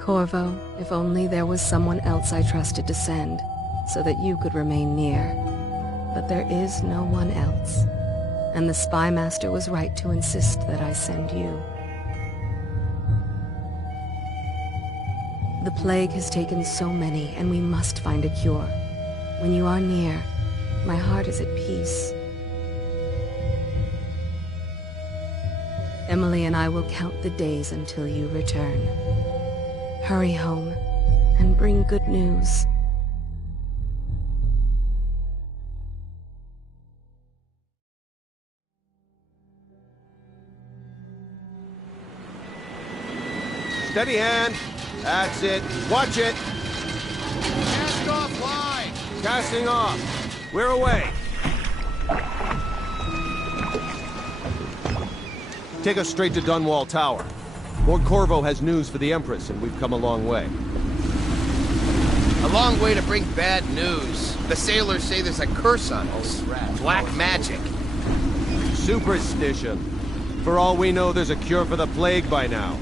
Corvo, if only there was someone else I trusted to send, so that you could remain near. But there is no one else, and the Spy Master was right to insist that I send you. The plague has taken so many, and we must find a cure. When you are near, my heart is at peace. Emily and I will count the days until you return. Hurry home, and bring good news. Steady hand. That's it. Watch it. Cast off line. Casting off. We're away. Take us straight to Dunwall Tower. Lord Corvo has news for the Empress, and we've come a long way. A long way to bring bad news. The sailors say there's a curse on us. Black magic. Superstition. For all we know, there's a cure for the plague by now.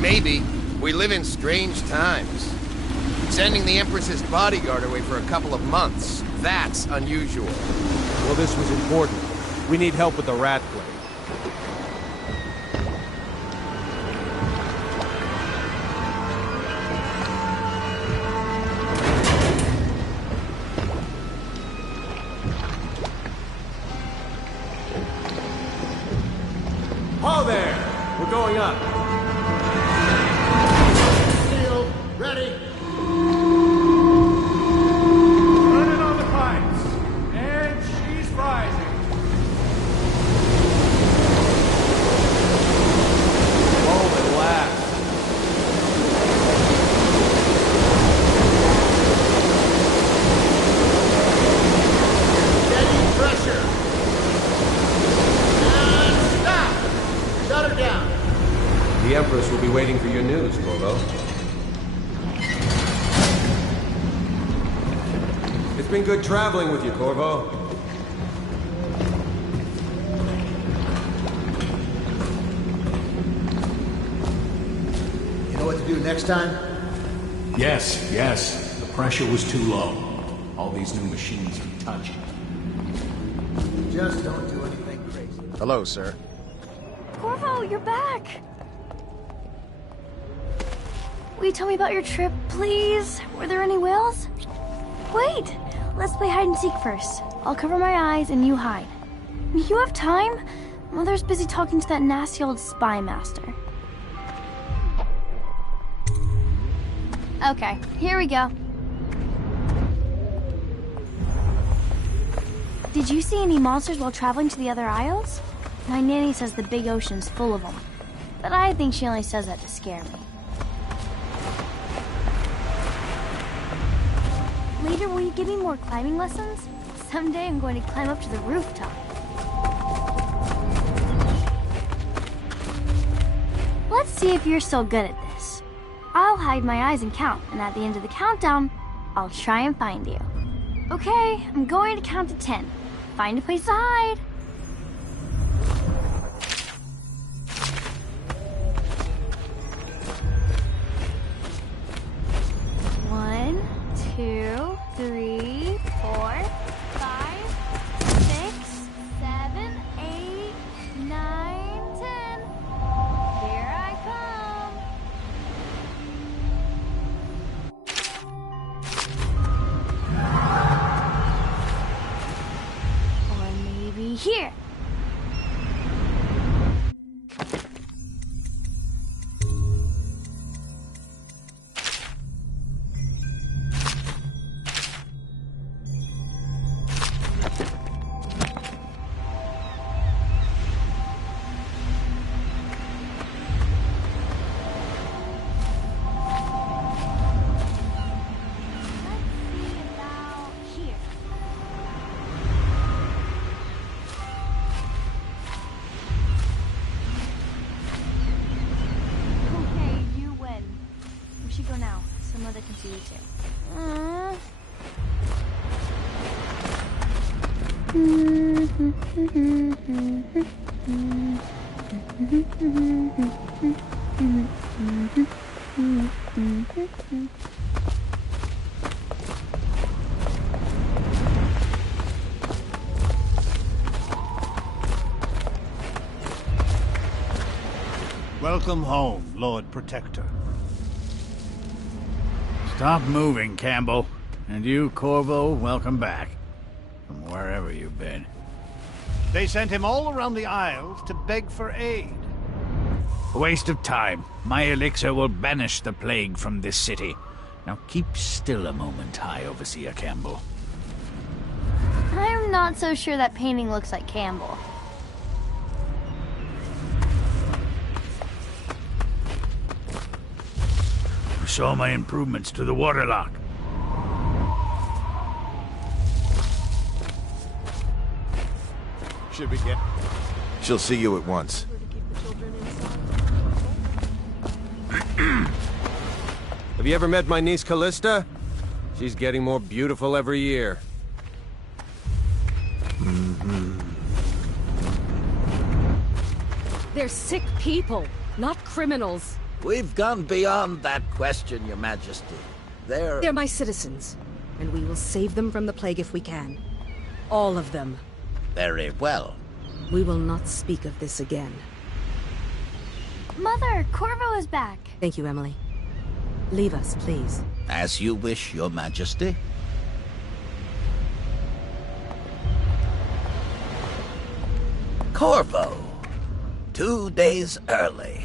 Maybe. We live in strange times. Sending the Empress's bodyguard away for a couple of months. That's unusual. Well, this was important. We need help with the rat plague. Ho there! We're going up. Sealed. Ready. Running on the pipes. And she's rising. Hold and laugh. Steady pressure. And stop. Shut her down. The Empress will be waiting for your news, Corvo. It's been good traveling with you, Corvo. You know what to do next time? Yes, yes. The pressure was too low. All these new machines are touchy. Just don't do anything crazy. Hello, sir. Corvo, you're back! Will you tell me about your trip, please? Were there any whales? Wait! Let's play hide and seek first. I'll cover my eyes and you hide. You have time? Mother's busy talking to that nasty old spy master. Okay, here we go. Did you see any monsters while traveling to the other isles? My nanny says the big ocean's full of them, but I think she only says that to scare me. Later, will you give me more climbing lessons? Someday I'm going to climb up to the rooftop. Let's see if you're still good at this. I'll hide my eyes and count, and at the end of the countdown, I'll try and find you. Okay, I'm going to count to 10. Find a place to hide. 1, 2, 3, 4, 5, 6, 7, 8, 9, 10. Here I come. Or maybe here. Go now. Some other can see you too. Welcome home, Lord Protector. Stop moving, Campbell. And you, Corvo, welcome back. From wherever you've been. They sent him all around the Isles to beg for aid. A waste of time. My elixir will banish the plague from this city. Now keep still a moment, High Overseer Campbell. I'm not so sure that painting looks like Campbell. You saw my improvements to the waterlock. Should we get... She'll see you at once. Have you ever met my niece Callista? She's getting more beautiful every year. They're sick people, not criminals. We've gone beyond that question, Your Majesty. They're my citizens, and we will save them from the plague if we can. All of them. Very well. We will not speak of this again. Mother, Corvo is back. Thank you, Emily. Leave us, please. As you wish, Your Majesty. Corvo. 2 days early.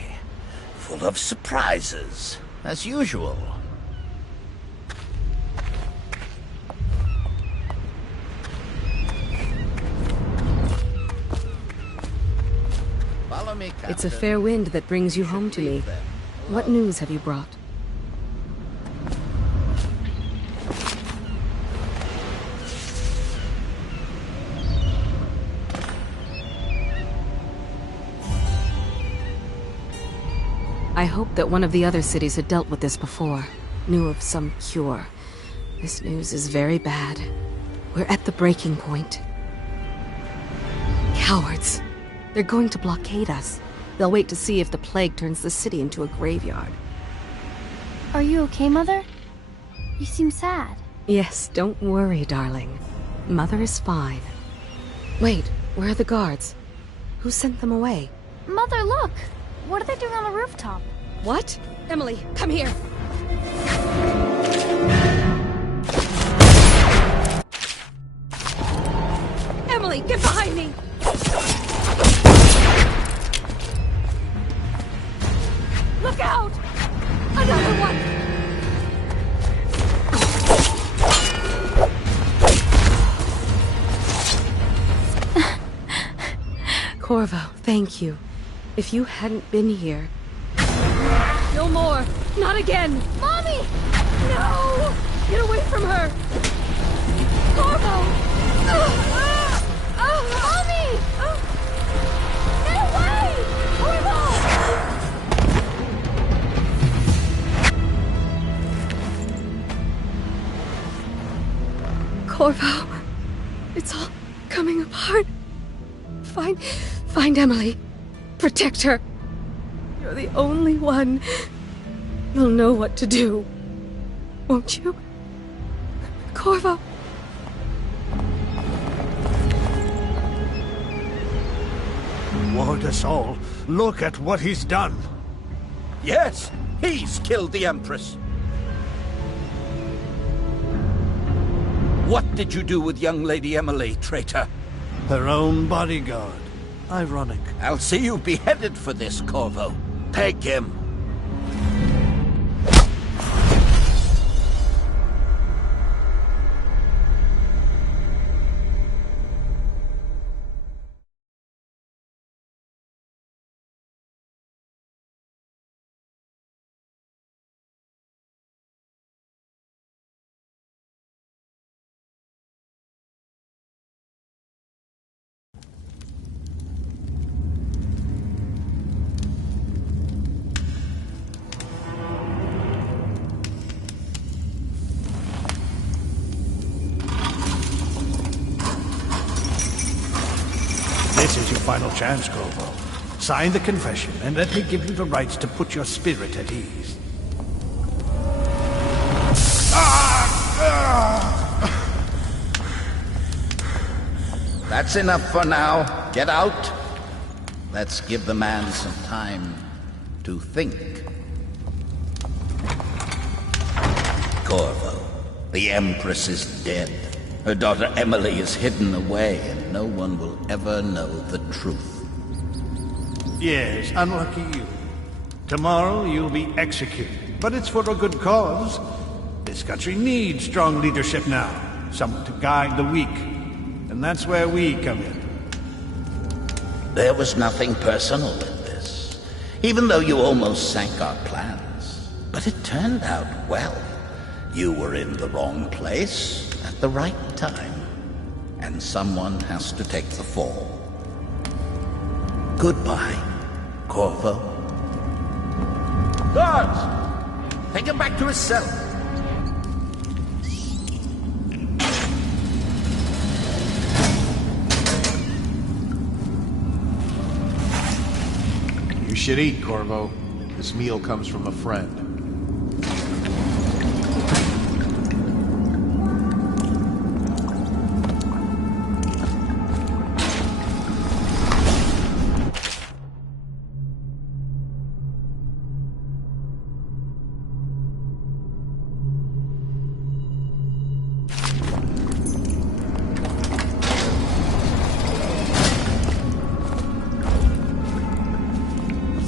Full of surprises, as usual. Follow me, Captain. It's a fair wind that brings you home to me. What news have you brought? I hoped that one of the other cities had dealt with this before, knew of some cure. This news is very bad. We're at the breaking point. Cowards. They're going to blockade us. They'll wait to see if the plague turns the city into a graveyard. Are you okay, Mother? You seem sad. Yes, don't worry, darling. Mother is fine. Wait, where are the guards? Who sent them away? Mother, look! What are they doing on the rooftop? What? Emily, come here! Emily, get behind me! Look out! Another one! Corvo, thank you. If you hadn't been here... No more! Not again! Mommy! No! Get away from her! Corvo! Mommy! Get away! Corvo! Corvo, it's all coming apart. Find Emily. Protect her. You're the only one. You'll know what to do. Won't you? Corvo. Ward us all. Look at what he's done. Yes, he's killed the Empress. What did you do with young Lady Emily, traitor? Her own bodyguard. Ironic. I'll see you beheaded for this, Corvo. Take him. This is your final chance, Corvo. Sign the confession, and let me give you the rights to put your spirit at ease. That's enough for now. Get out. Let's give the man some time to think. Corvo, the Empress is dead. Her daughter Emily is hidden away, and no one will ever know the truth. Yes, unlucky you. Tomorrow you'll be executed, but it's for a good cause. This country needs strong leadership now, someone to guide the weak. And that's where we come in. There was nothing personal in this, even though you almost sank our plans. But it turned out well. You were in the wrong place at the right time, and someone has to take the fall. Goodbye, Corvo. Guards! Take him back to his cell. You should eat, Corvo. This meal comes from a friend.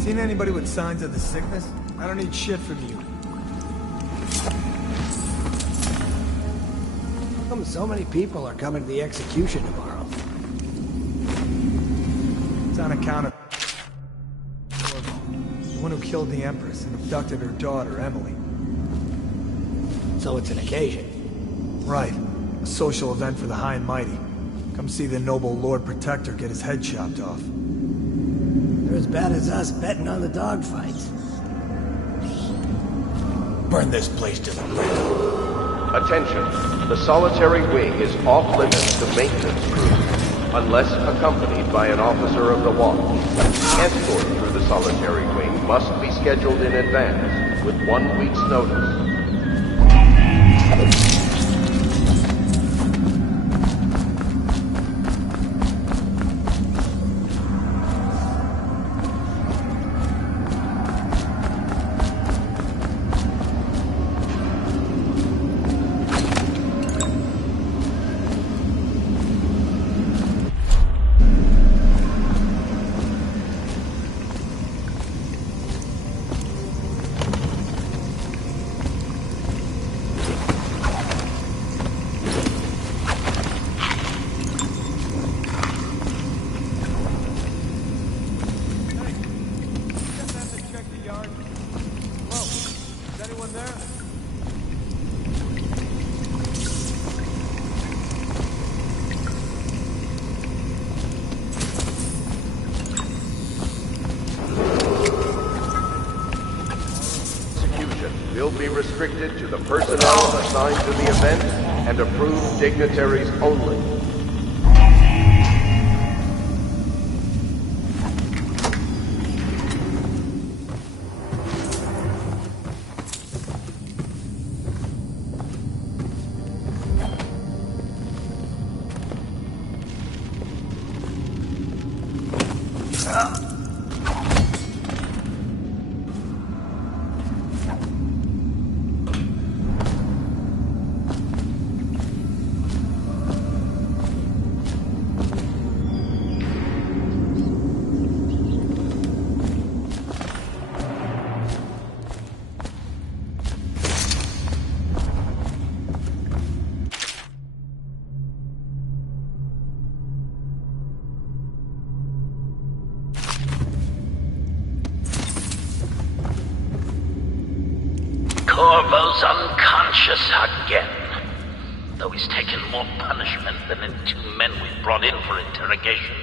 Seen anybody with signs of the sickness? I don't need shit from you. How come so many people are coming to the execution tomorrow? It's on account of the one who killed the Empress and abducted her daughter, Emily. So it's an occasion. Right. A social event for the high and mighty. Come see the noble Lord Protector get his head chopped off. They're as bad as us betting on the dogfights. Burn this place to the ground. Attention. The solitary wing is off limits to maintenance crew, unless accompanied by an officer of the watch. Escort through the solitary wing must be scheduled in advance, with 1 week's notice. Will be restricted to the personnel assigned to the event and approved dignitaries only. Corvo's unconscious again, though he's taken more punishment than the 2 men we brought in for interrogation.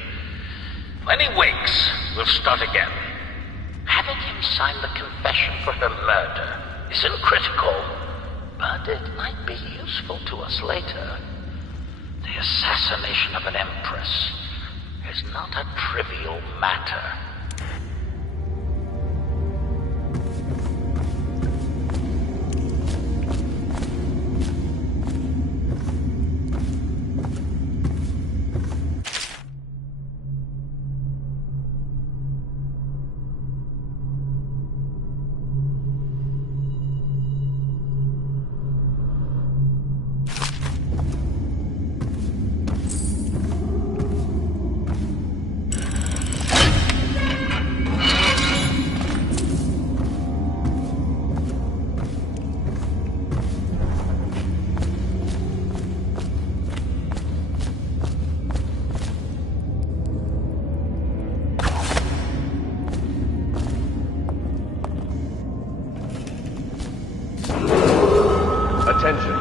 When he wakes, we'll start again. Having him sign the confession for her murder isn't critical, but it might be useful to us later. The assassination of an empress is not a trivial matter. Attention.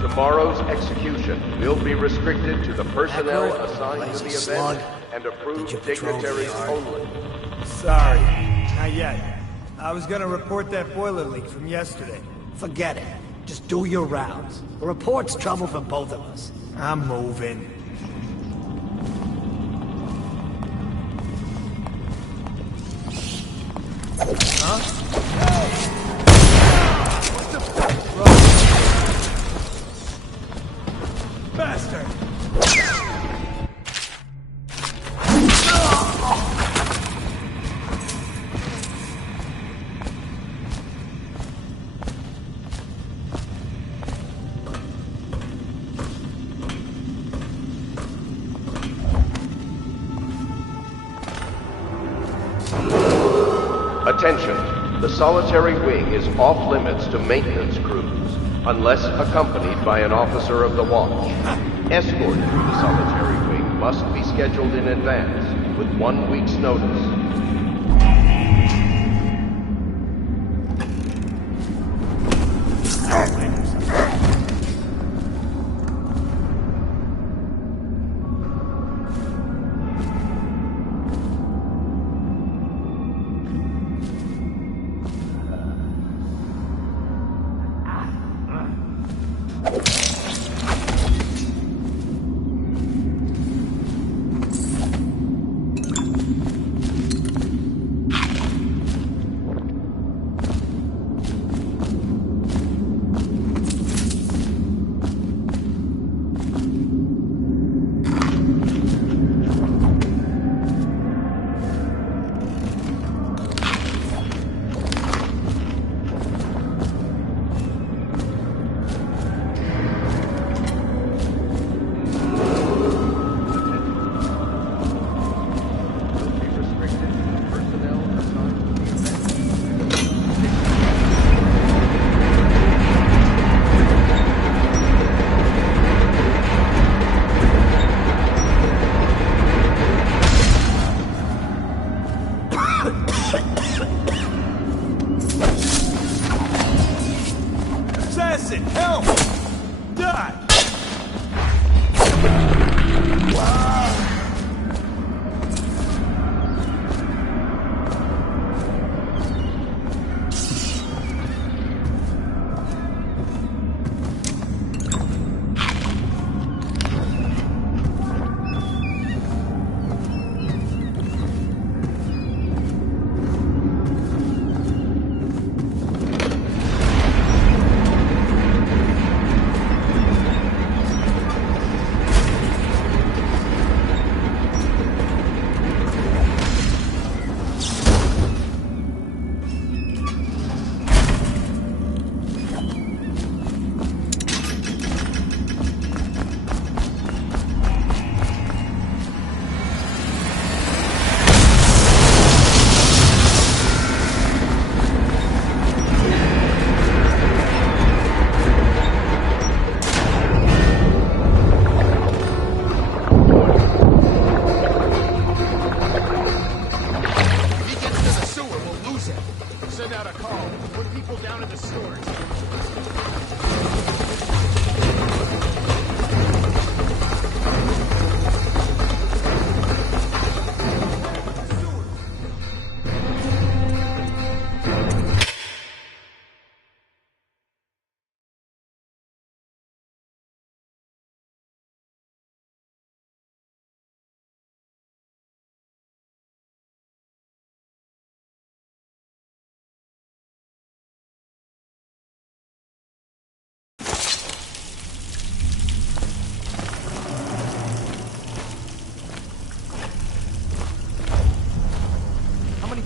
Tomorrow's execution will be restricted to the personnel Accurate. assigned Place to the a slug. event and approved Did you patrol the dignitaries yard? only. Sorry, not yet. I was gonna report that boiler leak from yesterday. Forget it. Just do your rounds. The report's trouble for both of us. I'm moving. Bastard! Attention. The solitary wing is off limits to maintenance crews, unless accompanied by an officer of the watch. Escort through the solitary wing must be scheduled in advance, with 1 week's notice. Assassin, help! Die!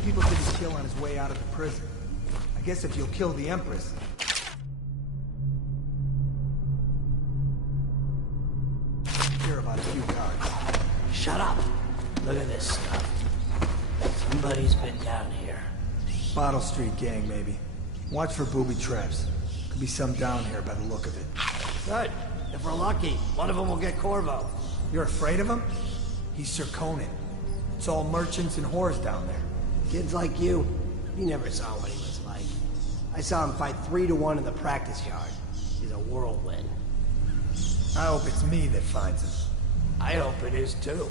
People did he kill on his way out of the prison? I guess if you'll kill the Empress. Hear about a few guards. Shut up. Look at this stuff. Somebody's been down here. Bottle Street gang, maybe. Watch for booby traps. Could be some down here by the look of it. Good. If we're lucky, one of them will get Corvo. You're afraid of him? He's Sir Conan. It's all merchants and whores down there. Kids like you never saw what he was like. I saw him fight 3 to 1 in the practice yard. He's a whirlwind. I hope it's me that finds him. I hope it is too.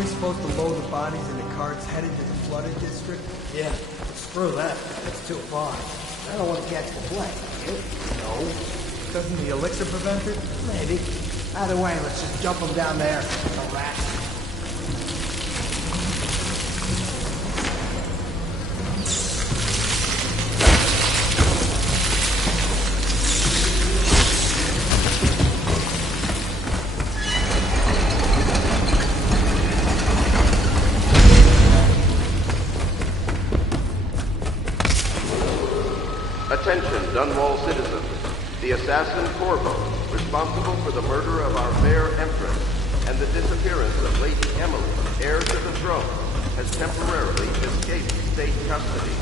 we supposed to load the bodies into carts headed to the flooded district? Yeah, screw that. That's too far. I don't want to catch the plague. You? No. Doesn't the elixir prevent it? Maybe. Either way, let's just dump them down there. No rats. Attention, Dunwall citizens. The assassin Corvo, responsible for the murder of our fair Empress and the disappearance of Lady Emily, heir to the throne, has temporarily escaped state custody.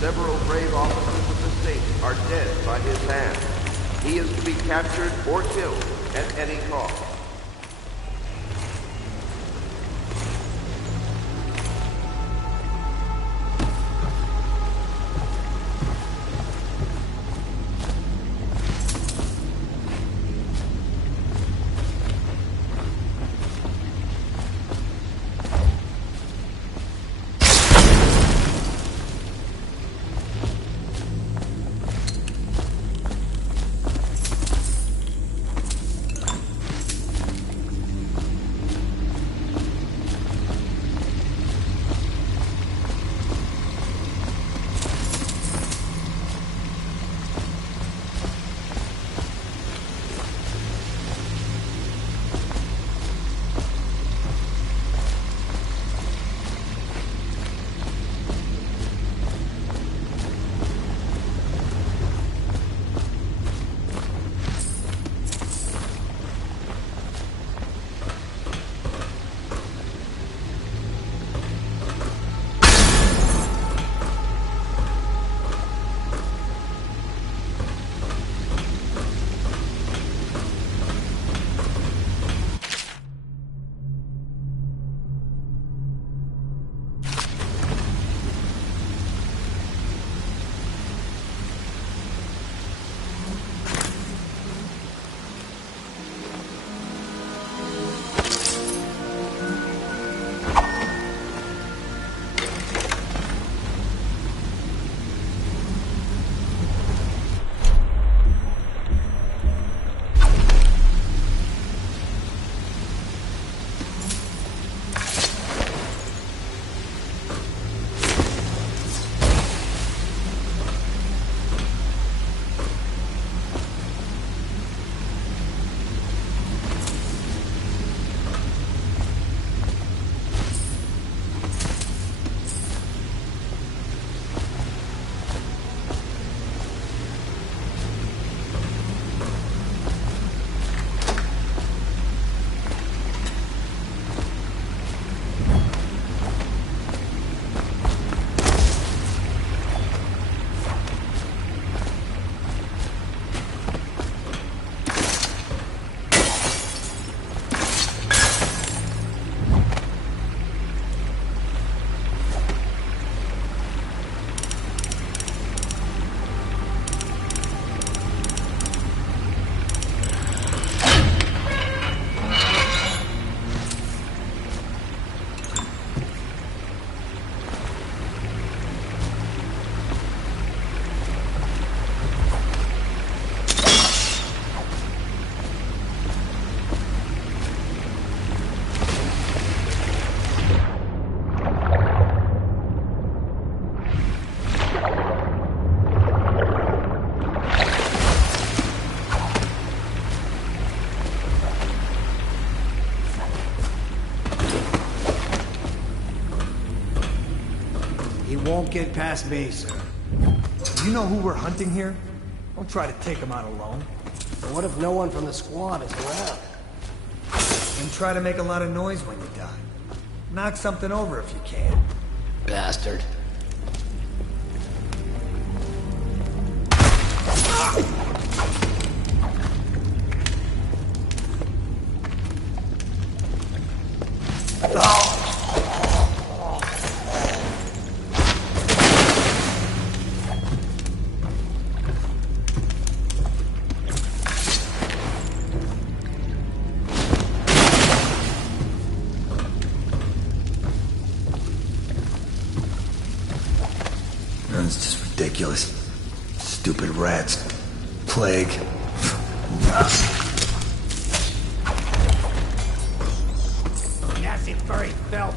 Several brave officers of the state are dead by his hand. He is to be captured or killed at any cost. Won't get past me, sir. You know who we're hunting here? Don't try to take him out alone. But what if no one from the squad is around? And try to make a lot of noise when you die. Knock something over if you can. Bastard. It's just ridiculous. Stupid rats. Plague. Nasty furry filth.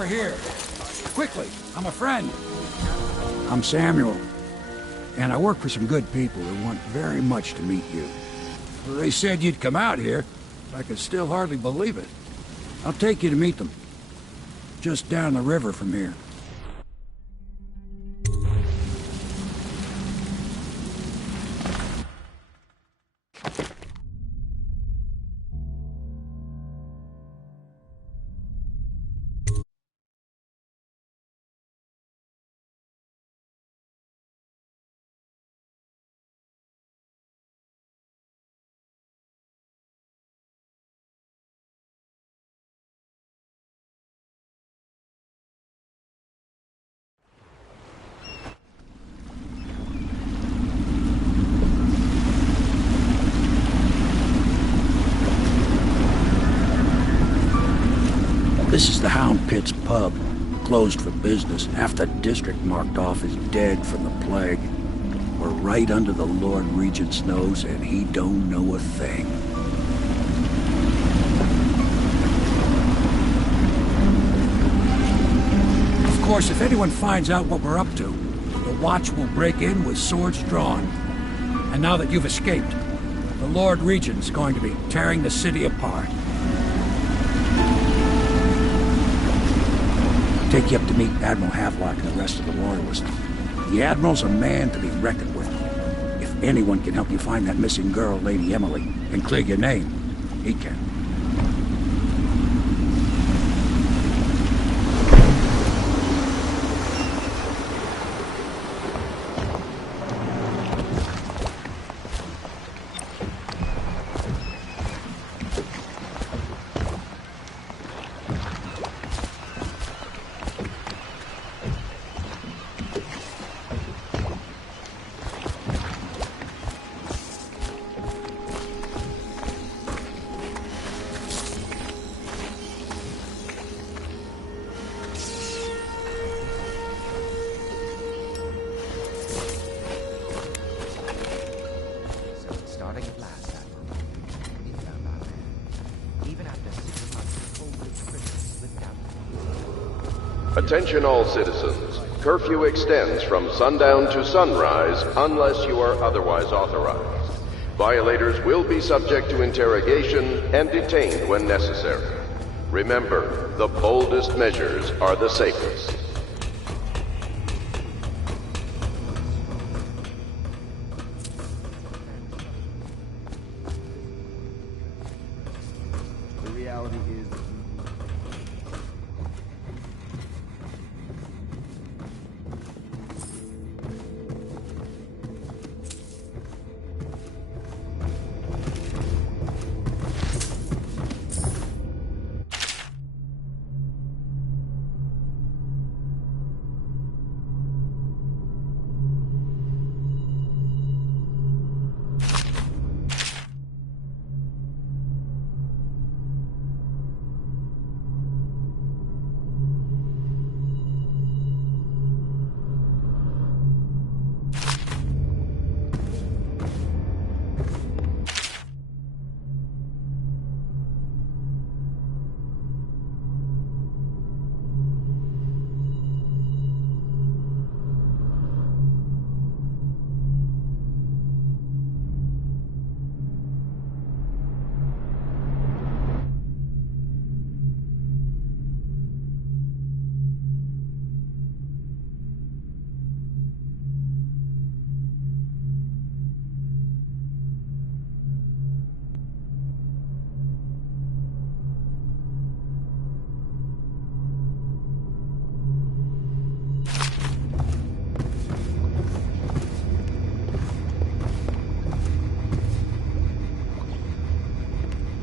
over here. Quickly, I'm a friend. I'm Samuel, and I work for some good people who want very much to meet you. They said you'd come out here. I can still hardly believe it. I'll take you to meet them. Just down the river from here. This is the Hound Pit's pub, closed for business. Half the district marked off as dead from the plague. We're right under the Lord Regent's nose, and he don't know a thing. Of course, if anyone finds out what we're up to, the Watch will break in with swords drawn. And now that you've escaped, the Lord Regent's going to be tearing the city apart. Take you up to meet Admiral Havelock and the rest of the Loyalists. The Admiral's a man to be reckoned with. If anyone can help you find that missing girl, Lady Emily, and clear your name, he can. Attention all citizens. Curfew extends from sundown to sunrise unless you are otherwise authorized. Violators will be subject to interrogation and detained when necessary. Remember, the boldest measures are the safest. The reality is...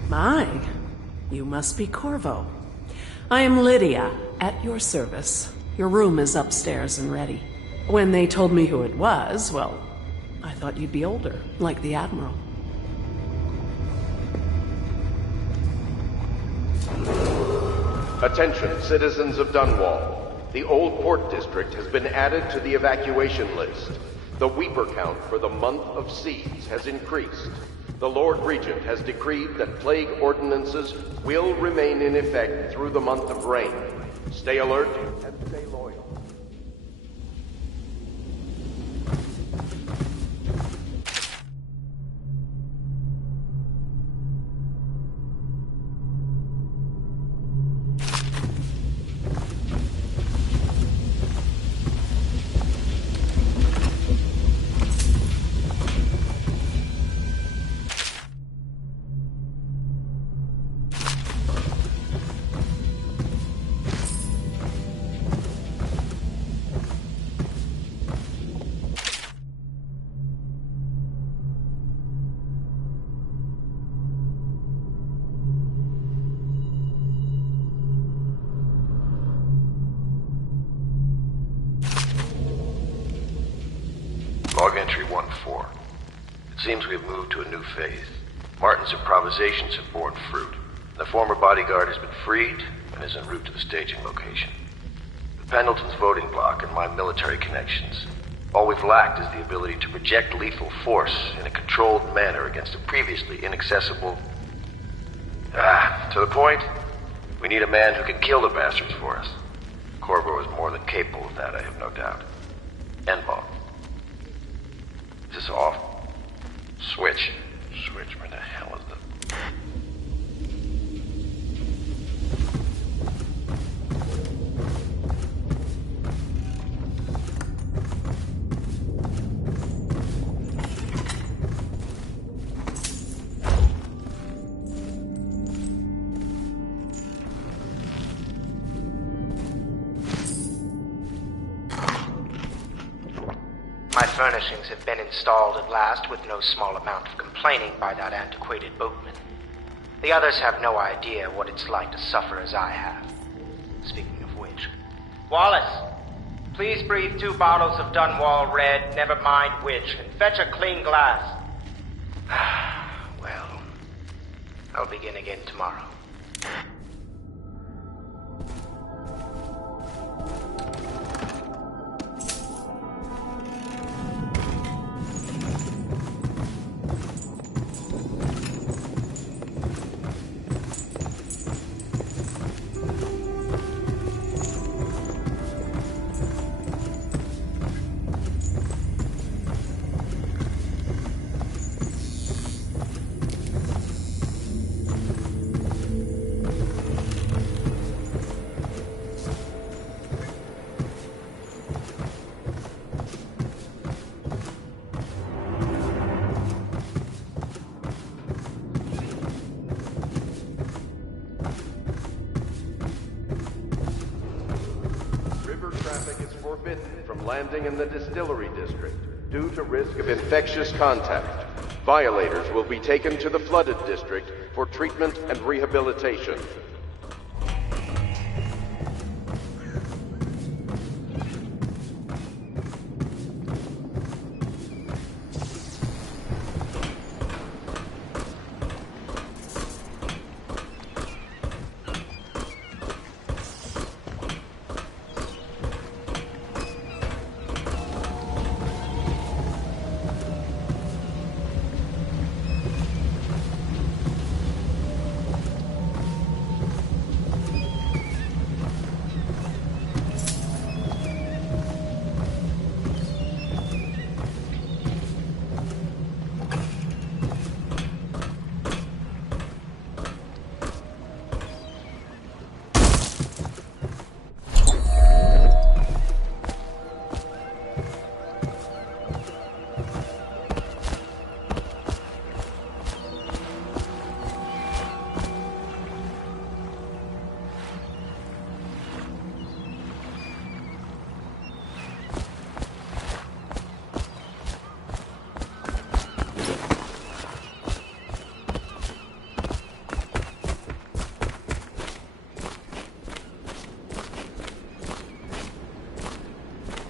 My, you must be Corvo. I am Lydia, at your service. Your room is upstairs and ready. When they told me who it was, well, I thought you'd be older, like the Admiral. Attention, citizens of Dunwall. The Old Port District has been added to the evacuation list. The Weeper count for the month of siege has increased. The Lord Regent has decreed that plague ordinances will remain in effect through the month of rain. Stay alert and stay loyal. Log entry 1-4. It seems we have moved to a new phase. Martin's improvisations have borne fruit. The former bodyguard has been freed and is en route to the staging location. With Pendleton's voting block and my military connections, all we've lacked is the ability to project lethal force in a controlled manner against a previously inaccessible... to the point, we need a man who can kill the bastards for us. Corvo is more than capable of that, I have no doubt. N-bomb. Is this off? Switch. Switch, where the hell is the... My furnishings have been installed at last with no small amount of complaining by that antiquated boatman. The others have no idea what it's like to suffer as I have. Speaking of which... Wallace! Please breathe 2 bottles of Dunwall Red, never mind which, and fetch a clean glass. Well, I'll begin again tomorrow. Landing in the distillery district due to risk of infectious contact. Violators will be taken to the flooded district for treatment and rehabilitation.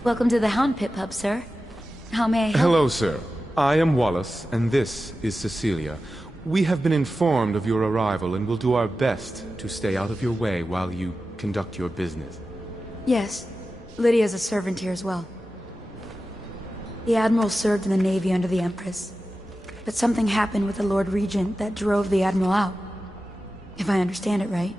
Welcome to the Hound Pit Pub, sir. How may I help? Hello, sir. I am Wallace, and this is Cecilia. We have been informed of your arrival and will do our best to stay out of your way while you conduct your business. Yes. Lydia's a servant here as well. The Admiral served in the Navy under the Empress. But something happened with the Lord Regent that drove the Admiral out. If I understand it right.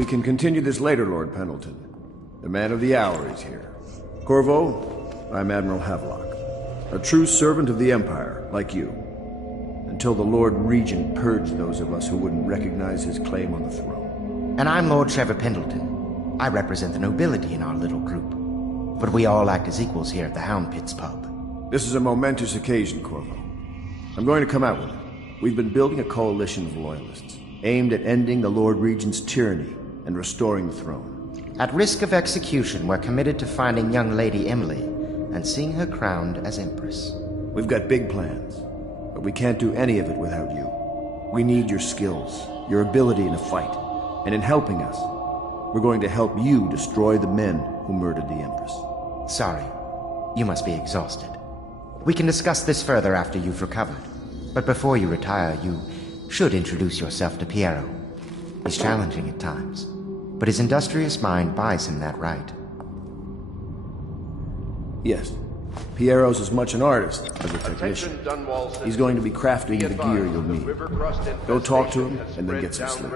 We can continue this later, Lord Pendleton. The man of the hour is here. Corvo, I'm Admiral Havelock. A true servant of the Empire, like you. Until the Lord Regent purged those of us who wouldn't recognize his claim on the throne. And I'm Lord Trevor Pendleton. I represent the nobility in our little group. But we all act as equals here at the Hound Pits pub. This is a momentous occasion, Corvo. I'm going to come out with it. We've been building a coalition of loyalists, aimed at ending the Lord Regent's tyranny and restoring the throne. At risk of execution, we're committed to finding young Lady Emily and seeing her crowned as Empress. We've got big plans, but we can't do any of it without you. We need your skills, your ability in a fight, and in helping us, we're going to help you destroy the men who murdered the Empress. Sorry, you must be exhausted. We can discuss this further after you've recovered. But before you retire, you should introduce yourself to Piero. He's challenging at times, but his industrious mind buys him that right. Yes. Piero's as much an artist as a technician. He's going to be crafting the gear you'll need. Go talk to him, and then get some sleep.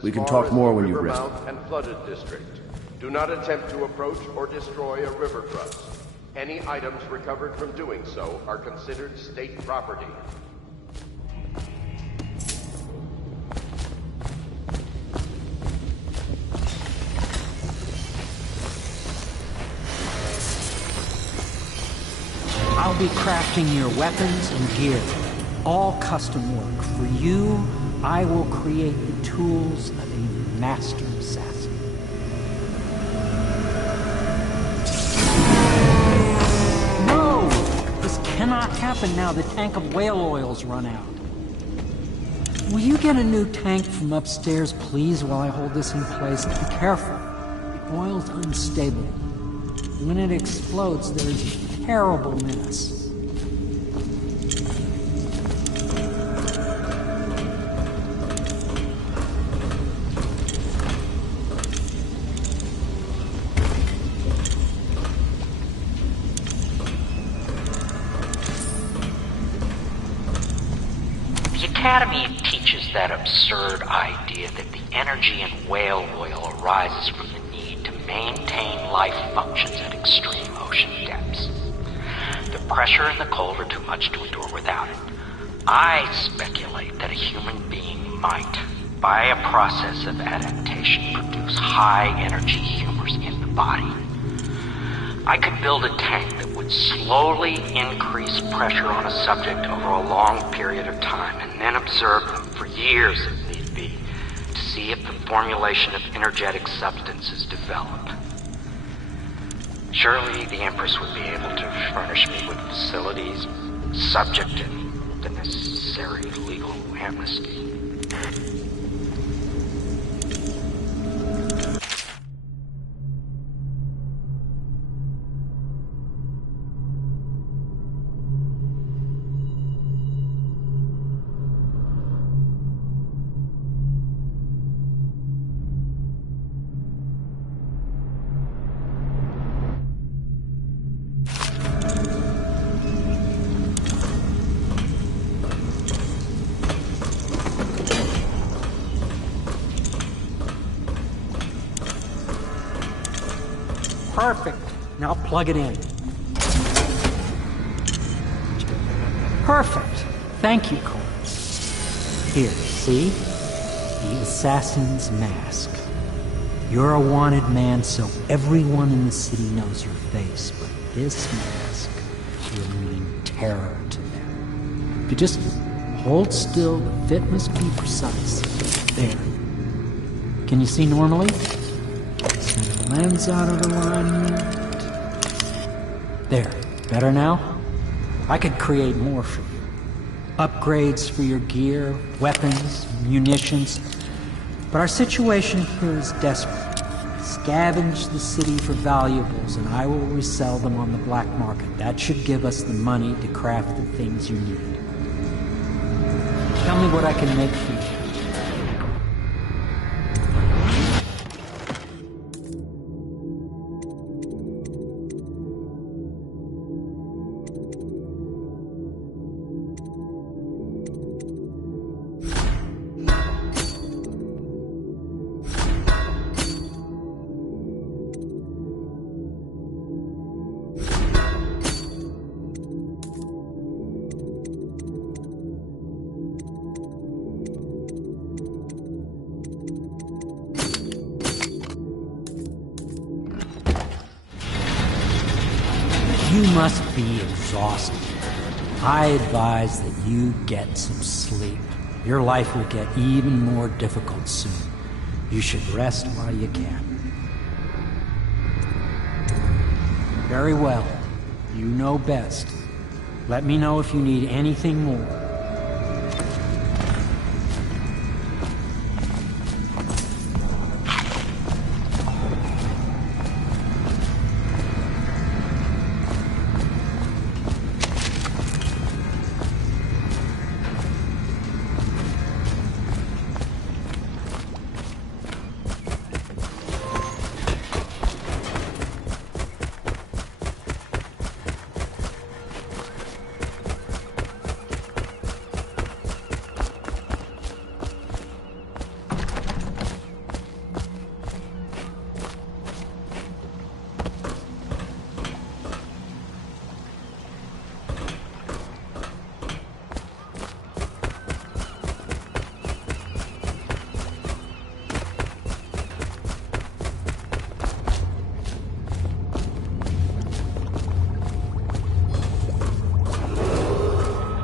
We can talk more when you've rested. And flooded district. Do not attempt to approach or destroy a river crust. Any items recovered from doing so are considered state property. I'll be crafting your weapons and gear. All custom work. For you, I will create the tools of a master assassin. No! This cannot happen now. The tank of whale oil's run out. Will you get a new tank from upstairs, please, while I hold this in place? Be careful. The oil's unstable. When it explodes, there's a terrible mess. The Academy teaches that absurd idea that the energy in whale oil arises from the need to maintain life functions at extreme ocean depths. The pressure and the cold are too much to endure without it. I speculate that a human being might, by a process of adaptation, produce high-energy humors in the body. I could build a tank that would slowly increase pressure on a subject over a long period of time, and then observe them for years if need be, to see if the formulation of energetic substances develop. Surely the Empress would be able to furnish me with facilities subject to the necessary legal amnesty. Perfect. Now plug it in. Perfect. Thank you, Cole. Here, see? The assassin's mask. You're a wanted man, so everyone in the city knows your face, but this mask will mean terror to them. If you just hold still, the fit must be precise. There. Can you see normally? Lens out of alignment. There. Better now? I could create more for you. Upgrades for your gear, weapons, munitions. But our situation here is desperate. Scavenge the city for valuables, and I will resell them on the black market. That should give us the money to craft the things you need. Tell me what I can make for you. You must be exhausted. I advise that you get some sleep. Your life will get even more difficult soon. You should rest while you can. Very well. You know best. Let me know if you need anything more.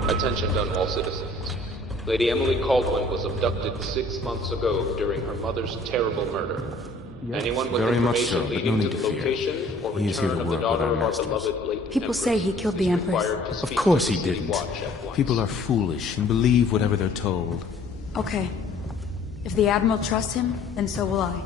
Attention Dunwall citizens. Lady Emily Caldwin was abducted 6 months ago during her mother's terrible murder. Anyone with Very much information so, but no leading need to to the fear. location or He is here return to of the work with daughter our of our masters. beloved late People say he killed the Empress. Of course he didn't. People are foolish and believe whatever they're told. Okay. If the Admiral trusts him, then so will I.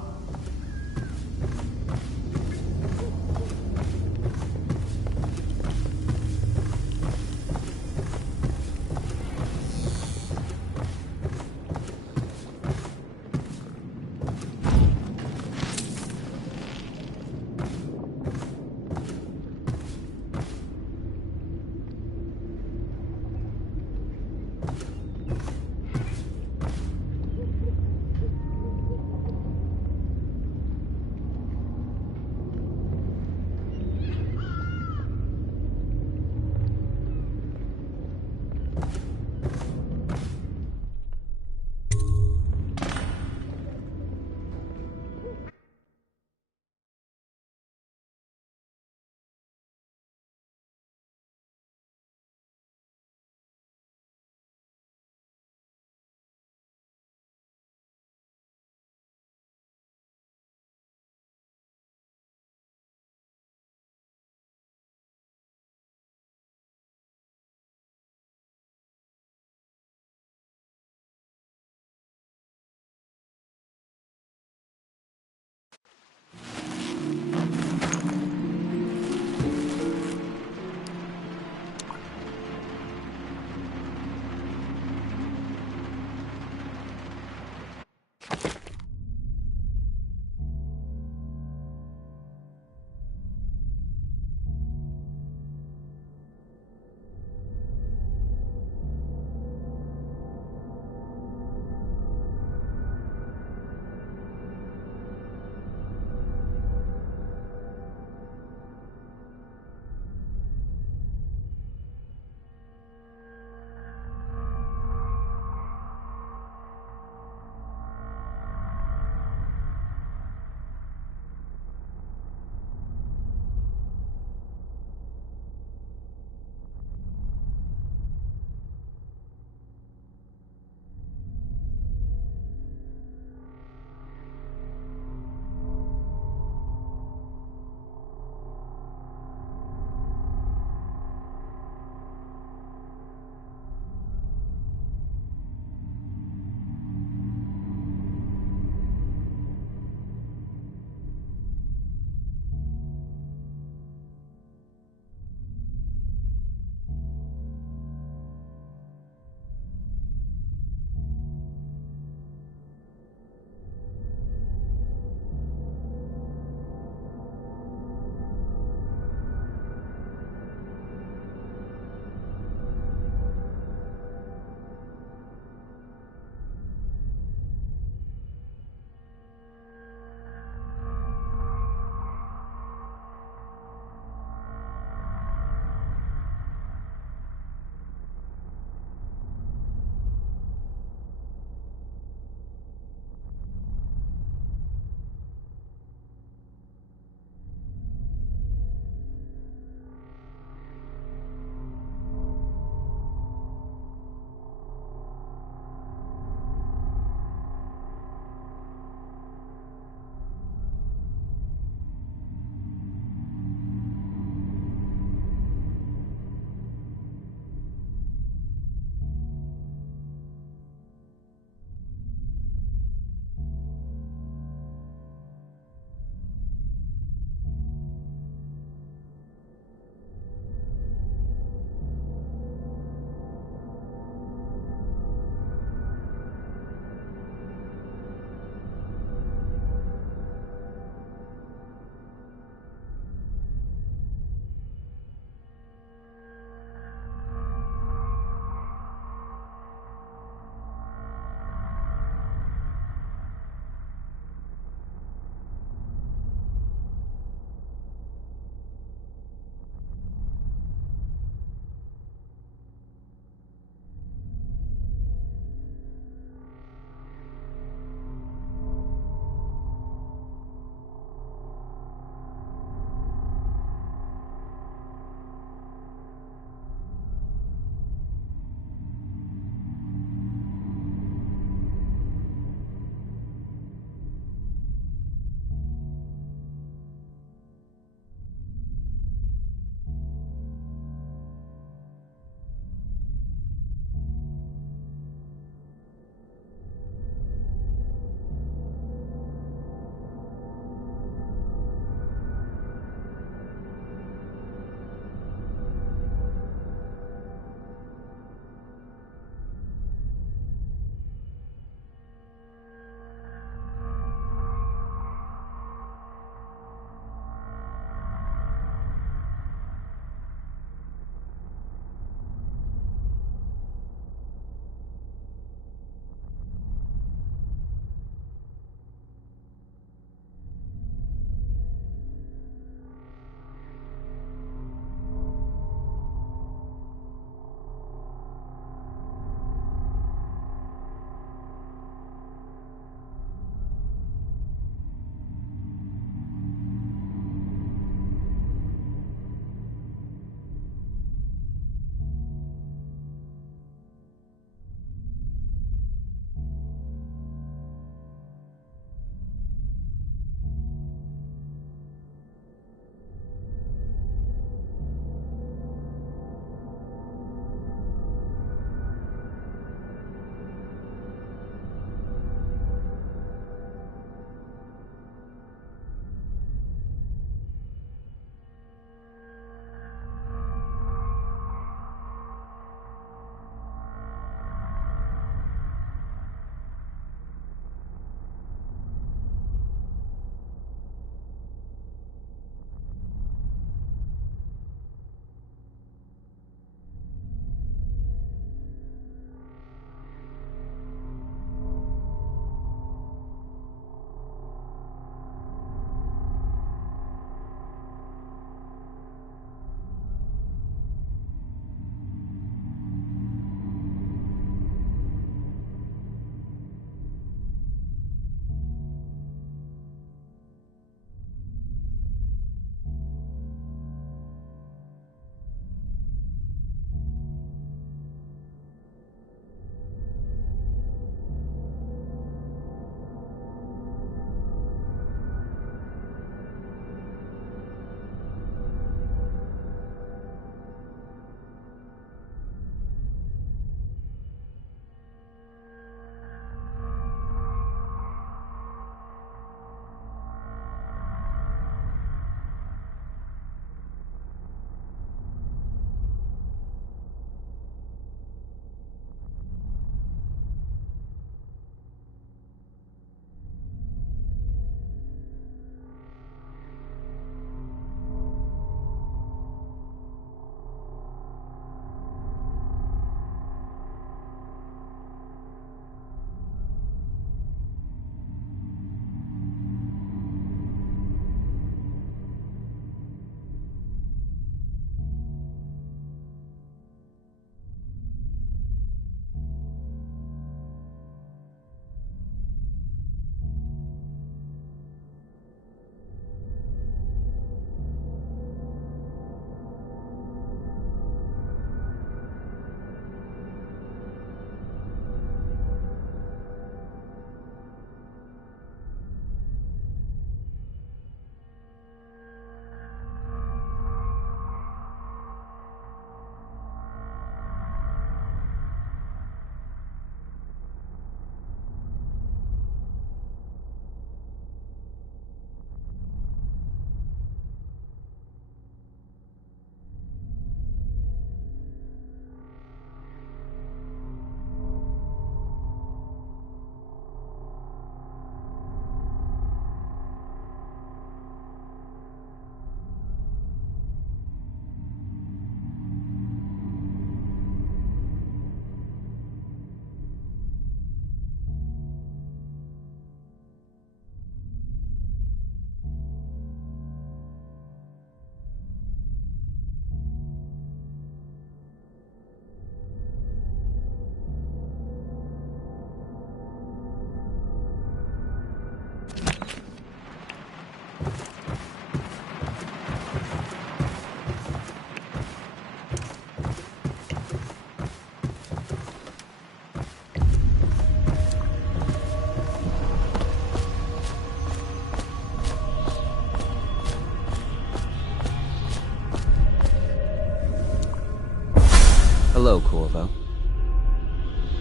Hello, Corvo.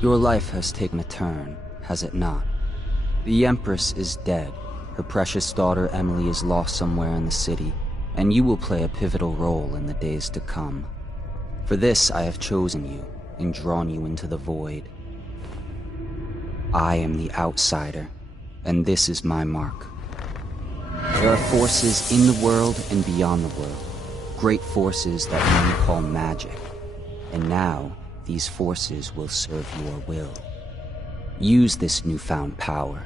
Your life has taken a turn, has it not? The Empress is dead. Her precious daughter Emily is lost somewhere in the city, and you will play a pivotal role in the days to come. For this, I have chosen you and drawn you into the void. I am the outsider, and this is my mark. There are forces in the world and beyond the world, great forces that men call magic. And now, these forces will serve your will. Use this newfound power,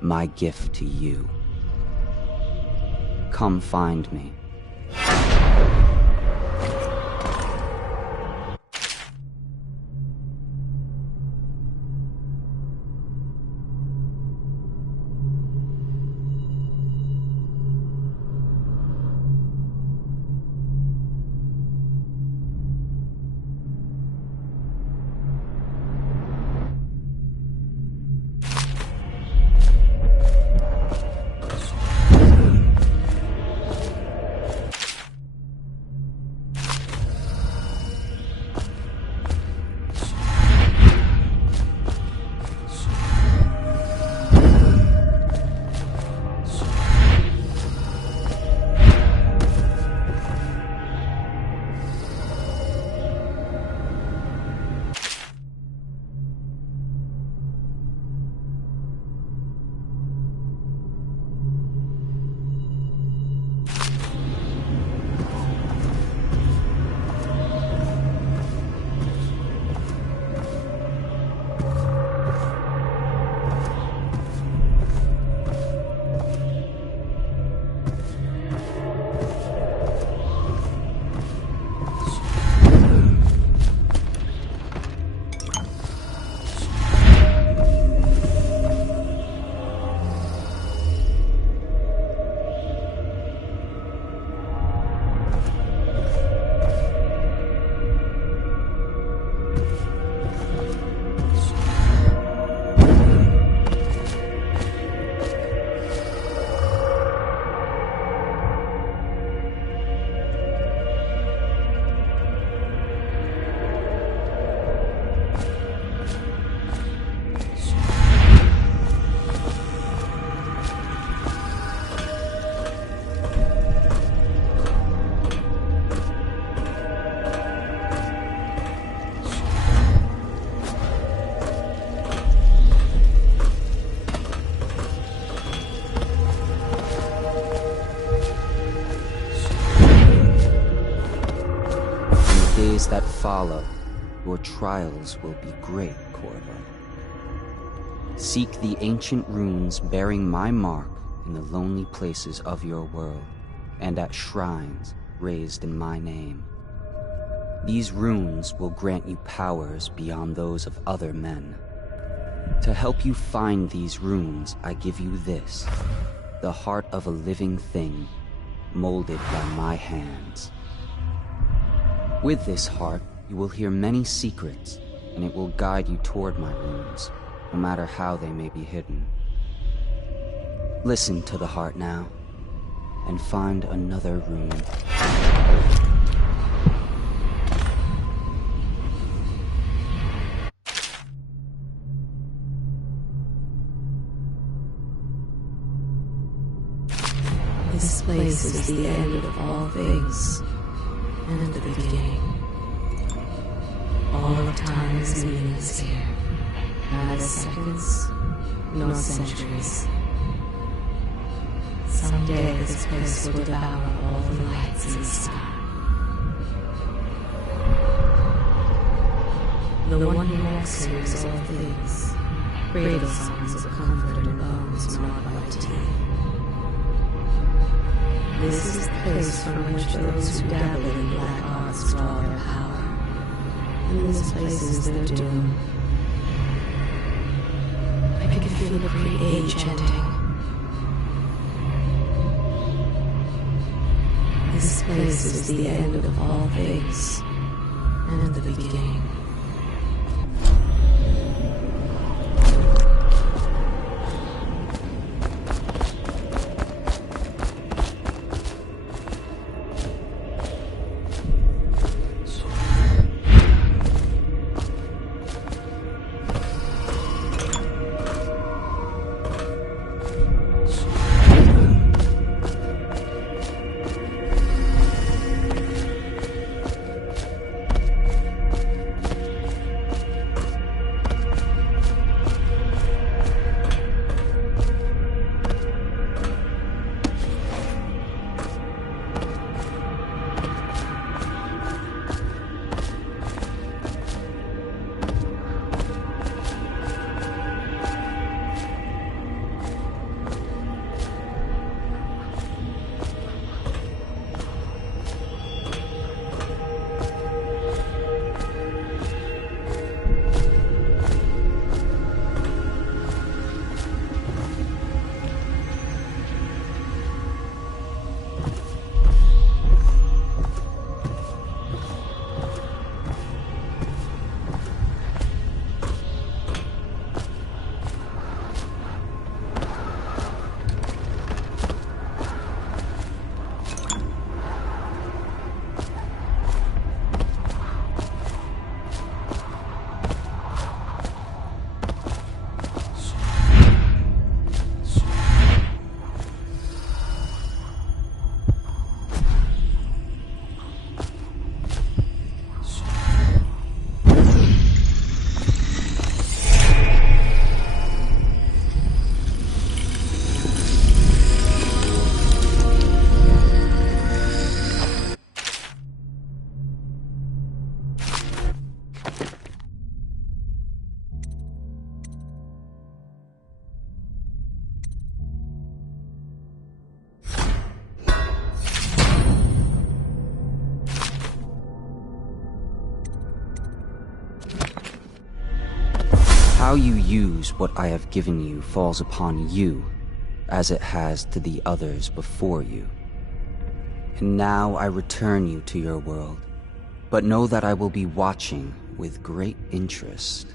my gift to you. Come find me. That follow, your trials will be great, Corvo. Seek the ancient runes bearing my mark in the lonely places of your world, and at shrines raised in my name. These runes will grant you powers beyond those of other men. To help you find these runes, I give you this, the heart of a living thing, molded by my hands. With this heart, you will hear many secrets, and it will guide you toward my runes, no matter how they may be hidden. Listen to the heart now, and find another rune. This place is the end of all things, and the beginning. All of time is meaningless here. Neither seconds, nor centuries. Someday this place will devour all the lights in the sky. The one who walks here is all things. Cradle songs of comfort and bones gnawed by teeth. This is the place from which those who dabble in black arts draw their power. And this place is their doom. I can feel a great age ending. This place is the end of all things, and the beginning. How you use what I have given you falls upon you, as it has to the others before you. And now I return you to your world, but know that I will be watching with great interest.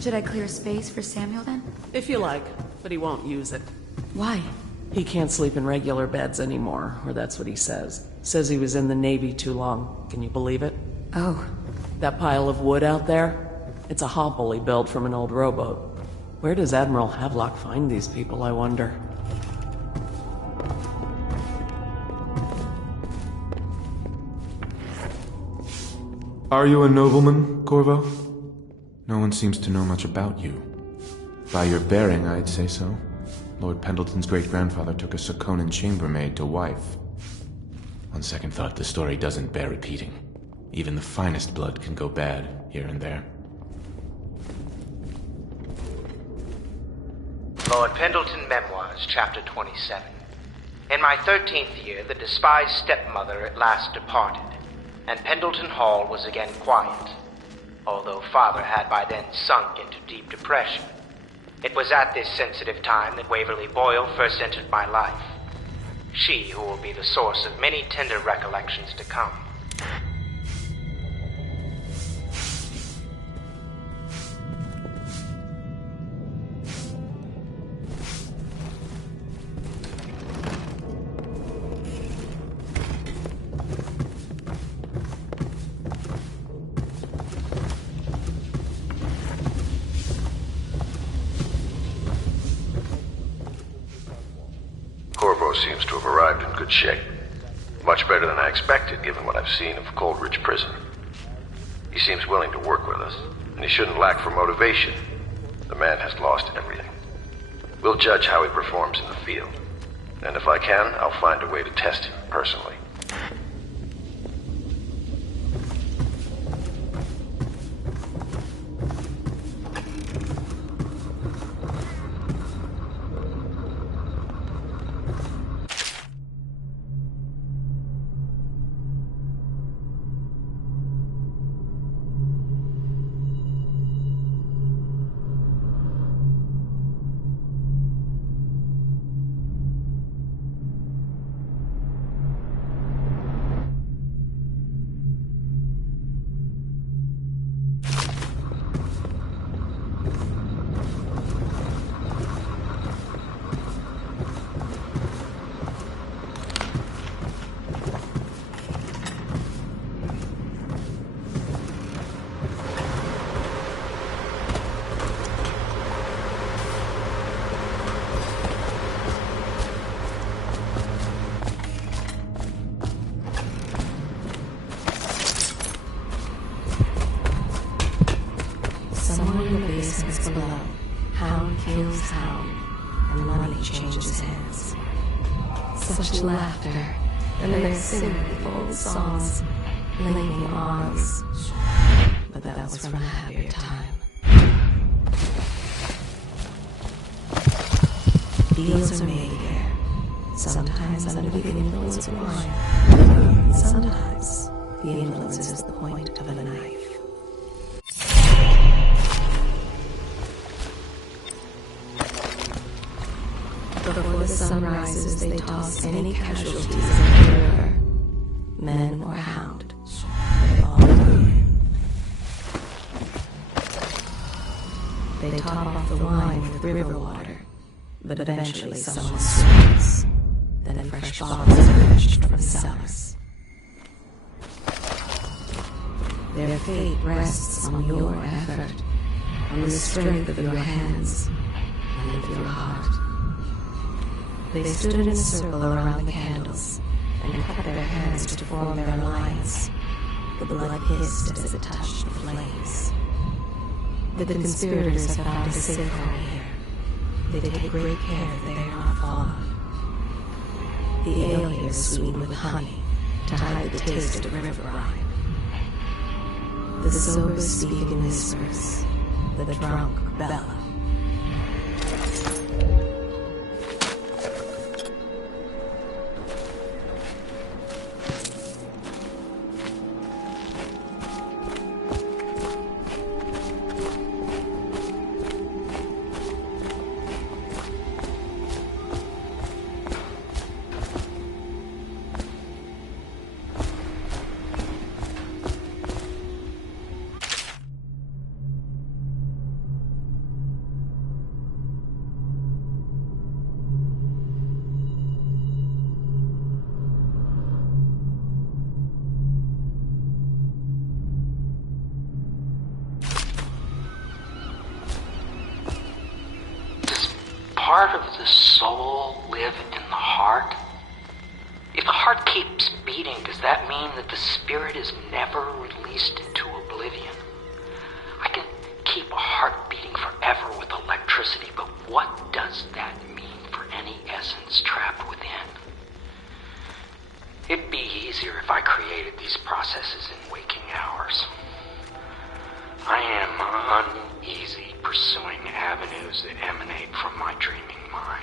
Should I clear space for Samuel then? If you like, but he won't use it. Why? He can't sleep in regular beds anymore, or that's what he says. Says he was in the Navy too long. Can you believe it? Oh. That pile of wood out there? It's a hovel he built from an old rowboat. Where does Admiral Havelock find these people, I wonder? Are you a nobleman, Corvo? No one seems to know much about you. By your bearing, I'd say so. Lord Pendleton's great-grandfather took a Sokonan chambermaid to wife. On second thought, the story doesn't bear repeating. Even the finest blood can go bad, here and there. Lord Pendleton Memoirs, Chapter 27. In my 13th year, the despised stepmother at last departed, and Pendleton Hall was again quiet, although Father had by then sunk into deep depression. It was at this sensitive time that Waverly Boyle first entered my life. She who will be the source of many tender recollections to come. Corvo seems to have arrived in good shape. Much better than I expected, given what I've seen of Coldridge Prison. He seems willing to work with us, and he shouldn't lack for motivation. The man has lost everything. We'll judge how he performs in the field. And if I can, I'll find a way to test him personally. Someone in the basements below. Hound kills hound, and money changes hands. Such laughter, and they're singing old songs, linking arms. But that was from a happier time. Deals are made here, sometimes under the influence of wine. Sometimes the influence is the point of a knife. Before the sun rises, they toss any casualties in the river. Men or hound, they all die. They top off the wine with river water, but eventually someone swims. Then fresh bottles are fetched from cellars. Their fate rests on your effort, on the strength of your hands, and of your heart. They stood in a circle around the candles, and cut their hands to form their alliance. The blood hissed as it touched the flames. The conspirators have found a safe home here. They take great care that they are not followed. The ale here is sweetened with honey, to hide the taste of river brine. The sober speak in whispers, the drunk bellow. Part of the soul live in the heart? If the heart keeps beating, does that mean that the spirit is never released into oblivion? I can keep a heart beating forever with electricity, but what does that mean for any essence trapped within? It'd be easier if I created these processes in waking hours. I am uneasy pursuing avenues that emanate from my dreaming mind.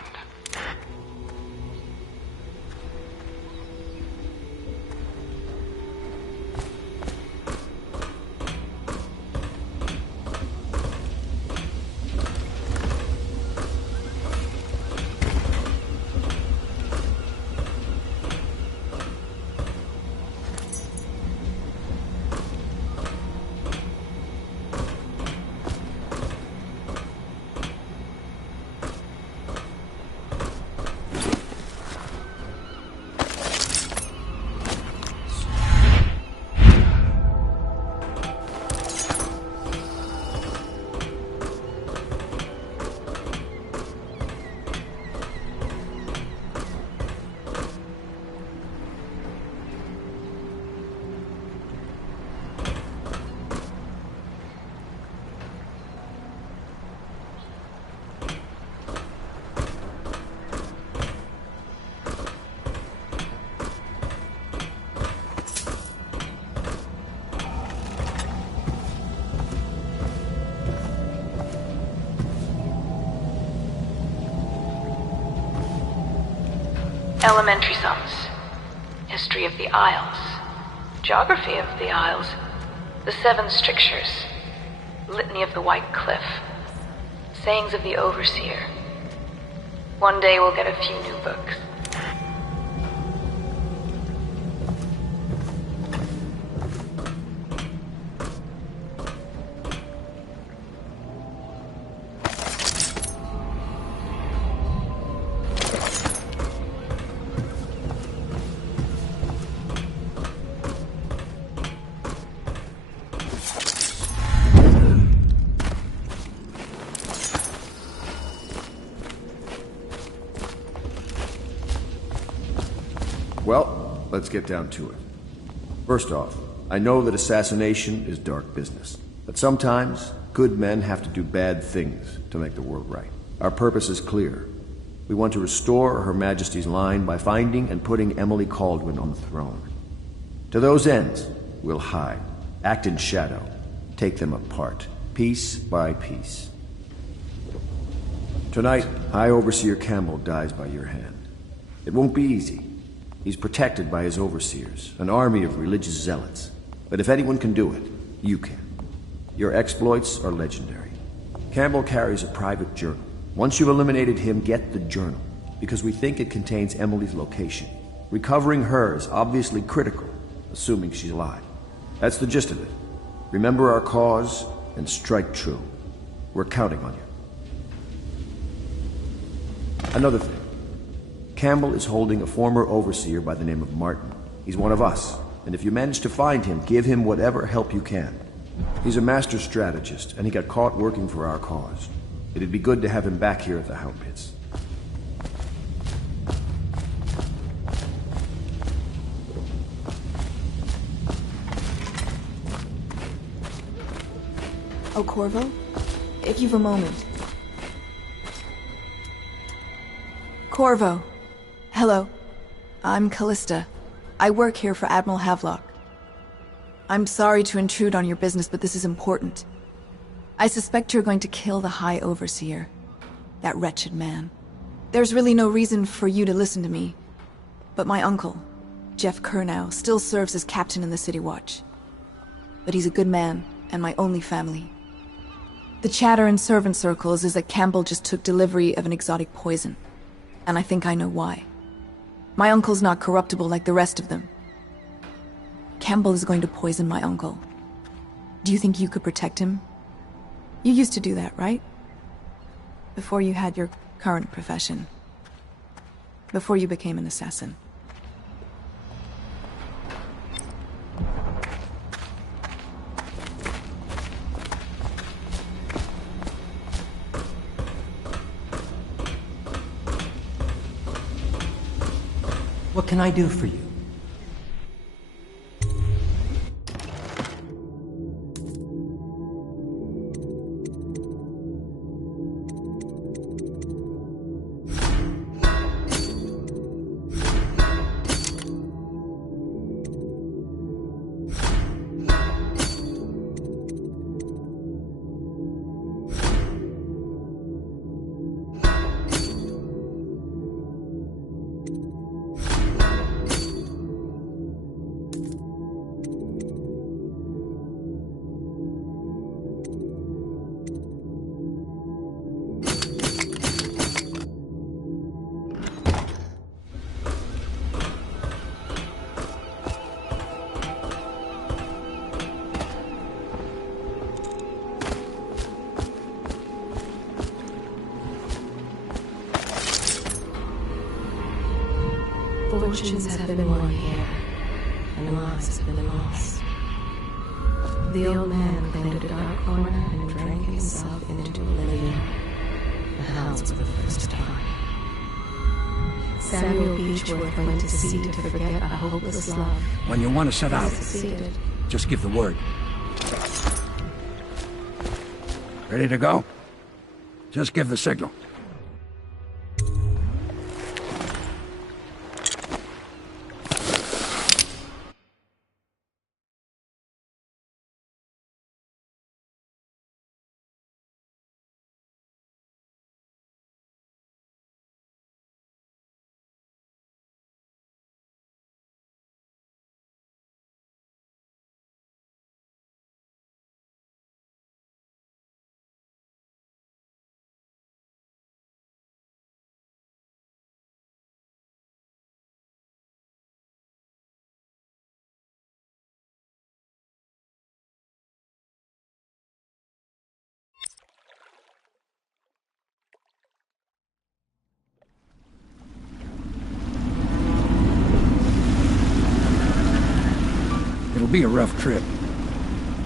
Elementary sums. History of the Isles. Geography of the Isles. The Seven Strictures. Litany of the White Cliff. Sayings of the Overseer. One day we'll get a few new books. Well, let's get down to it. First off, I know that assassination is dark business, but sometimes good men have to do bad things to make the world right. Our purpose is clear. We want to restore Her Majesty's line by finding and putting Emily Kaldwin on the throne. To those ends, we'll hide, act in shadow, take them apart, piece by piece. Tonight, High Overseer Campbell dies by your hand. It won't be easy. He's protected by his overseers, an army of religious zealots. But if anyone can do it, you can. Your exploits are legendary. Campbell carries a private journal. Once you've eliminated him, get the journal, because we think it contains Emily's location. Recovering her is obviously critical, assuming she's alive. That's the gist of it. Remember our cause and strike true. We're counting on you. Another thing. Campbell is holding a former overseer by the name of Martin. He's one of us, and if you manage to find him, give him whatever help you can. He's a master strategist, and he got caught working for our cause. It'd be good to have him back here at the Hound Pits. Oh, Corvo? If you've a moment. Corvo. Hello. I'm Callista. I work here for Admiral Havelock. I'm sorry to intrude on your business, but this is important. I suspect you're going to kill the High Overseer. That wretched man. There's really no reason for you to listen to me. But my uncle, Jeff Kernow, still serves as captain in the City Watch. But he's a good man, and my only family. The chatter in servant circles is that Campbell just took delivery of an exotic poison. And I think I know why. My uncle's not corruptible like the rest of them. Campbell is going to poison my uncle. Do you think you could protect him? You used to do that, right? Before you had your current profession. Before you became an assassin. What can I do for you? Fortunes have been won here, and lives have been lost. The old man claimed a dark corner and drank himself into oblivion. The hounds were the first to find. Samuel Beechworth went to sea to forget a hopeless love. When you want to set out, Succeeded. just give the word. Ready to go? Just give the signal. be a rough trip.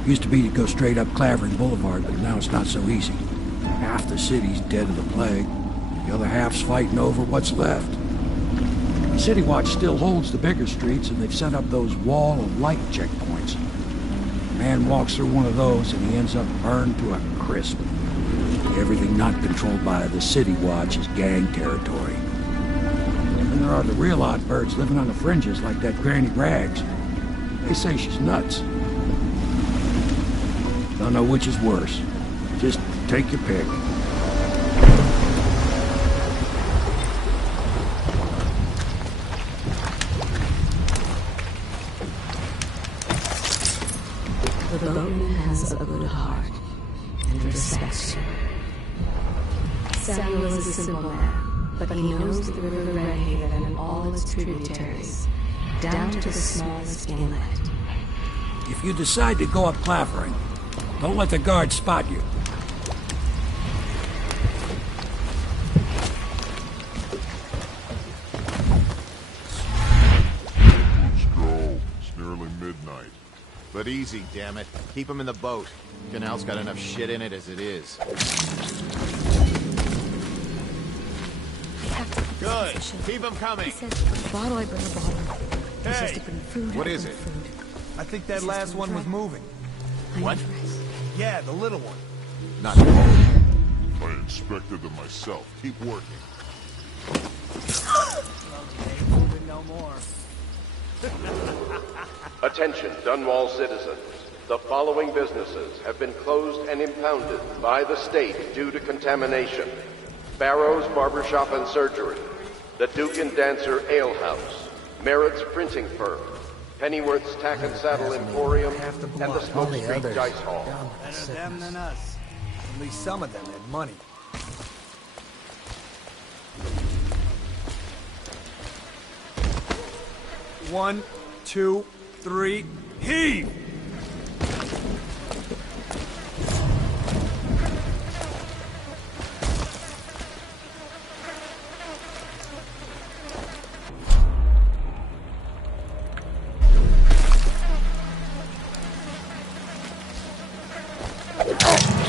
Used to be to go straight up Clavering Boulevard, but now it's not so easy. Half the city's dead of the plague. The other half's fighting over what's left. City Watch still holds the bigger streets, and they've set up those wall of light checkpoints. A man walks through one of those, and he ends up burned to a crisp. Everything not controlled by the City Watch is gang territory. And there are the real odd birds living on the fringes like that Granny Rags. They say she's nuts. Don't know which is worse. Just take your pick. The boatman has a good heart and respects you. Samuel is a simple man, but he knows the river Redhaven and all its tributaries, down to the smallest inlet. If you decide to go up Clavering, don't let the guards spot you. Let's go. It's nearly midnight. But easy, damn it. Keep him in the boat. Canal's got enough shit in it as it is. Good. Keep him coming. He says, bring a bottle, I bring a bottle. He says to bring food, What I is bring it? food. I think that last one was moving. What? Yeah, the little one. Not I inspected them myself. Keep working. No more. Attention, Dunwall citizens. The following businesses have been closed and impounded by the state due to contamination. Barrow's Barbershop and Surgery, the Duke and Dancer Ale House, Merritt's Printing Firm, Pennyworth's Tack and Saddle Emporium, and the Smoke Street Dice Hall. Better them than us. At least some of them had money. One, two, three, heave!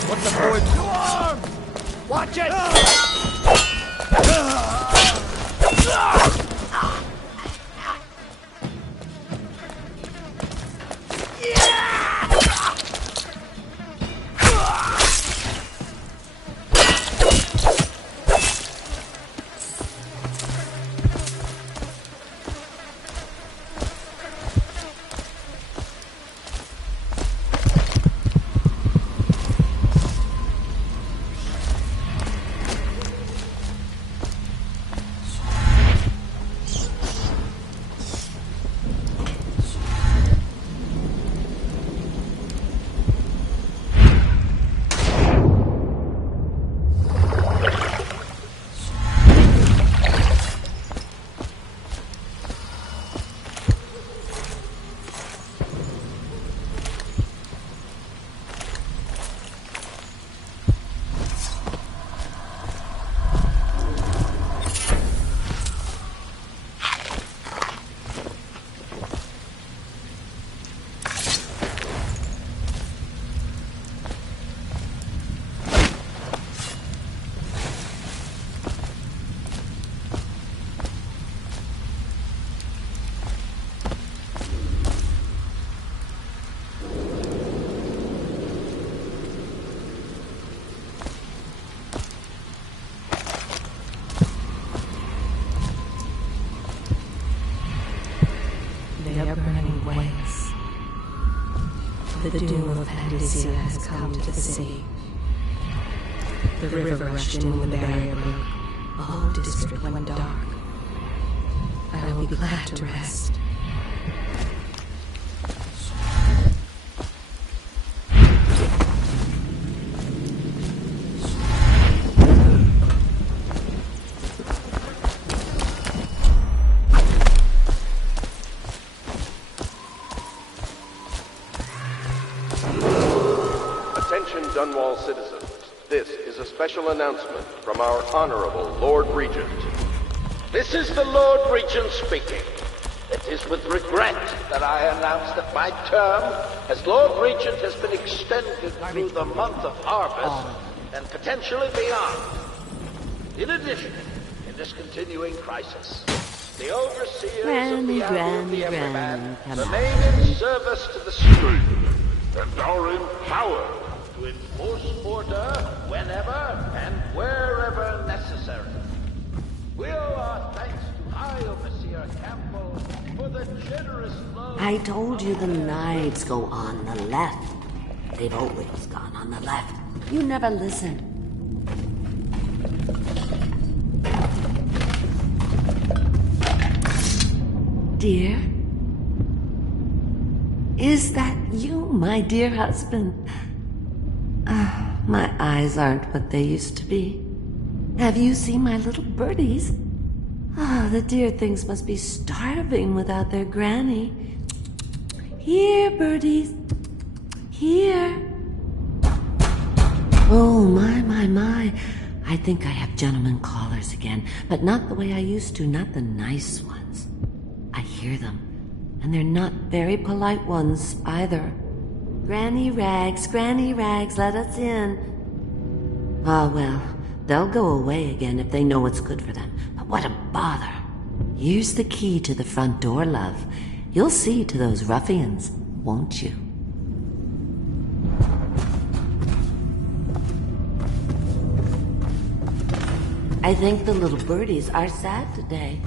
What the boys? Two arms! Watch it! The doom of Pandacia has come to the sea. The river rushed in when the barrier broke. The whole district went dark. I will be glad to rest. Dunwall citizens, this is a special announcement from our Honorable Lord Regent. This is the Lord Regent speaking. The It is with regret that I announce that my term as Lord Regent has been extended through the month of harvest and potentially beyond. In addition, in this continuing crisis, the overseers of the Hour of the Everyman remain in service to the state and are empowered to enforce order whenever and wherever necessary. We owe our thanks to High Overseer Campbell for the generous love... I told you the knives go on the left. They've always gone on the left. You never listen. Dear? Is that you, my dear husband? My eyes aren't what they used to be. Have you seen my little birdies? The dear things must be starving without their granny. Here, birdies. Here. Oh, my. I think I have gentlemen callers again, but not the way I used to, not the nice ones. I hear them, and they're not very polite ones either. Granny Rags, let us in. Ah, well, they'll go away again if they know what's good for them. But what a bother. Here's the key to the front door, love. You'll see to those ruffians, won't you? I think the little birdies are sad today.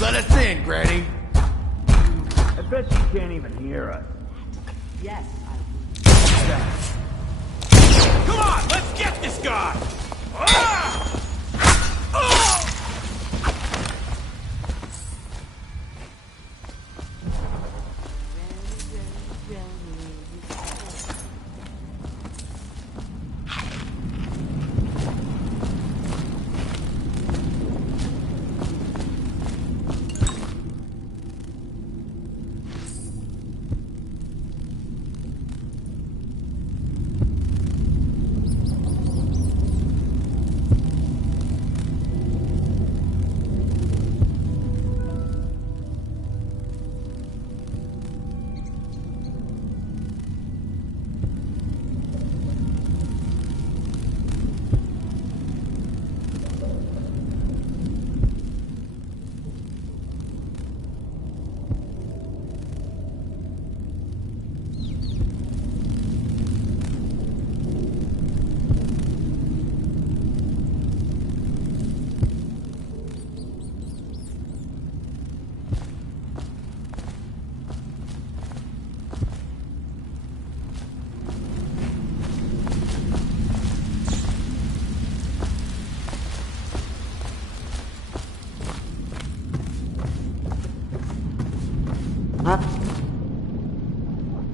Let us in, Granny. I bet you can't even hear us. Yes, Come on, let's get this guy!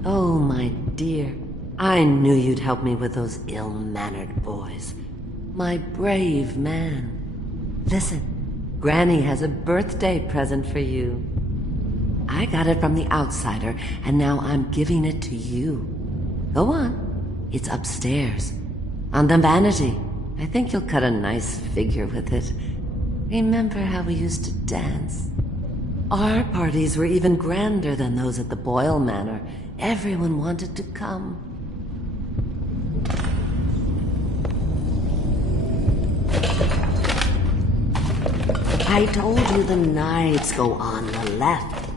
Oh, my dear. I knew you'd help me with those ill-mannered boys. My brave man. Listen, Granny has a birthday present for you. I got it from the outsider, and now I'm giving it to you. Go on. It's upstairs. On the vanity. I think you'll cut a nice figure with it. Remember how we used to dance? Our parties were even grander than those at the Boyle Manor. Everyone wanted to come. I told you the knives go on the left.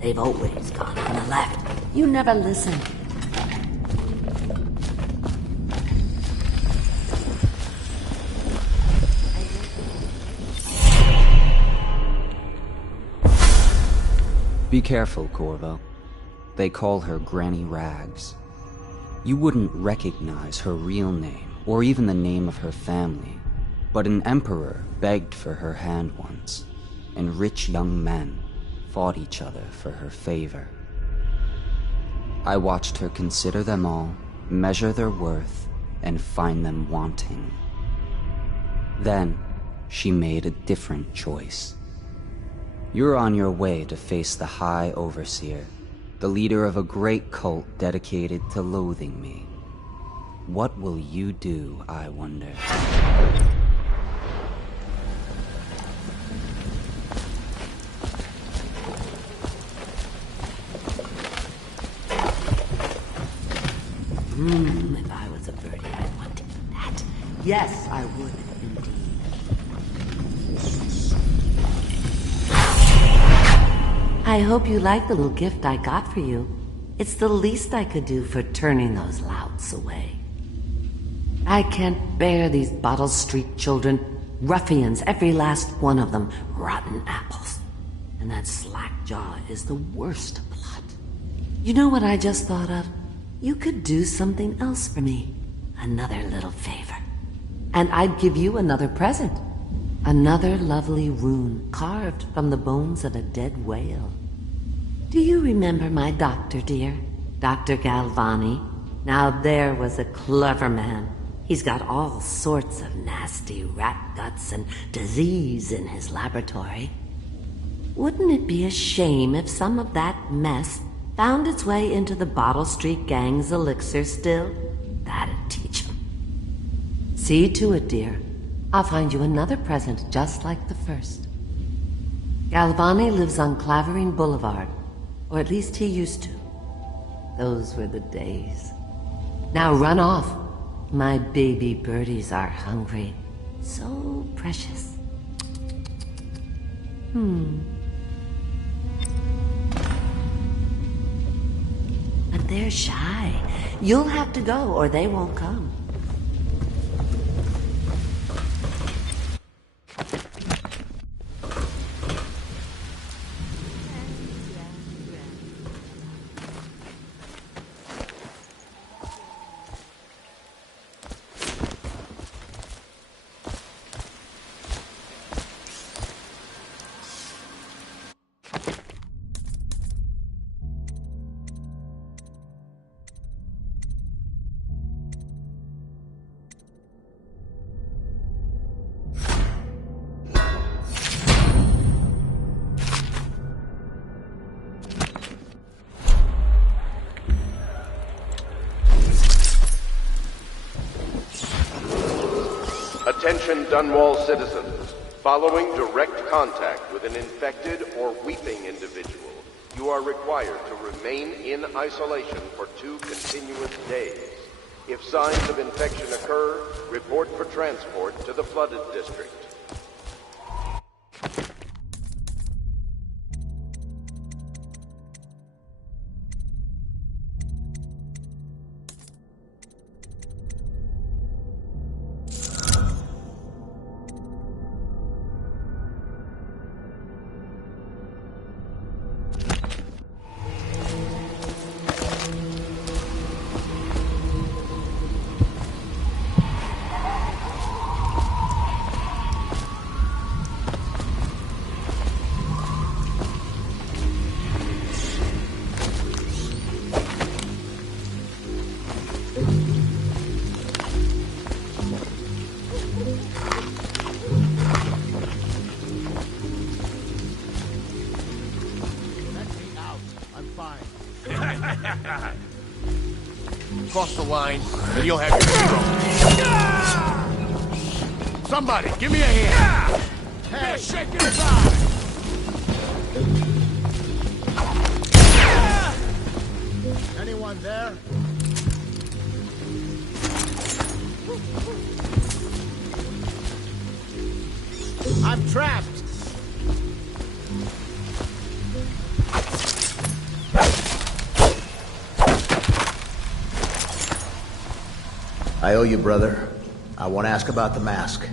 They've always gone on the left. You never listen. Be careful, Corvo. They call her Granny Rags. You wouldn't recognize her real name, or even the name of her family, but an emperor begged for her hand once, and rich young men fought each other for her favor. I watched her consider them all, measure their worth, and find them wanting. Then, she made a different choice. You're on your way to face the High Overseer, the leader of a great cult dedicated to loathing me. What will you do, I wonder? If I was a birdie, I'd want to eat that. Yes, I would indeed. I hope you like the little gift I got for you. It's the least I could do for turning those louts away. I can't bear these Bottle Street children. Ruffians, every last one of them. Rotten apples. And that slack-jaw is the worst lot. You know what I just thought of? You could do something else for me. Another little favor. And I'd give you another present. Another lovely rune carved from the bones of a dead whale. Do you remember my doctor, dear? Dr. Galvani? Now there was a clever man. He's got all sorts of nasty rat guts and disease in his laboratory. Wouldn't it be a shame if some of that mess found its way into the Bottle Street Gang's elixir still? That'd teach him. See to it, dear. I'll find you another present just like the first. Galvani lives on Clavering Boulevard, or at least he used to. Those were the days. Now run off. My baby birdies are hungry. So precious. But they're shy. You'll have to go, or they won't come. Attention Dunwall citizens. Following direct contact with an infected or weeping individual, you are required to remain in isolation for 2 continuous days. If signs of infection occur, report for transport to the flooded district. Cross the line, and you'll have your hero. Somebody, give me a hand. Hey, shake it aside. Anyone there? I'm trapped. I owe you, brother. I won't ask about the mask.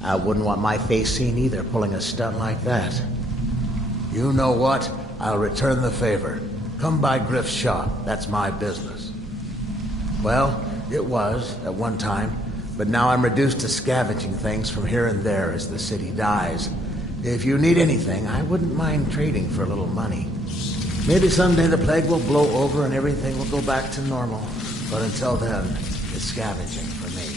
I wouldn't want my face seen either, pulling a stunt like that. You know what? I'll return the favor. Come by Griff's shop. That's my business. Well, it was, at one time, but now I'm reduced to scavenging things from here and there as the city dies. If you need anything, I wouldn't mind trading for a little money. Maybe someday the plague will blow over and everything will go back to normal. But until then, it's scavenging for me.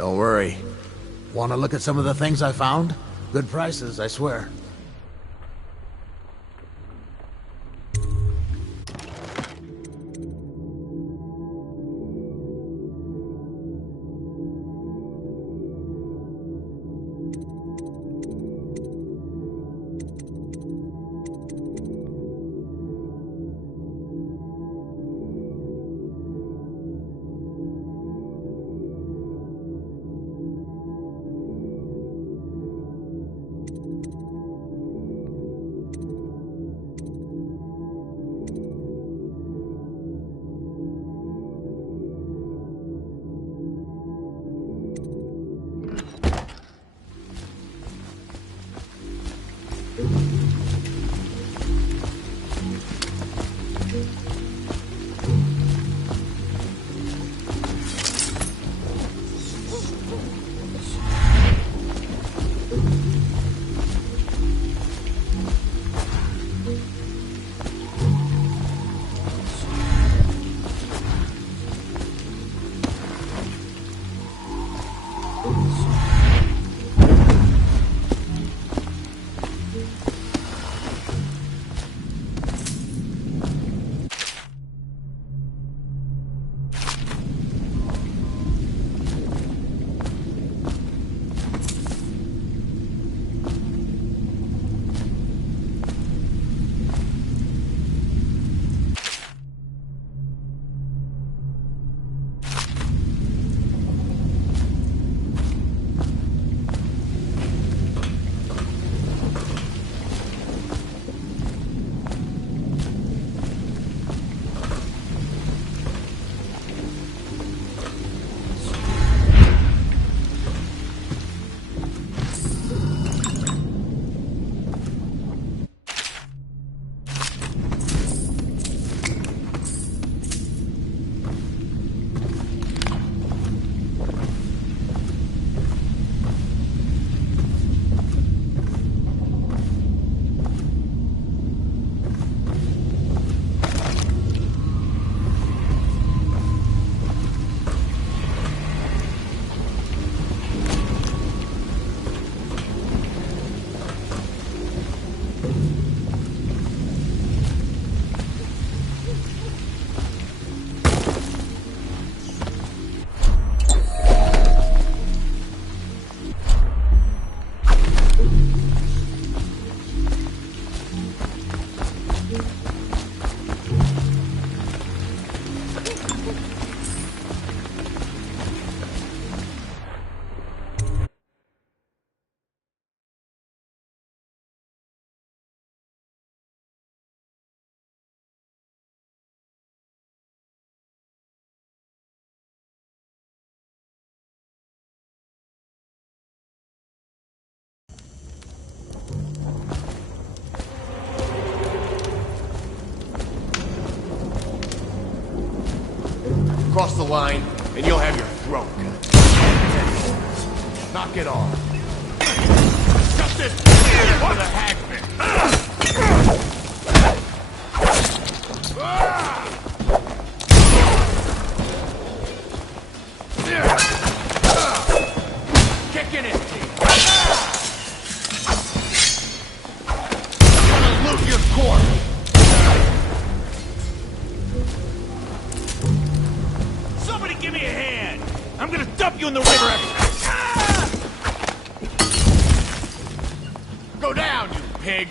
Don't worry. Want to look at some of the things I found? Good prices, I swear. Cross the line, and you'll have your throat cut. Knock it off. Justice! For the Hagman! Kicking it, team! I'm gonna loot your corpse! Somebody give me a hand! I'm gonna dump you in the river! Go down, you pig!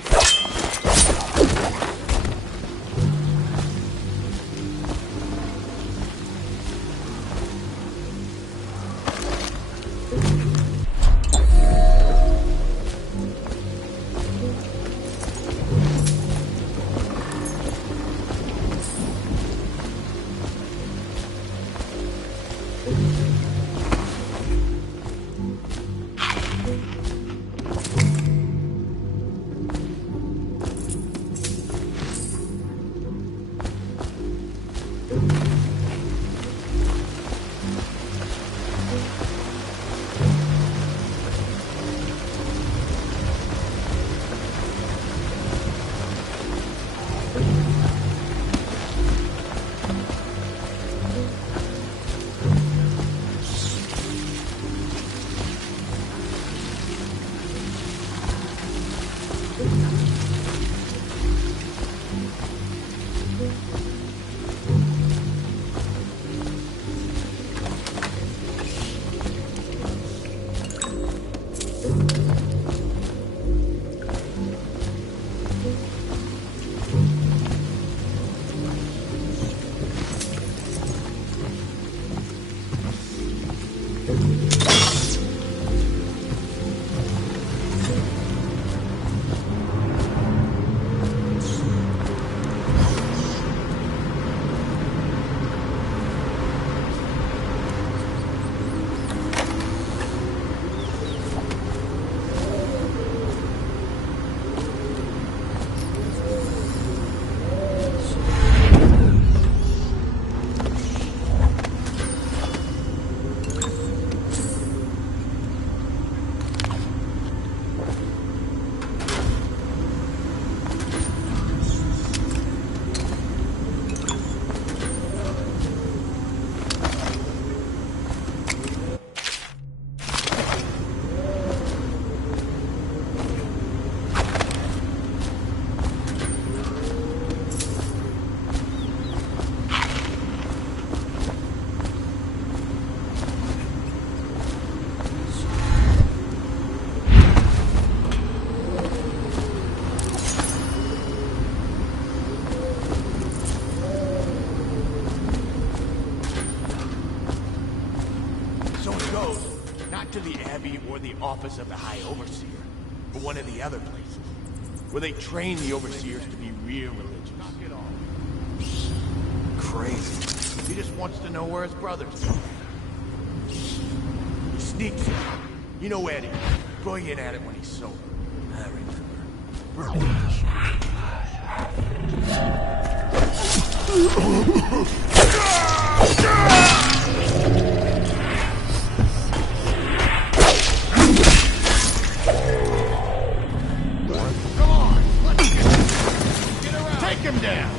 for the office of the High Overseer, or one of the other places, where they train the Overseers to be real religious. Knock it off. Crazy. He just wants to know where his brother's going. He sneaks in. You know Eddie. Brilliant at it when he's sober. I remember. Come on, let's get around. Take him down.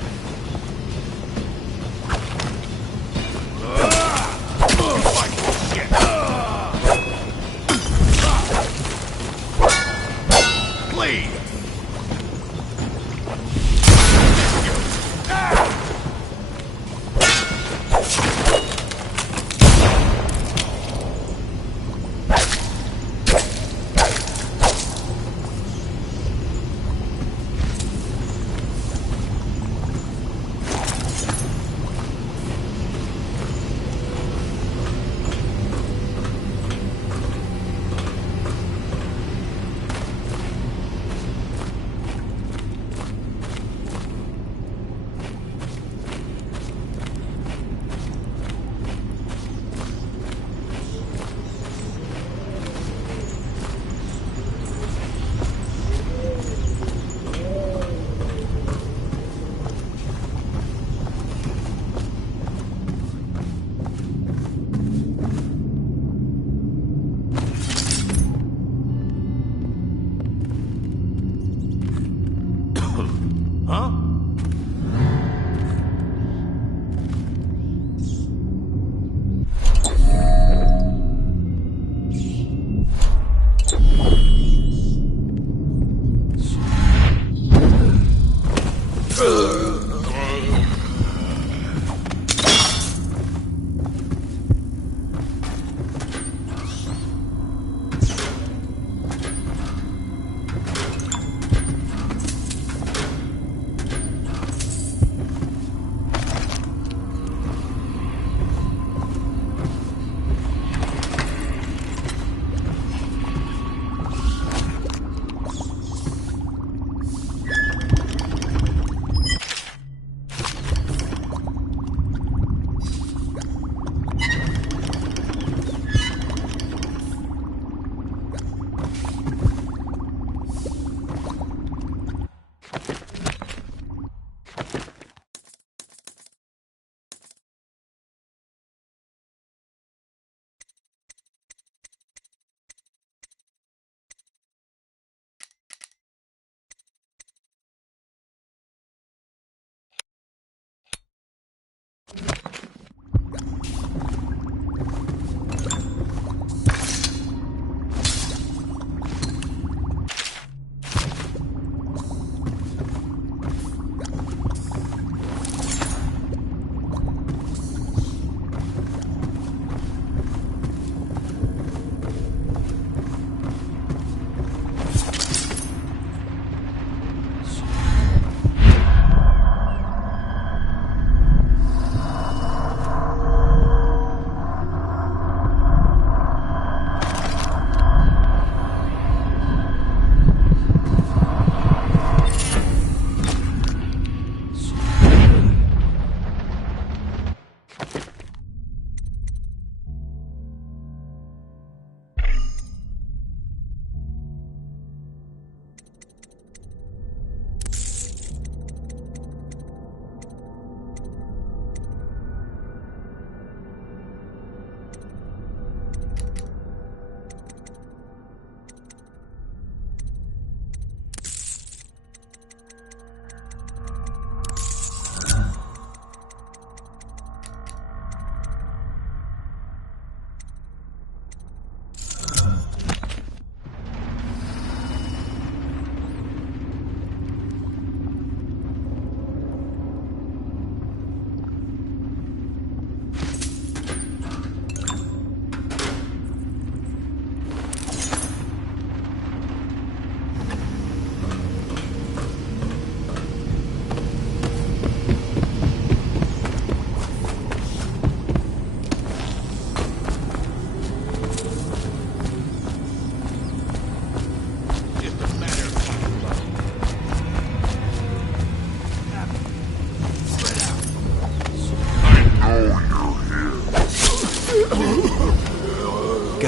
Please.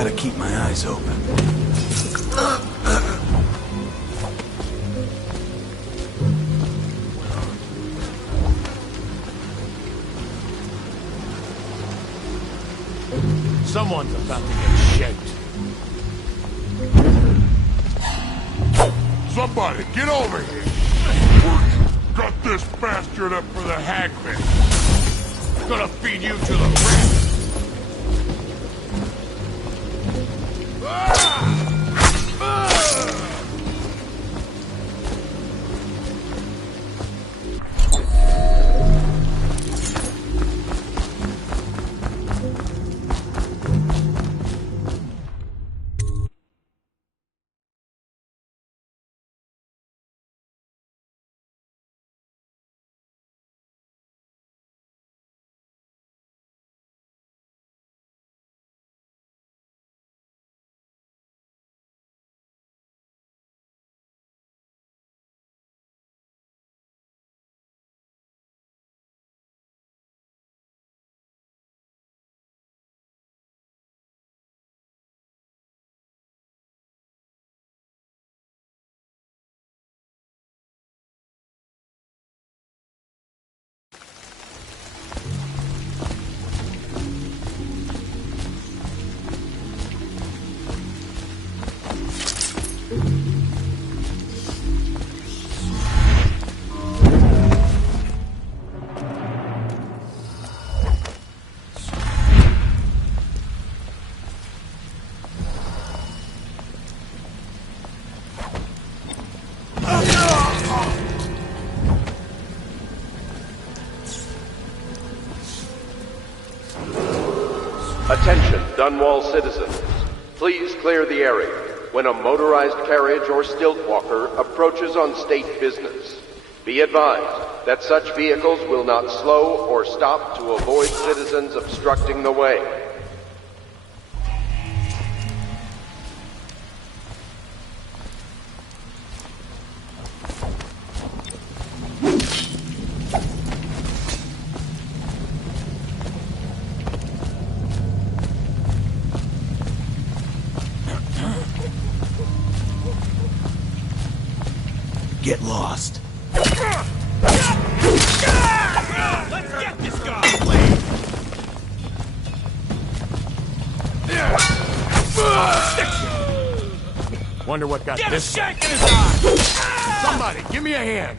gotta keep my eyes open. Someone's about to get shaped. Somebody, get over here! Got this bastard up for the hagman. Gonna feed you to the rats. Attention, Dunwall citizens. Please clear the area when a motorized carriage or stilt walker approaches on state business. Be advised that such vehicles will not slow or stop to avoid citizens obstructing the way. Get lost. Let's get this guy, please! Wonder what got Get this a shank in his eye! Somebody, give me a hand!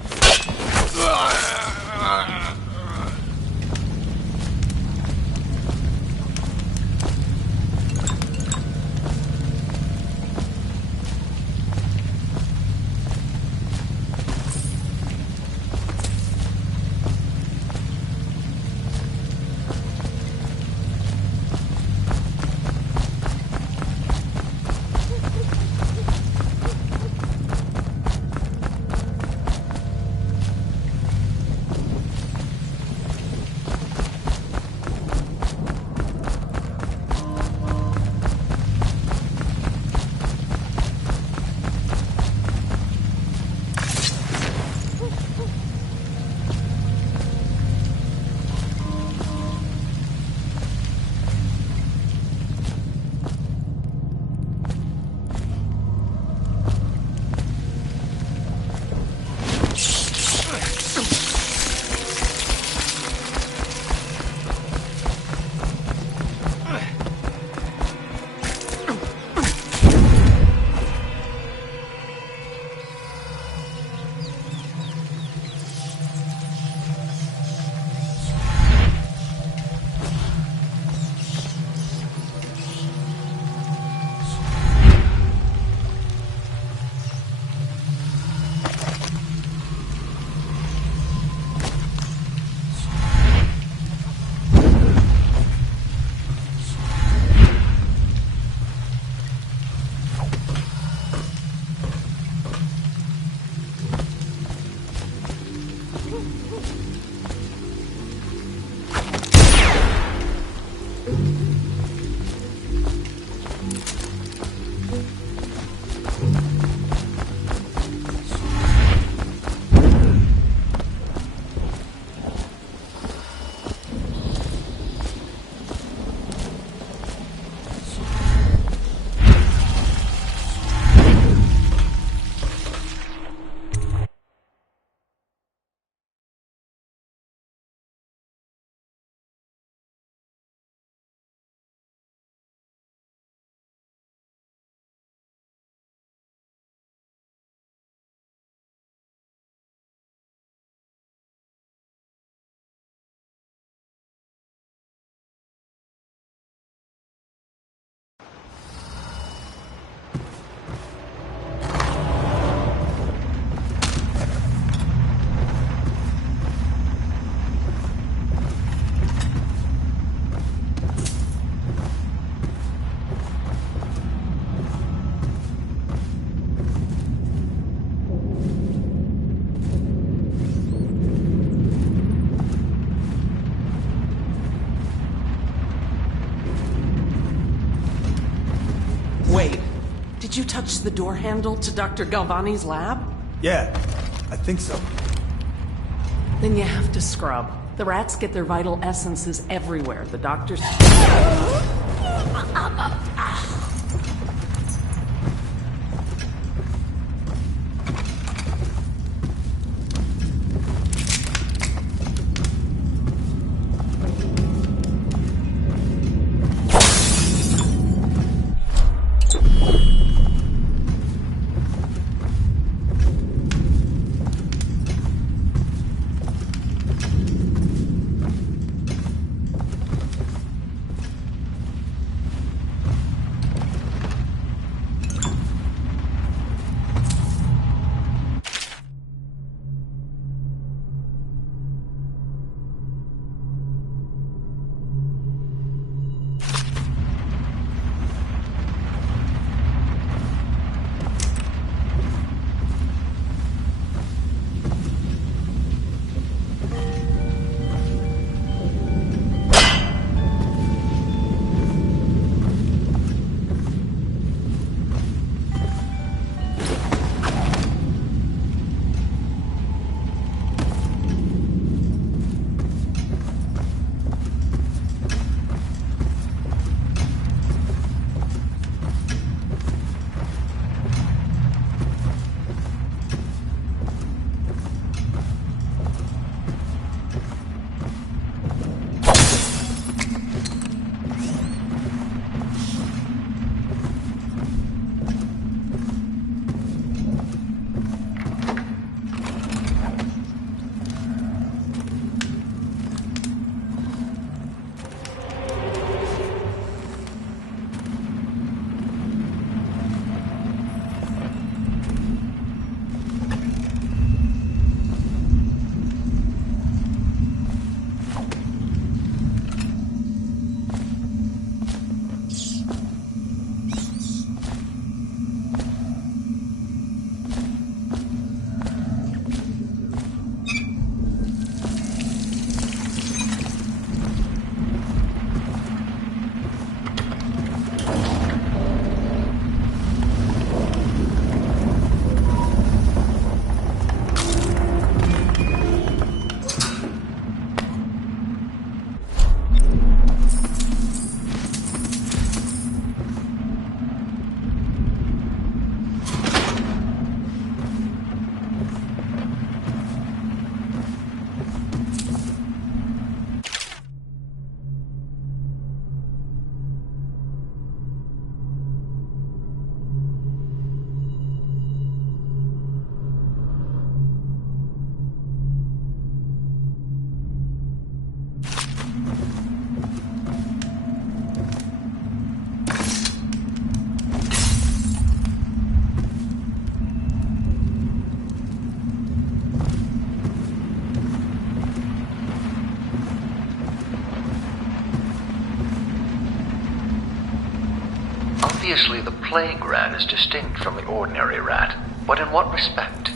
Did you touch the door handle to Dr. Galvani's lab? Yeah, I think so. Then you have to scrub. The rats get their vital essences everywhere. The doctors... Obviously, the plague rat is distinct from the ordinary rat, but in what respect?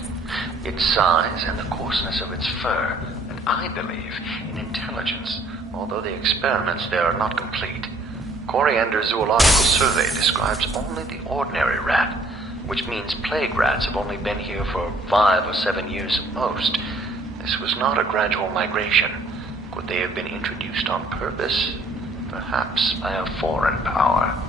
Its size and the coarseness of its fur, and I believe in intelligence, although the experiments there are not complete. Coriander's zoological survey describes only the ordinary rat, which means plague rats have only been here for 5 or 7 years at most. This was not a gradual migration. Could they have been introduced on purpose? Perhaps by a foreign power.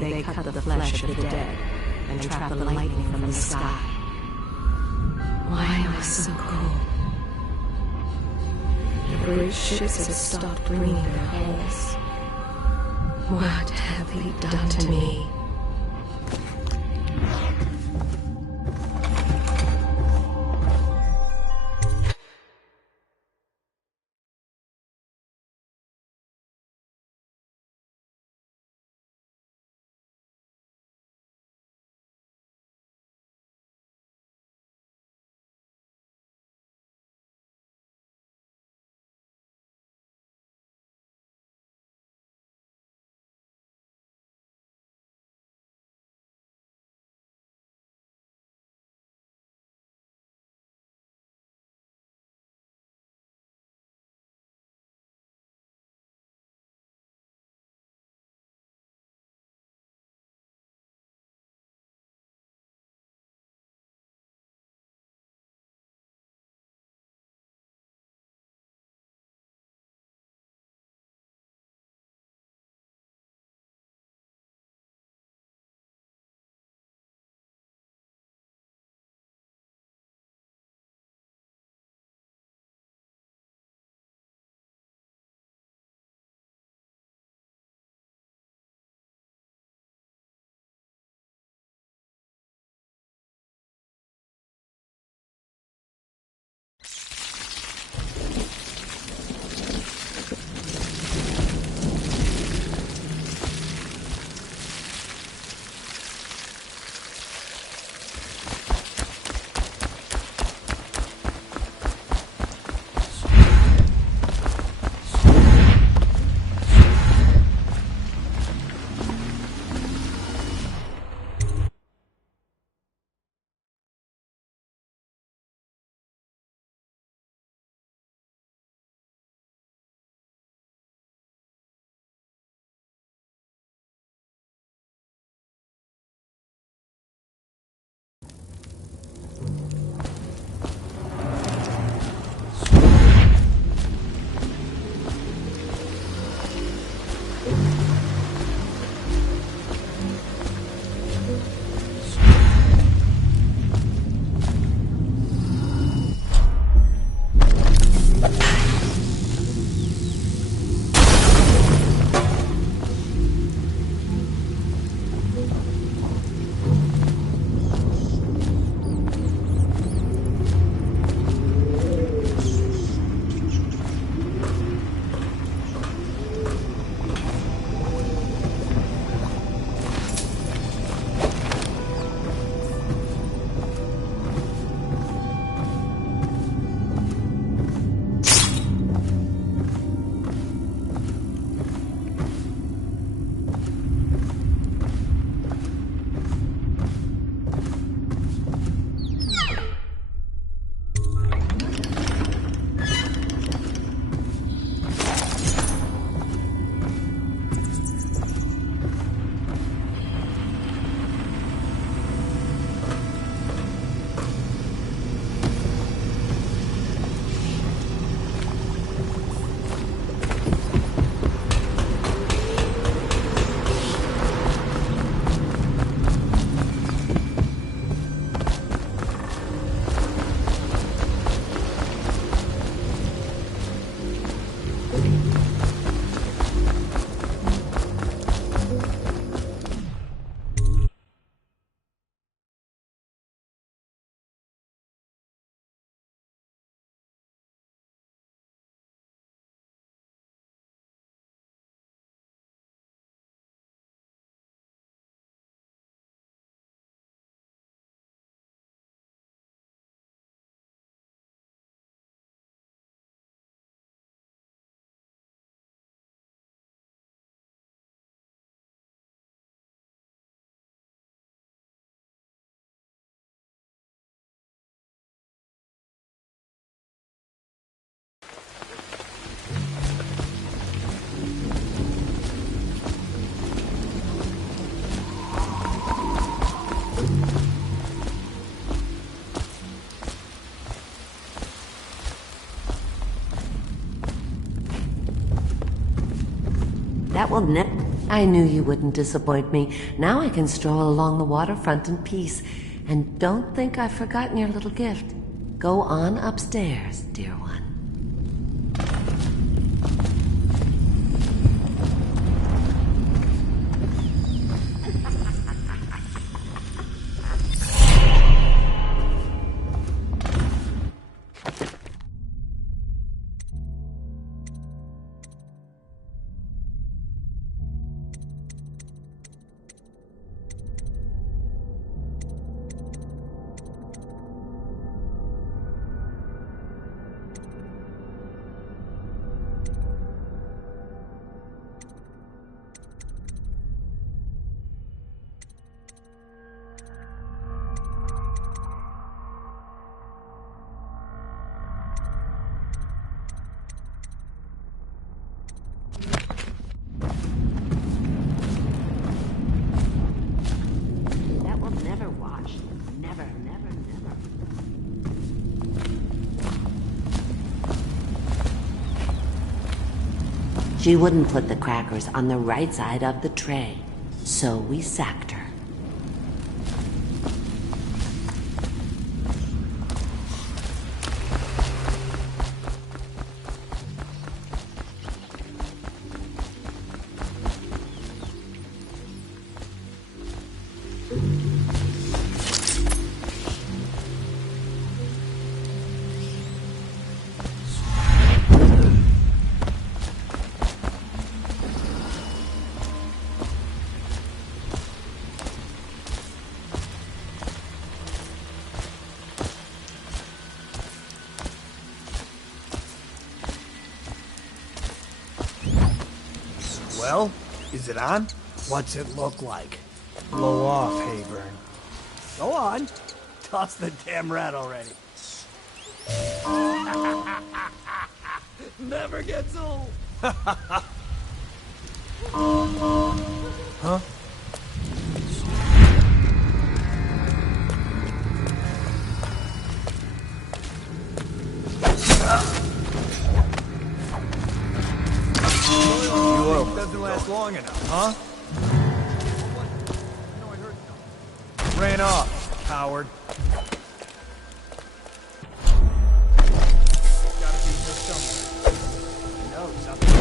me they cut the flesh of the dead and trap the lightning from the sky. Why am I so cold? The great ships have stopped bringing their hulls. What have they done to me? That will never... I knew you wouldn't disappoint me. Now I can stroll along the waterfront in peace. And don't think I've forgotten your little gift. Go on upstairs, dear one. She wouldn't put the crackers on the right side of the tray, so we sacked her. Well, is it on? What's it look like? Blow off, Hayburn. Go on. Toss the damn rat already. Never gets old. Huh? Doesn't last long enough, huh? Ran off, coward. Gotta be here somewhere. No, something.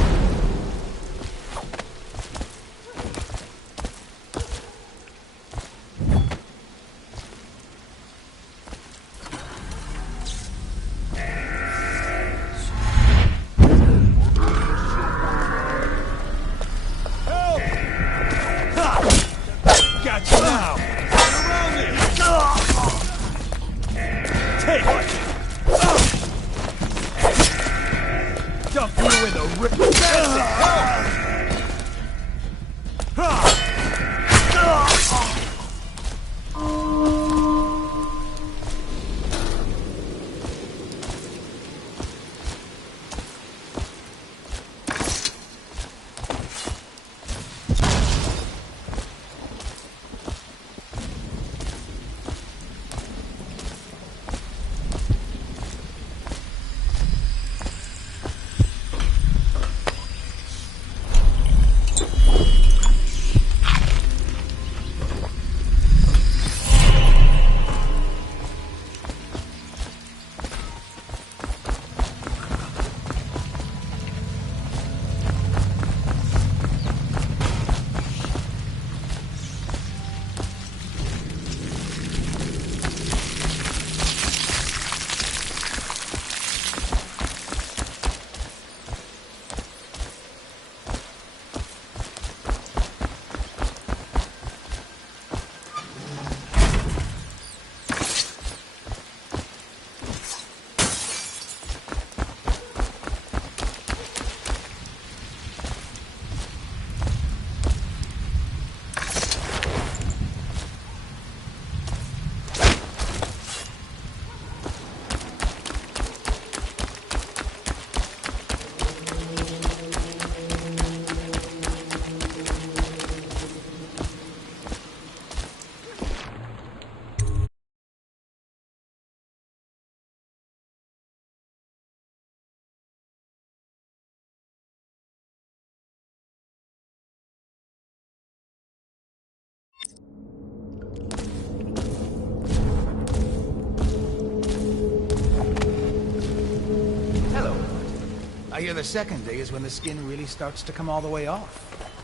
I hear the second day is when the skin really starts to come all the way off.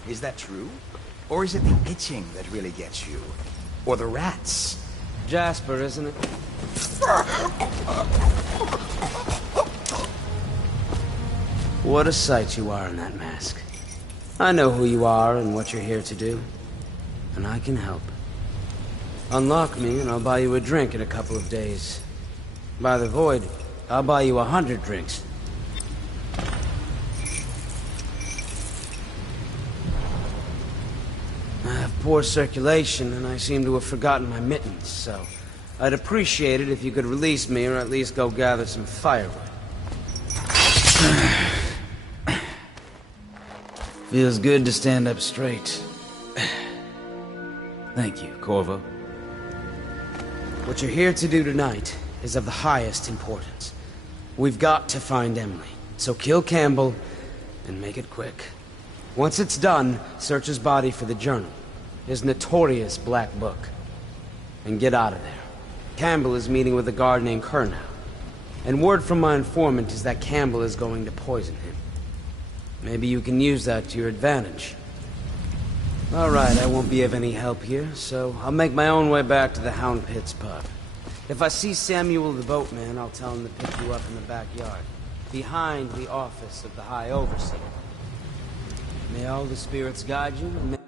Is that true? Or is it the itching that really gets you? Or the rats? Jasper, isn't it? What a sight you are in that mask. I know who you are and what you're here to do. And I can help. Unlock me and I'll buy you a drink in a couple of days. By the Void, I'll buy you 100 drinks. I have poor circulation and I seem to have forgotten my mittens, so I'd appreciate it if you could release me or at least go gather some firewood. Feels good to stand up straight. Thank you, Corvo. What you're here to do tonight is of the highest importance. We've got to find Emily, so kill Campbell and make it quick. Once it's done, search his body for the journal, his notorious black book, and get out of there. Campbell is meeting with a guard named Kernow, and word from my informant is that Campbell is going to poison him. Maybe you can use that to your advantage. Alright, I won't be of any help here, so I'll make my own way back to the Hound Pits pub. If I see Samuel the boatman, I'll tell him to pick you up in the backyard, behind the office of the High Overseer. May all the spirits guide you, and may...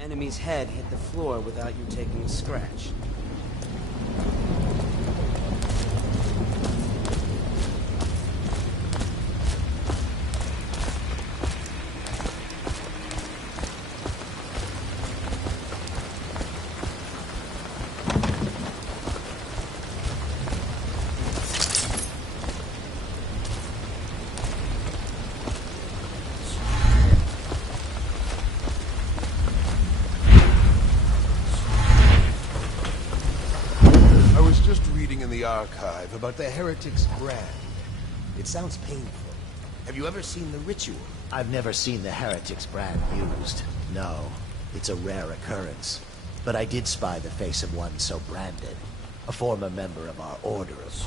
enemy's head hit the floor without you taking a scratch. Archive about the Heretic's brand. It sounds painful. Have you ever seen the ritual? I've never seen the Heretic's brand used. No, it's a rare occurrence. But I did spy the face of one so branded. A former member of our order, of course.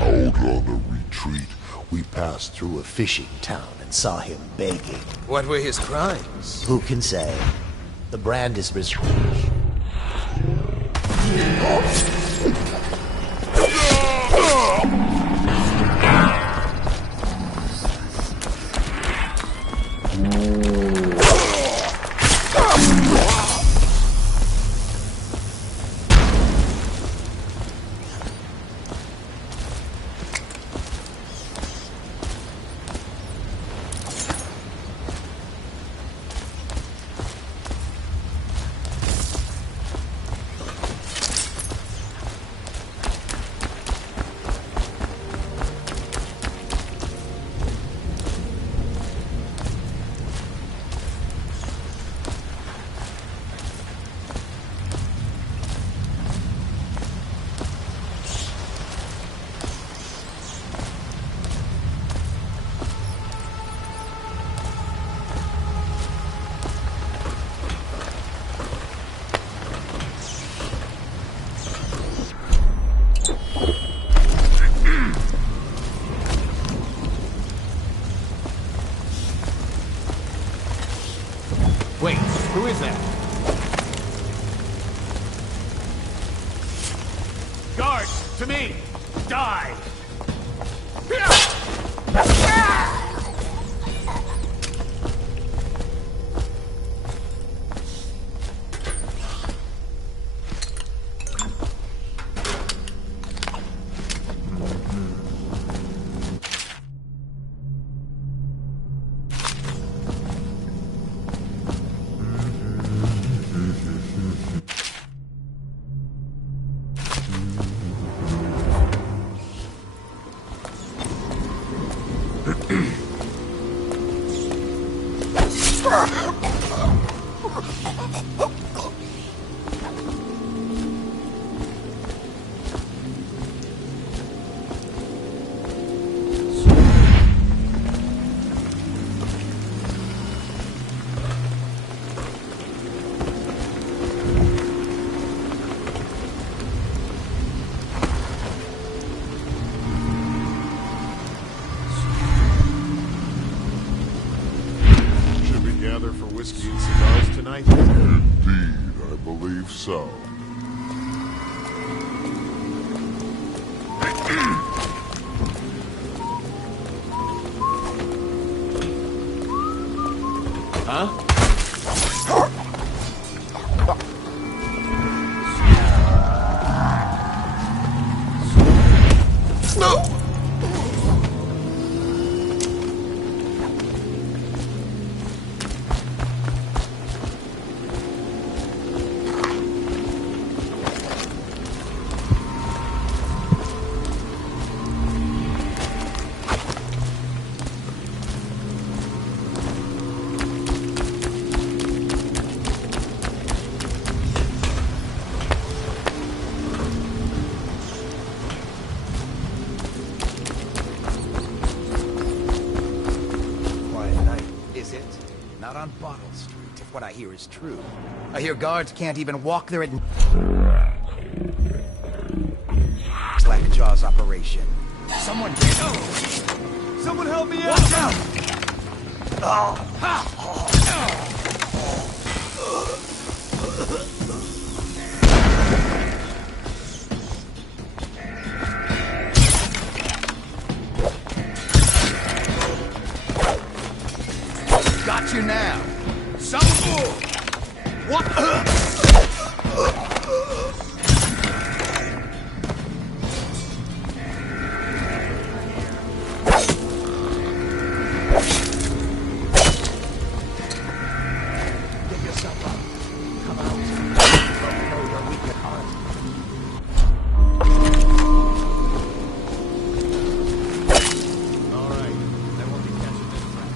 Out on the retreat, We passed through a fishing town and saw him begging. What were his crimes? Who can say? The brand is Wait, who is that? Guards, to me! Die! Whiskey and cigars tonight? Indeed, I believe so. Huh? On Bottle Street, if what I hear is true. I hear guards can't even walk there at Slackjaw's operation. Someone help me out! Watch out! Got you now. Some fool. What? Get yourself up. Come out. Don't know your weak at heart. All right. I won't be catching this crap.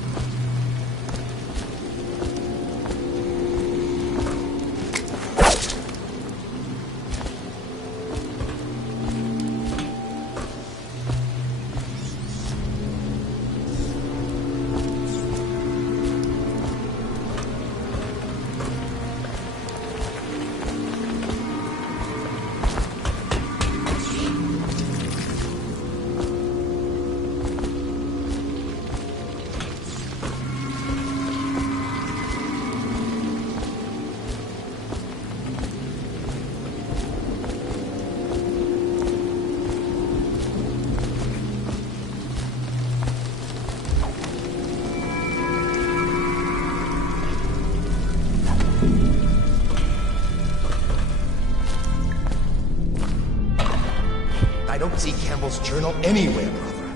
I don't see Campbell's journal anywhere, brother.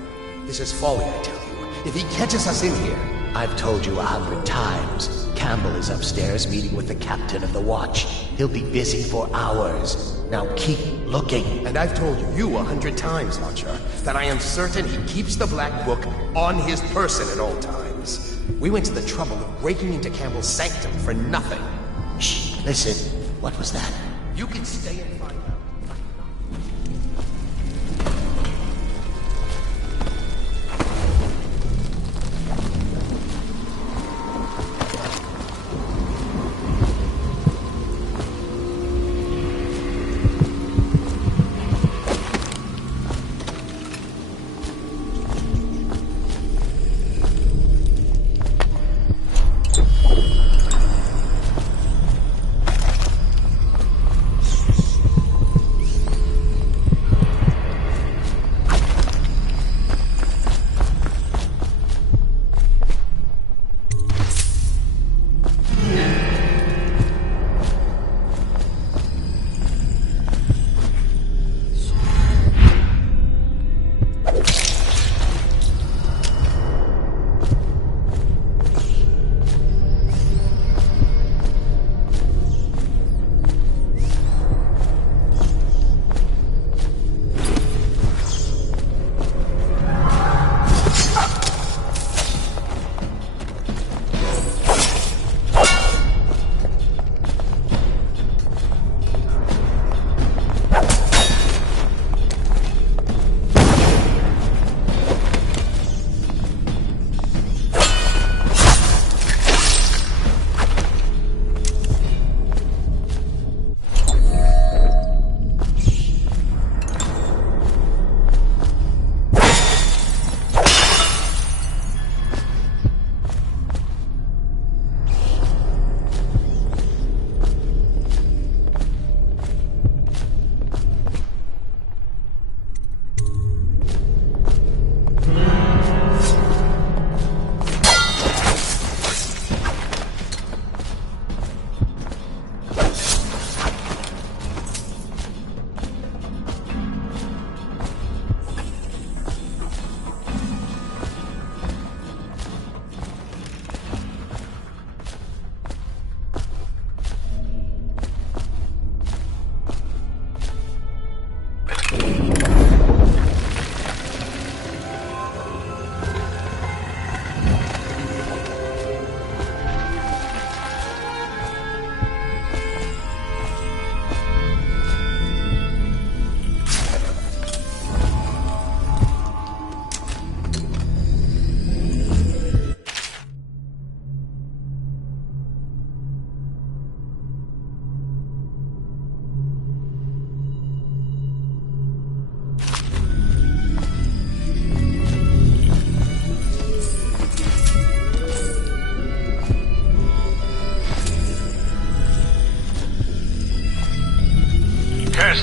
This is folly, I tell you. If he catches us in here... I've told you 100 times. Campbell is upstairs meeting with the captain of the watch. He'll be busy for hours. Now keep looking. And I've told you 100 times, Archer, that I am certain he keeps the Black Book on his person at all times. We went to the trouble of breaking into Campbell's sanctum for nothing. Shh, listen. What was that? You can stay and find out.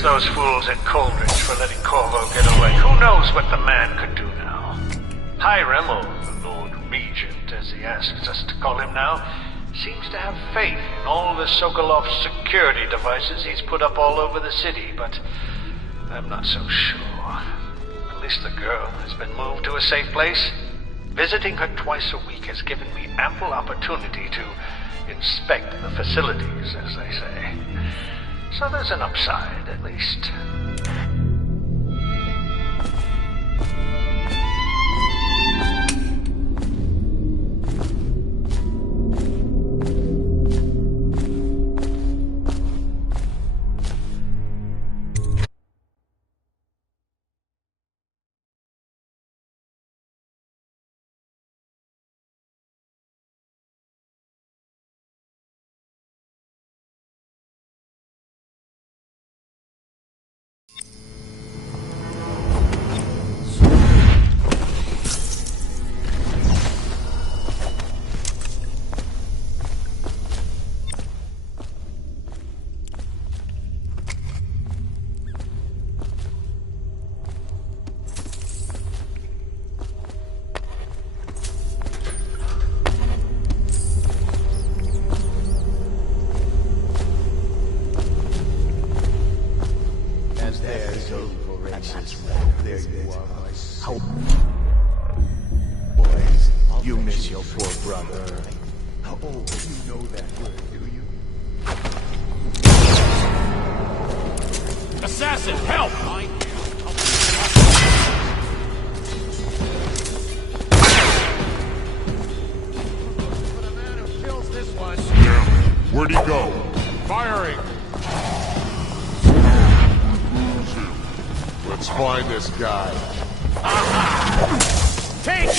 those fools at Coleridge for letting Corvo get away. Who knows what the man could do now? Hiram, or the Lord Regent, as he asks us to call him now, seems to have faith in all the Sokolov security devices he's put up all over the city, but I'm not so sure. At least the girl has been moved to a safe place. Visiting her twice a week has given me ample opportunity to inspect the facilities, as they say. So there's an upside, at least. Boys, you miss your poor brother. Oh, you know that word, do you? Assassin, help! Where'd he go? Firing! Let's find this guy. Take it!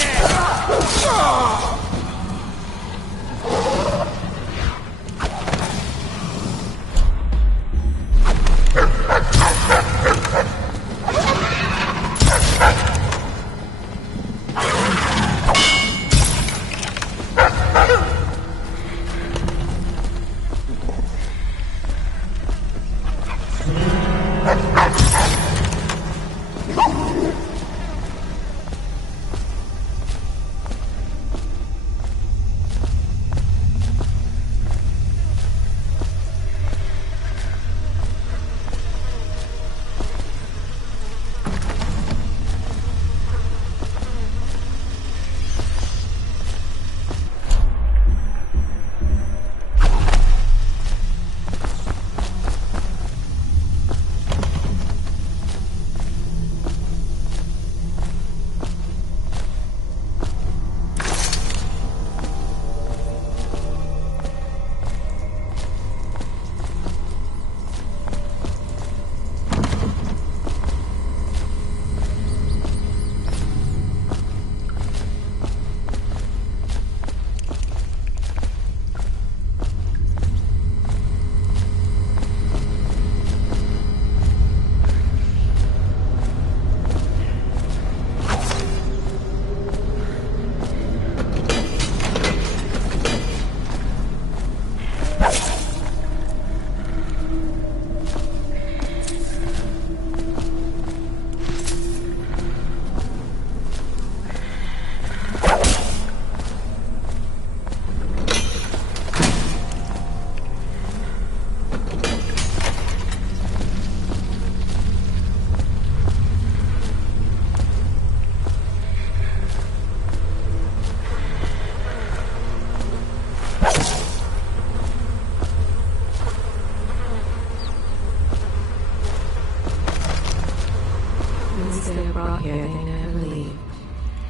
Here they never leave.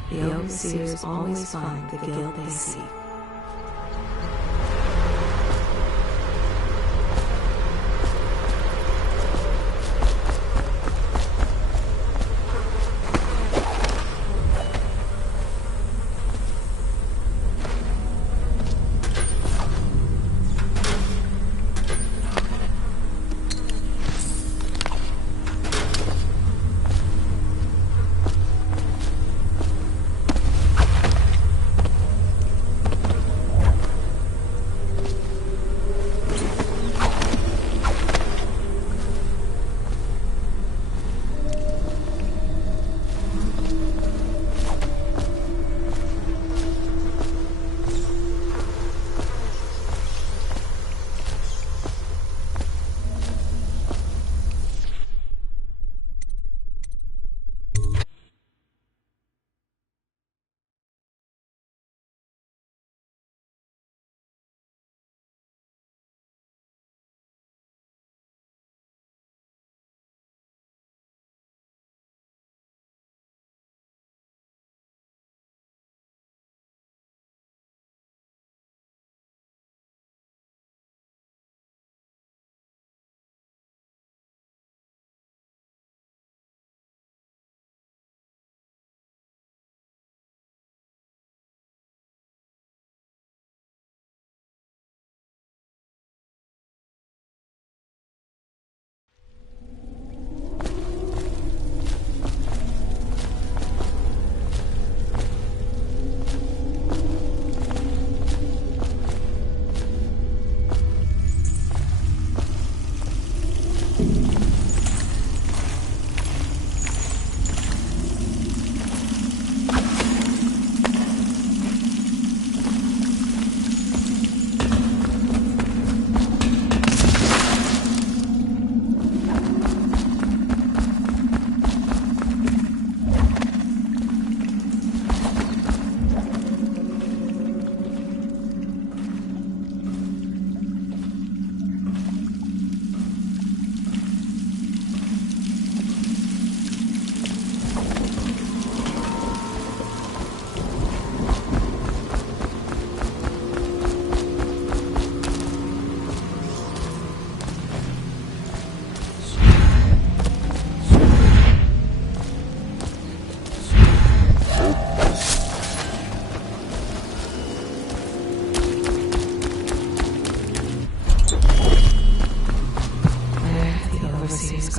The overseers always find the guilt they seek.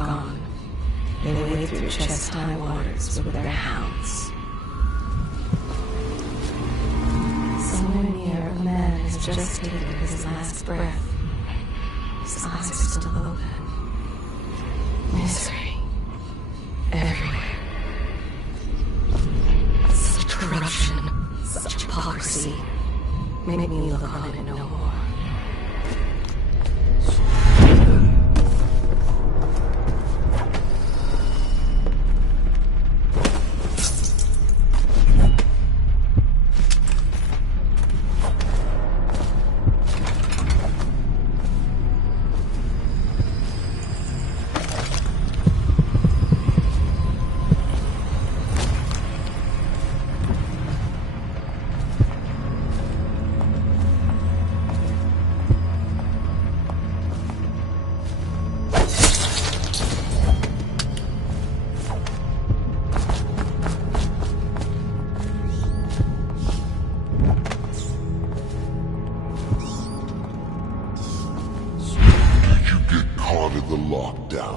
gone. They wade through chest-high waters with their hounds. Somewhere near, a man has just taken his last breath. His eyes are still open. Misery. Everywhere. Such corruption. Such hypocrisy. Make me look on it no more.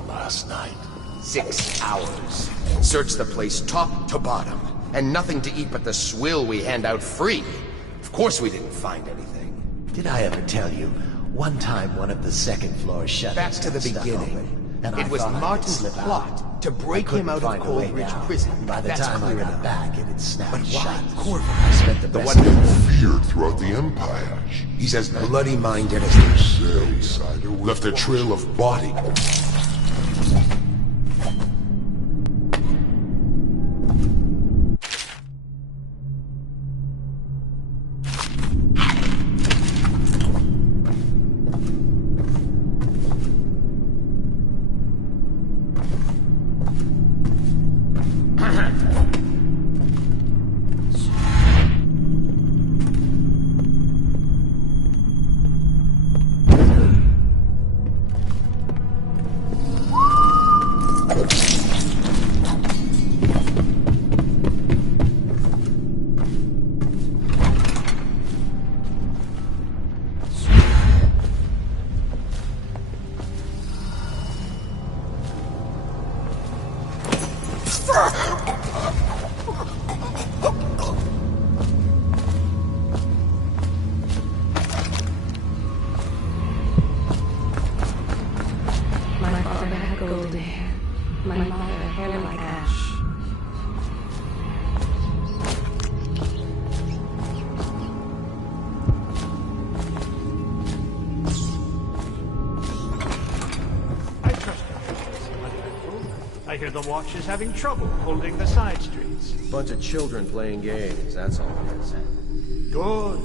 Last night. 6 hours. Searched the place top to bottom. And nothing to eat but the swill we hand out free. Of course we didn't find anything. Did I ever tell you? One time one of the second floor shutters Back to the beginning. It was Martin's plot to break him out of Coldridge Prison. By the time we were in the back, it had snapped shut. Corvo? I spent the one feared throughout the Empire. He's as bloody-minded as the insider left a trail of body. The watch is having trouble holding the side streets. Bunch of children playing games, that's all it is. Good.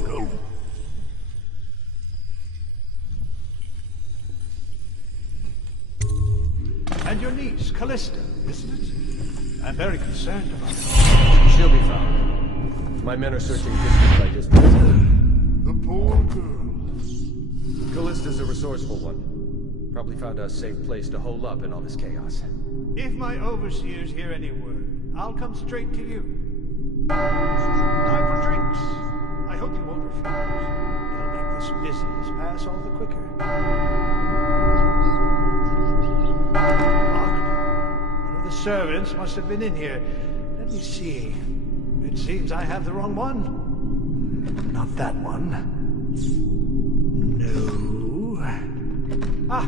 And your niece, Callista, isn't it? I'm very concerned about her. She'll be found. My men are searching district by district. The poor girl. Callista's a resourceful one. Probably found a safe place to hole up in all this chaos. If my overseers hear any word, I'll come straight to you. Time for drinks. I hope you won't refuse. It'll make this business pass all the quicker. Locked. One of the servants must have been in here. Let me see. It seems I have the wrong one. Not that one. No. Ah,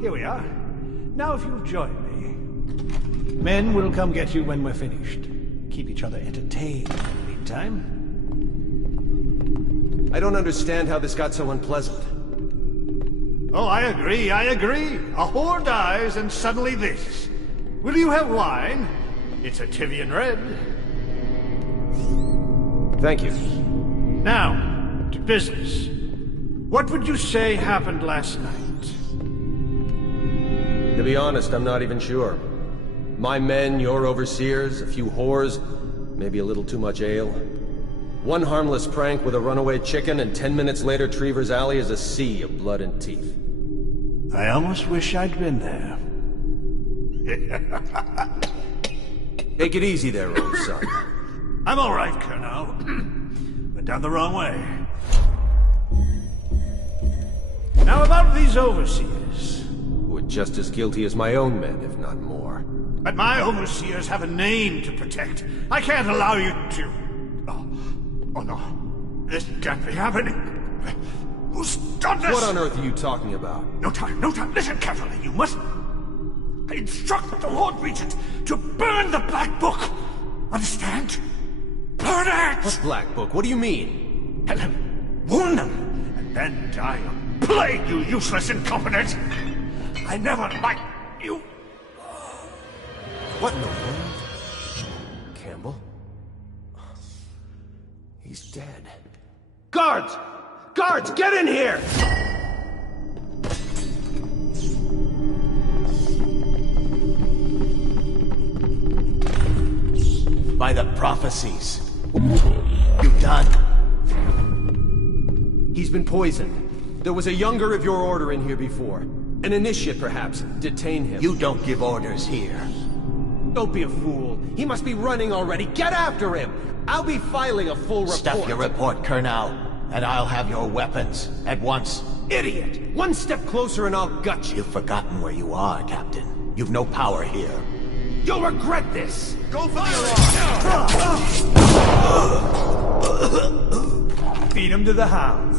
here we are. Now if you'll join me. Men will come get you when we're finished. Keep each other entertained in the meantime. I don't understand how this got so unpleasant. Oh, I agree. A whore dies and suddenly this. Will you have wine? It's a Tivian red. Thank you. Now, to business. What would you say happened last night? To be honest, I'm not even sure. My men, your overseers, a few whores, maybe a little too much ale. One harmless prank with a runaway chicken, and 10 minutes later Trevor's Alley is a sea of blood and teeth. I almost wish I'd been there. Take it easy there, old son. I'm all right, Colonel. Went down the wrong way. Now about these overseers. Who had Just as guilty as my own men, if not more. But my overseers have a name to protect. I can't allow you to... Oh no. This can't be happening. Who's done this? What on earth are you talking about? No time, no time. Listen carefully. You must... instruct the Lord Regent to burn the Black Book. Understand? Burn it! What Black Book? What do you mean? Tell him. Warn them. And then die a plague, you useless incompetent. I never liked you. What in the world? Campbell? He's dead. Guards! Guards, get in here! By the prophecies. You've done. He's been poisoned. There was a younger of your order in here before. An initiate, perhaps. Detain him. You don't give orders here. Don't be a fool. He must be running already. Get after him! I'll be filing a full report. Stuff your report, Colonel, and I'll have your weapons at once. Idiot! One step closer and I'll gut you. You've forgotten where you are, Captain. You've no power here. You'll regret this! Go for the alarm! Feed him to the hounds.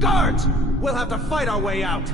Guards! We'll have to fight our way out.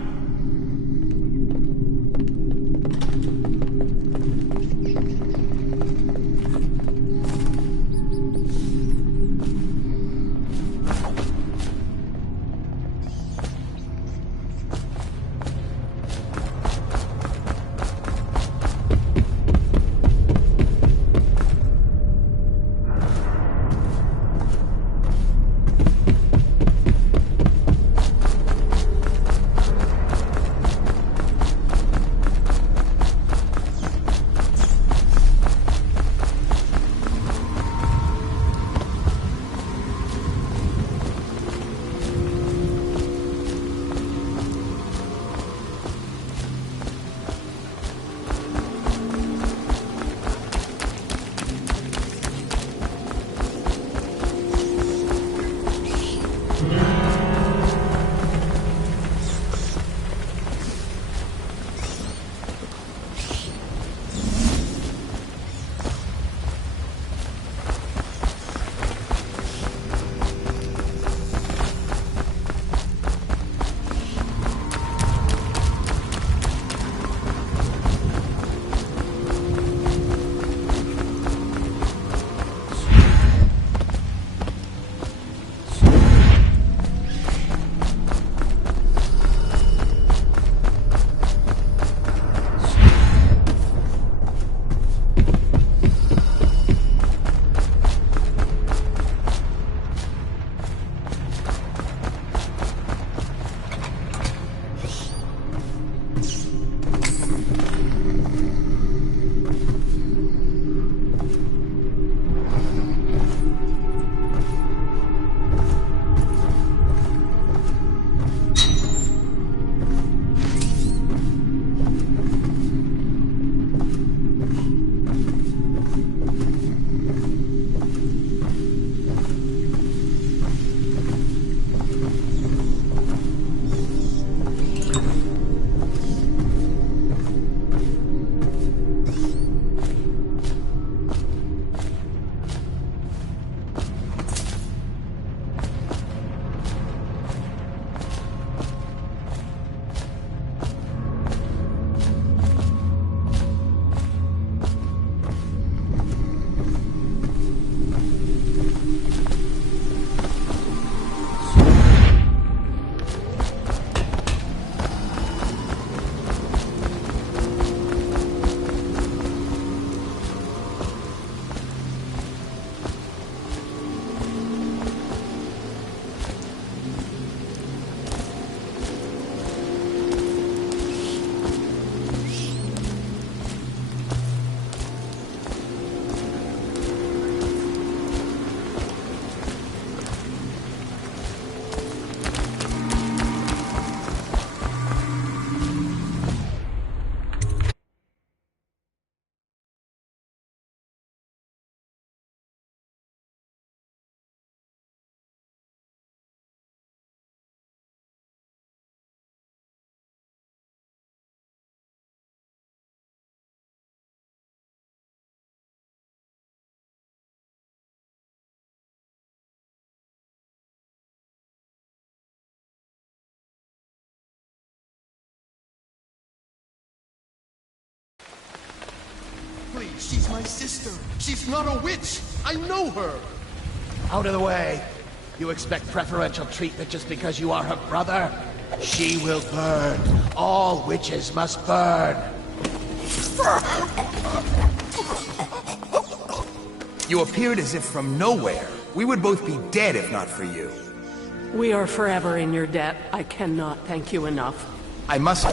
my sister. She's not a witch. I know her. Out of the way. You expect preferential treatment just because you are her brother? She will burn. All witches must burn. You appeared as if from nowhere. We would both be dead if not for you. We are forever in your debt. I cannot thank you enough. I must...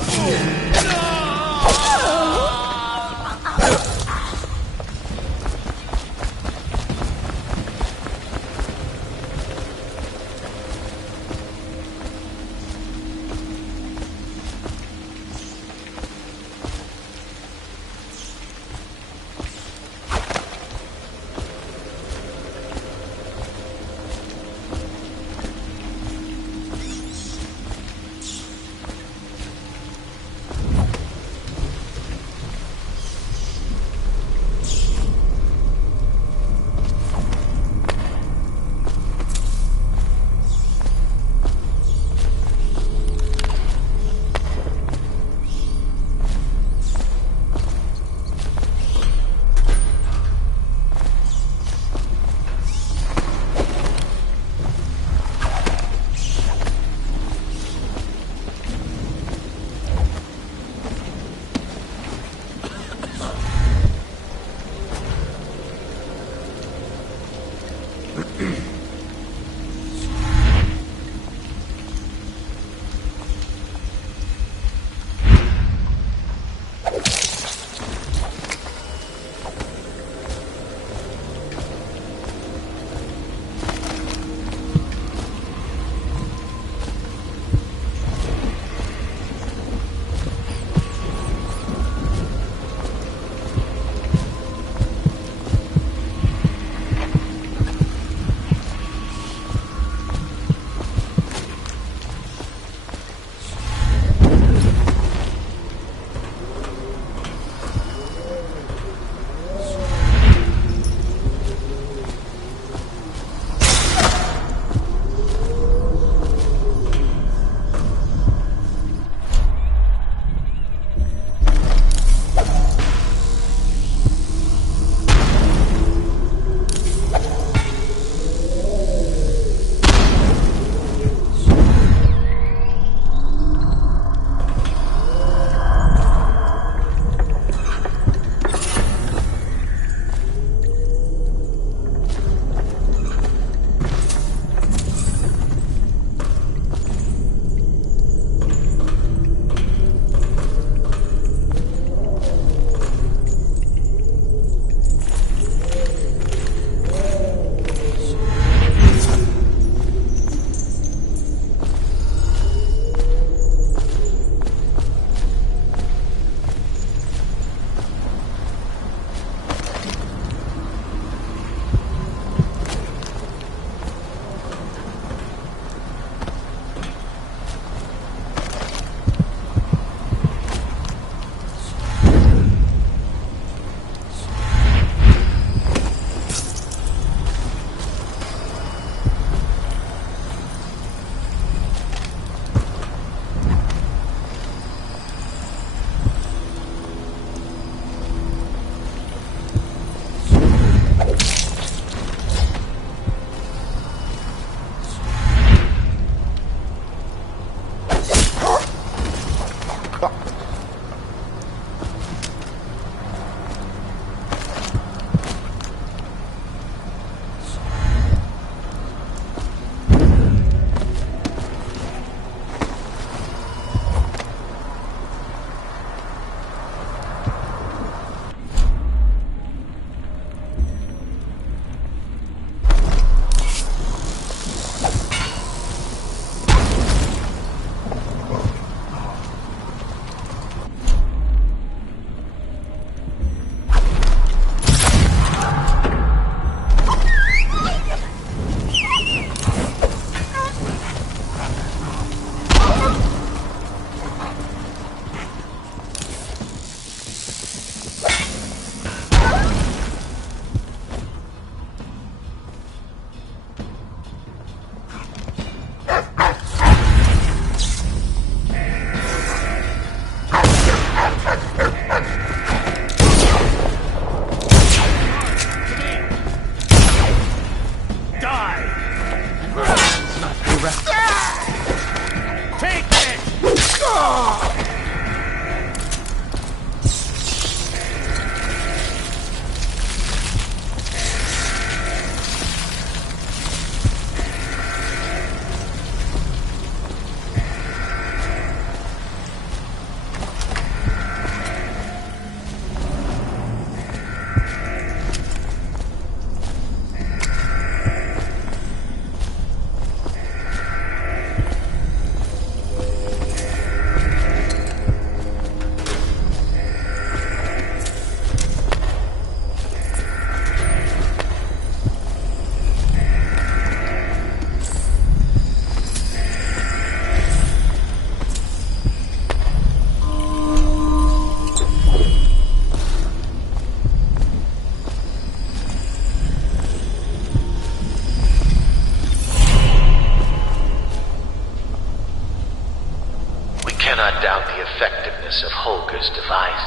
doubt the effectiveness of Holger's device,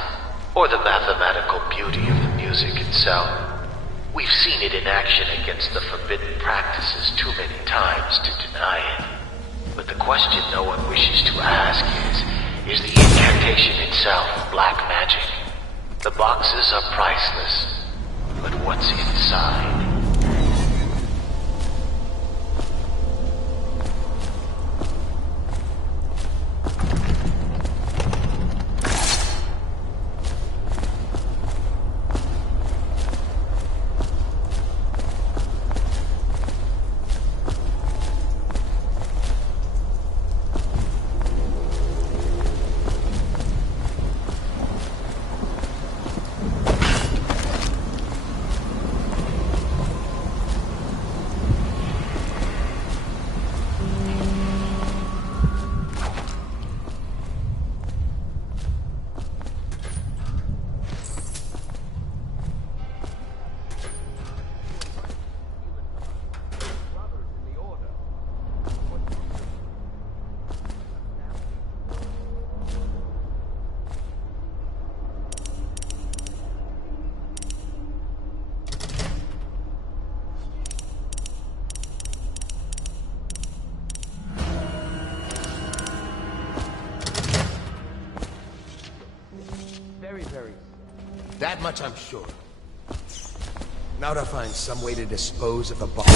or the mathematical beauty of the music itself. We've seen it in action against the forbidden practices too many times to deny it. But the question no one wishes to ask is the incantation itself black magic? The boxes are priceless, but what's inside? That much I'm sure. Now to find some way to dispose of the body.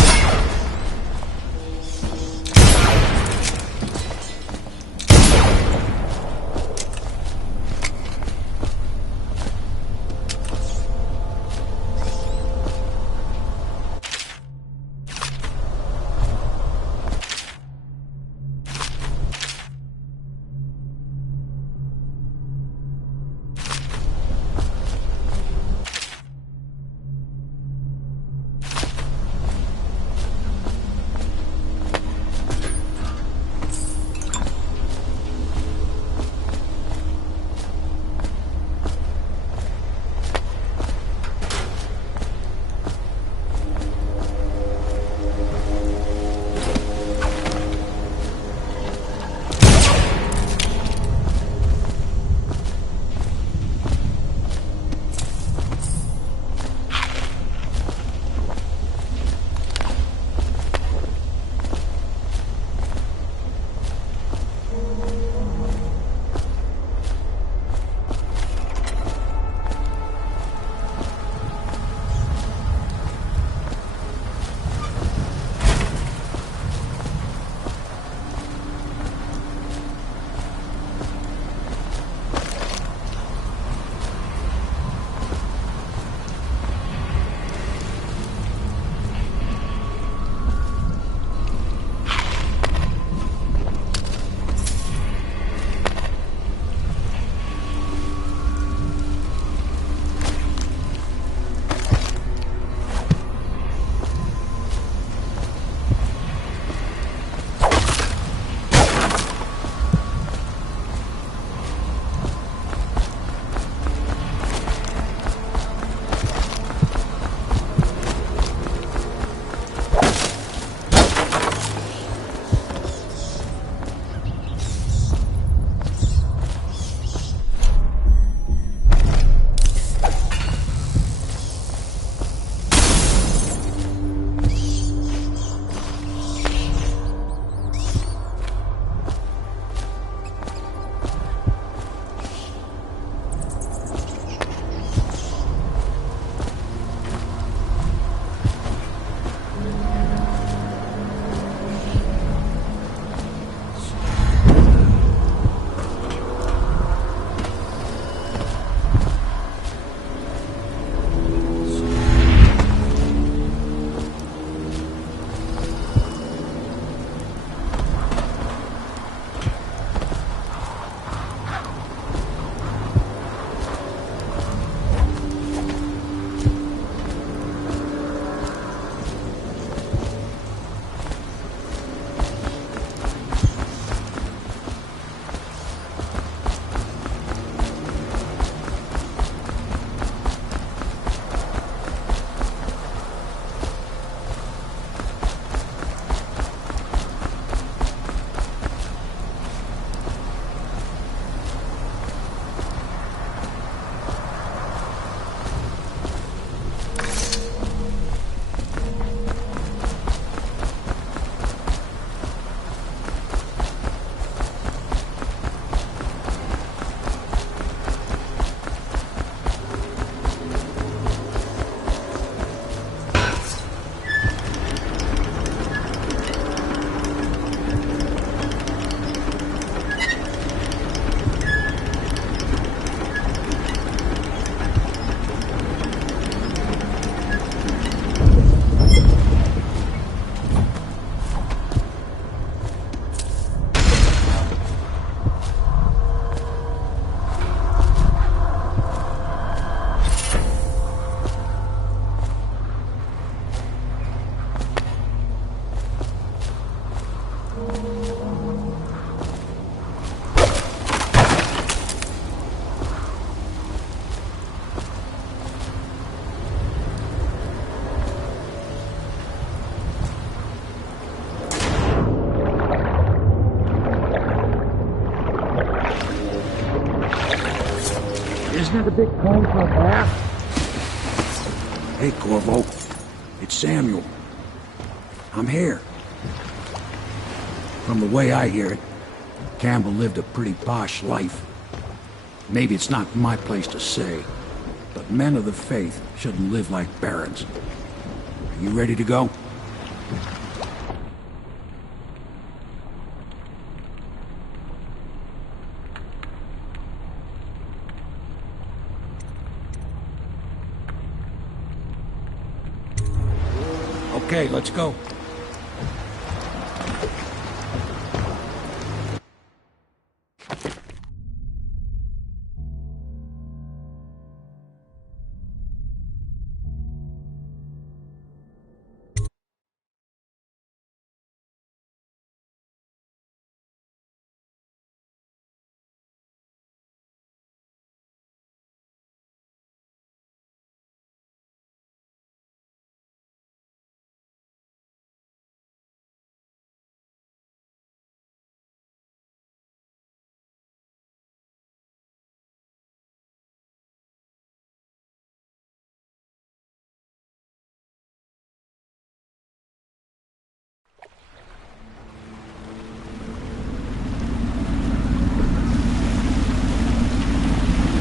Isn't it a bit cold for a bath? Hey, Corvo. It's Samuel. I'm here. From the way I hear it, Campbell lived a pretty posh life. Maybe it's not my place to say, but men of the faith shouldn't live like barons. Are you ready to go? Okay, let's go.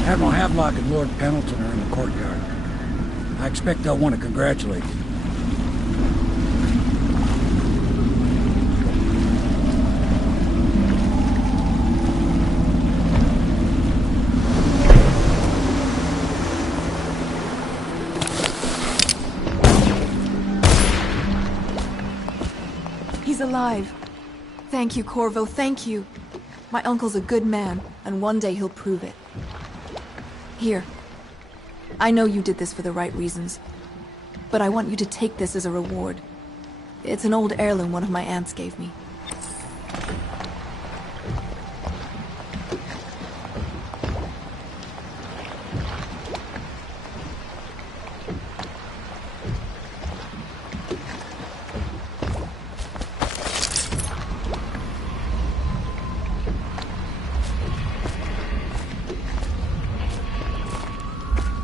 Admiral Havelock and Lord Pendleton are in the courtyard. I expect they'll want to congratulate you. He's alive. Thank you, Corvo, thank you. My uncle's a good man, and one day he'll prove it. Here. I know you did this for the right reasons, but I want you to take this as a reward. It's an old heirloom one of my aunts gave me.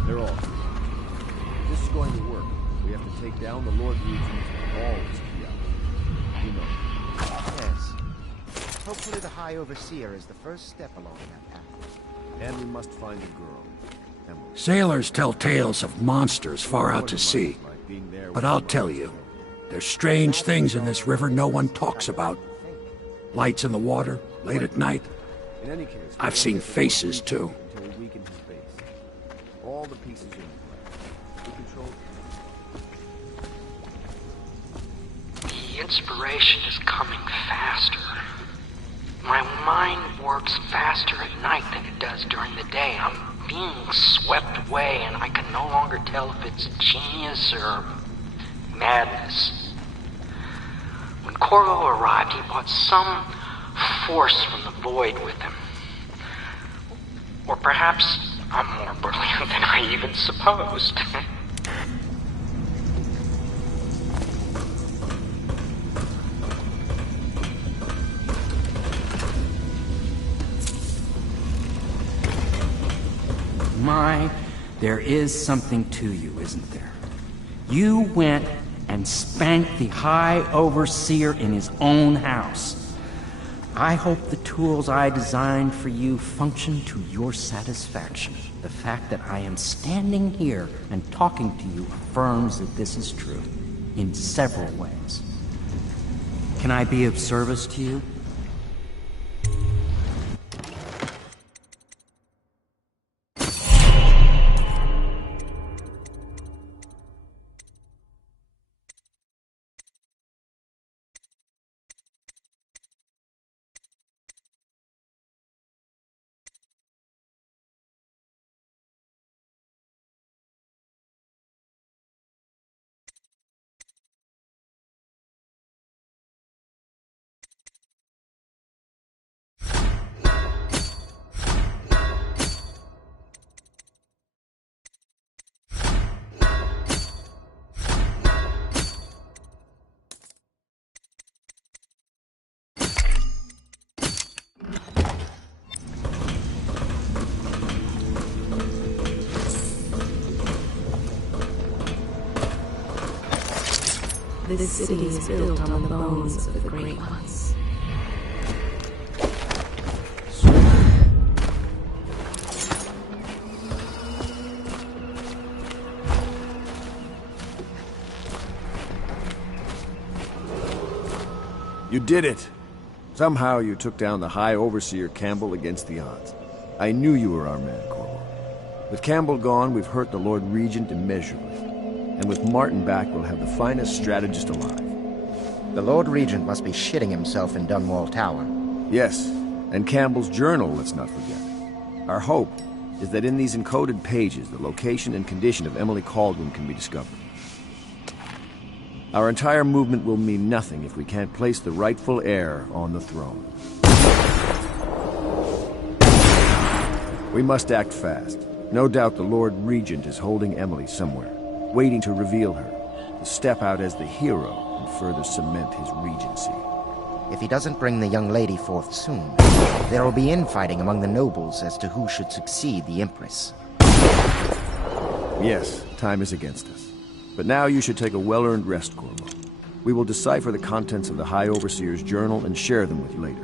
They're all here. If this is going to work, we have to take down the Lord Regent's walls of the island. You know. Yes. Hopefully the High Overseer is the first step along that path. And we must find a girl. And we'll Sailors tell tales of monsters far out to sea. But I'll tell you, there's strange things in this river no one talks about. Lights in the water, late at night. In any case, I've seen faces, too. until we weaken his base. All the pieces in play. We control. The inspiration is coming faster. My mind works faster at night than it does during the day. I'm being swept away, and I can no longer tell if it's genius or madness. When Corvo arrived, he brought some force from the void with him. Or perhaps I'm more brilliant than I even supposed. My, there is something to you, isn't there? You went and spanked the High Overseer in his own house. I hope the tools I designed for you function to your satisfaction. The fact that I am standing here and talking to you affirms that this is true, in several ways. Can I be of service to you? This city is built on the bones of the Great Ones. You did it! Somehow you took down the High Overseer Campbell against the odds. I knew you were our man, Corvo. With Campbell gone, we've hurt the Lord Regent immeasurably. And with Martin back, we'll have the finest strategist alive. The Lord Regent must be shitting himself in Dunwall Tower. Yes, and Campbell's journal, let's not forget. Our hope is that in these encoded pages, the location and condition of Emily Kaldwin can be discovered. Our entire movement will mean nothing if we can't place the rightful heir on the throne. We must act fast. No doubt the Lord Regent is holding Emily somewhere, waiting to reveal her, to step out as the hero and further cement his regency. If he doesn't bring the young lady forth soon, there will be infighting among the nobles as to who should succeed the Empress. Yes, time is against us. But now you should take a well-earned rest, Corvo. We will decipher the contents of the High Overseer's journal and share them with you later.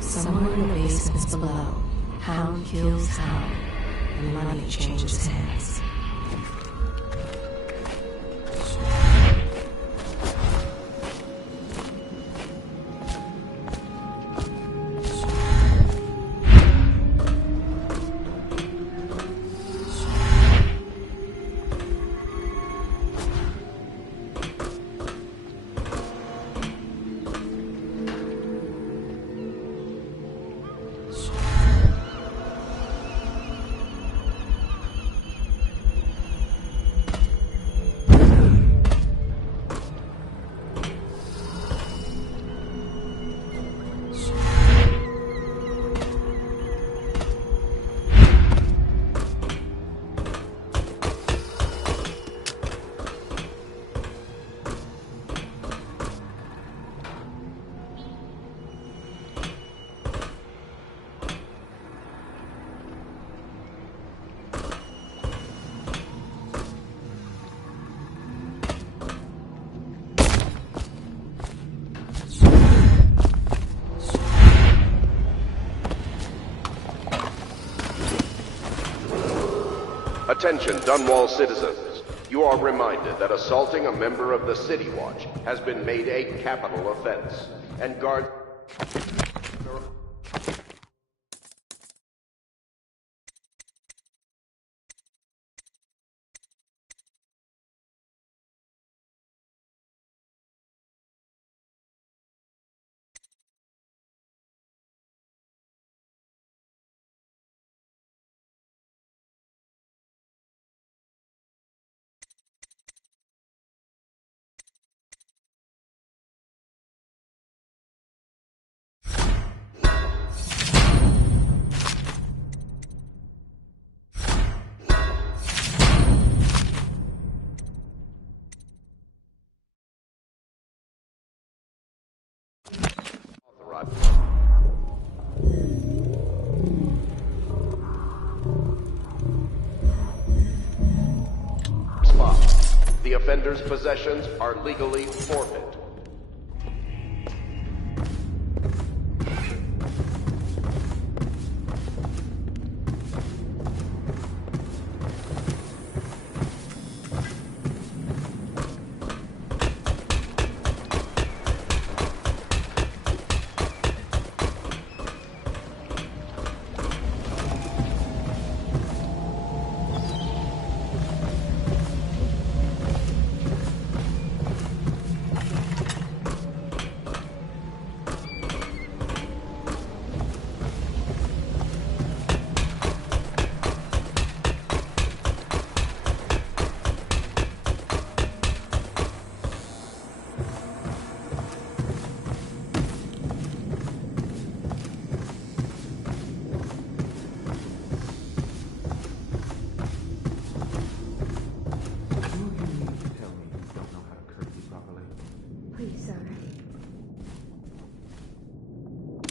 Somewhere in the basements below, Hound kills Hound, and money changes hands. Attention, Dunwall citizens. You are reminded that assaulting a member of the City Watch has been made a capital offense, and guard... The offender's possessions are legally forfeit.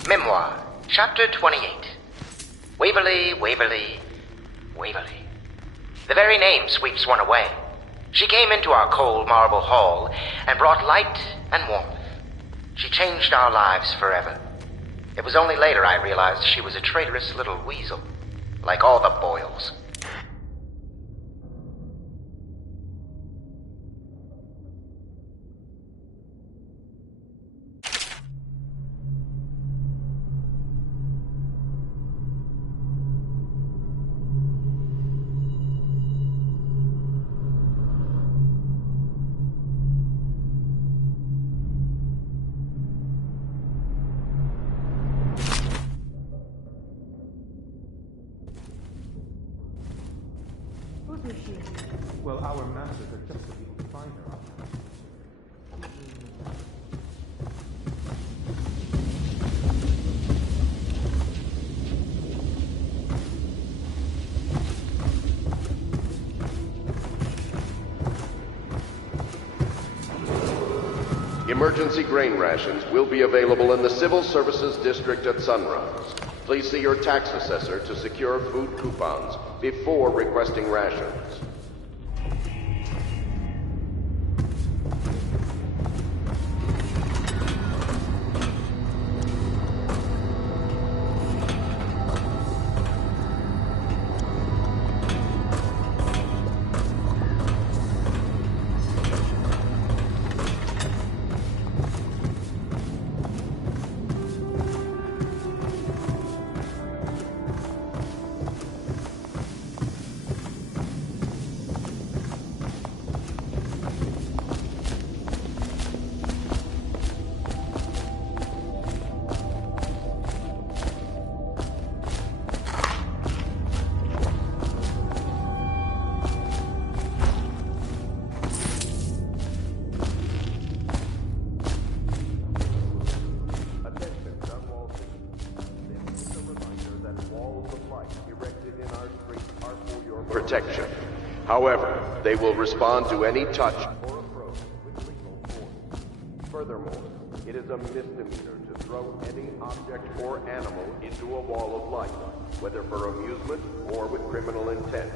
Memoir, Chapter 28. Waverly, Waverly, Waverly. The very name sweeps one away. She came into our cold marble hall and brought light and warmth. She changed our lives forever. It was only later I realized she was a traitorous little weasel, like all the Boyles. Well, our masters are just able to find her. Emergency grain rations will be available in the Civil Services District at sunrise. Please see your tax assessor to secure food coupons before requesting rations. Protection. However, they will respond to any touch or approach with lethal force. Furthermore, it is a misdemeanor to throw any object or animal into a wall of light, whether for amusement or with criminal intent.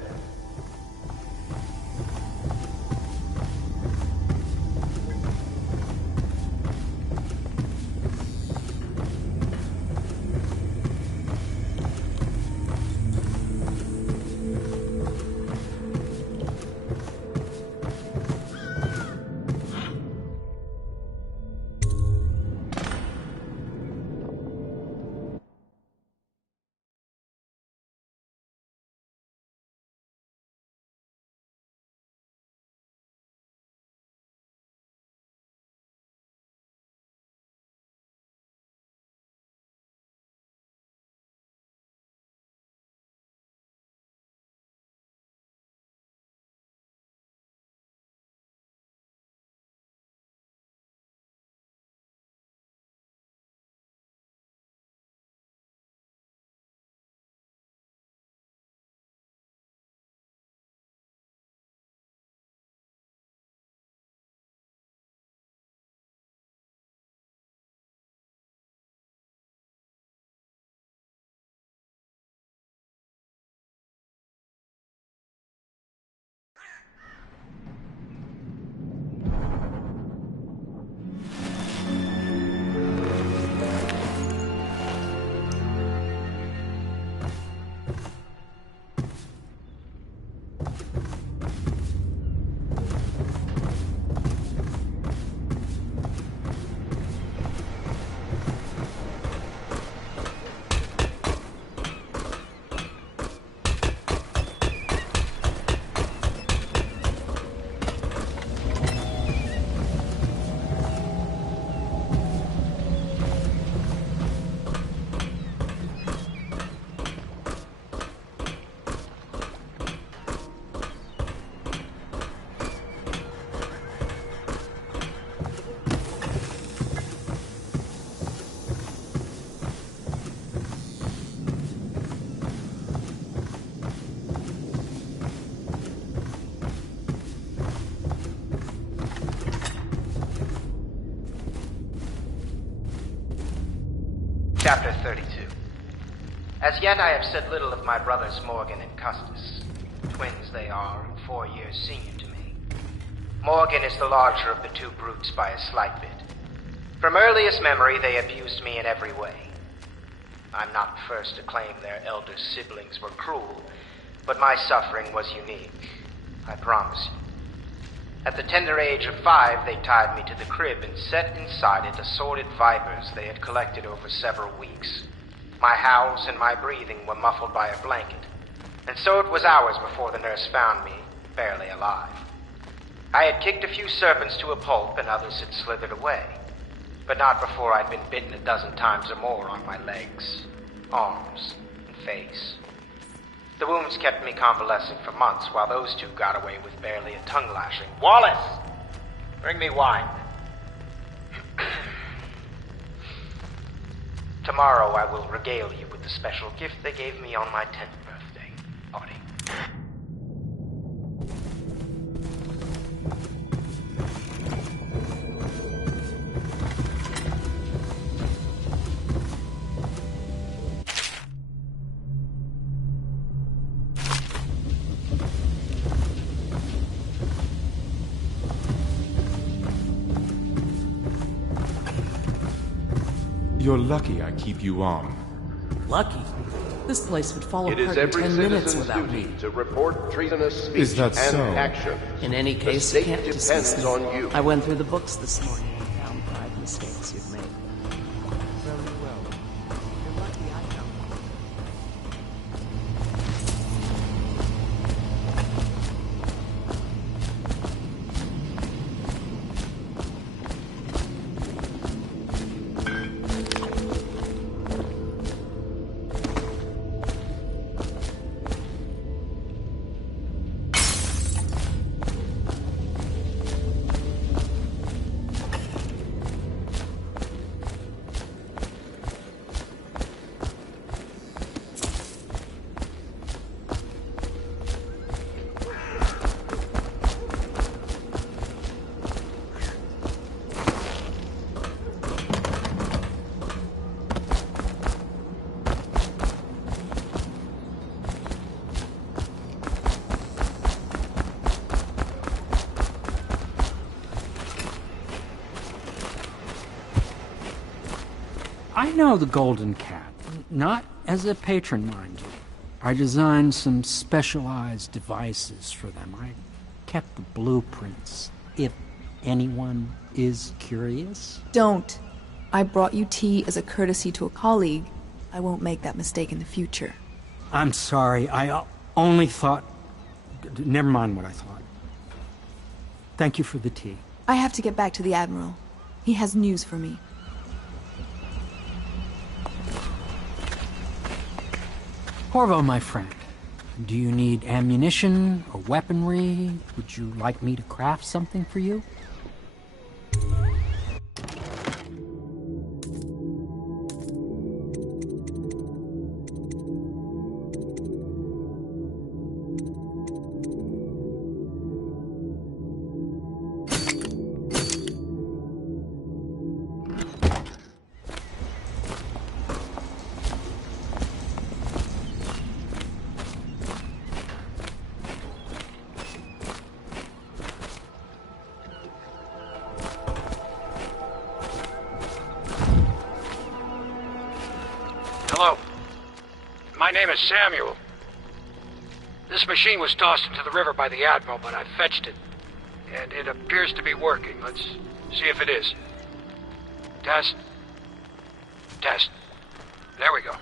Chapter 32. As yet I have said little of my brothers Morgan and Custis. Twins they are, and 4 years senior to me. Morgan is the larger of the two brutes by a slight bit. From earliest memory, they abused me in every way. I'm not the first to claim their elder siblings were cruel, but my suffering was unique, I promise you. At the tender age of 5, they tied me to the crib and set inside it assorted vipers they had collected over several weeks. My howls and my breathing were muffled by a blanket, and so it was hours before the nurse found me, barely alive. I had kicked a few serpents to a pulp and others had slithered away, but not before I'd been bitten a dozen times or more on my legs, arms, and face. The wounds kept me convalescing for months while those two got away with barely a tongue lashing. Wallace! Bring me wine. Tomorrow I will regale you with the special gift they gave me on my 10th birthday, Artie. You're lucky I keep you on. Lucky? This place would fall It is apart in every 10 minutes citizen's without duty me. to report treasonous speech Is that and so? action. In any The case, state you can't dismiss depends me. on you. I went through the books this morning and found 5 mistakes you've made. Very well. You're lucky I found one. I know the Golden Cat, not as a patron, mind you. I designed some specialized devices for them. I kept the blueprints, if anyone is curious. Don't. I brought you tea as a courtesy to a colleague. I won't make that mistake in the future. I'm sorry, I only thought... Never mind what I thought. Thank you for the tea. I have to get back to the Admiral. He has news for me. Corvo, my friend, do you need ammunition or weaponry? Would you like me to craft something for you? Hello. My name is Samuel. This machine was tossed into the river by the Admiral, but I fetched it. And it appears to be working. Let's see if it is. Test. Test. There we go.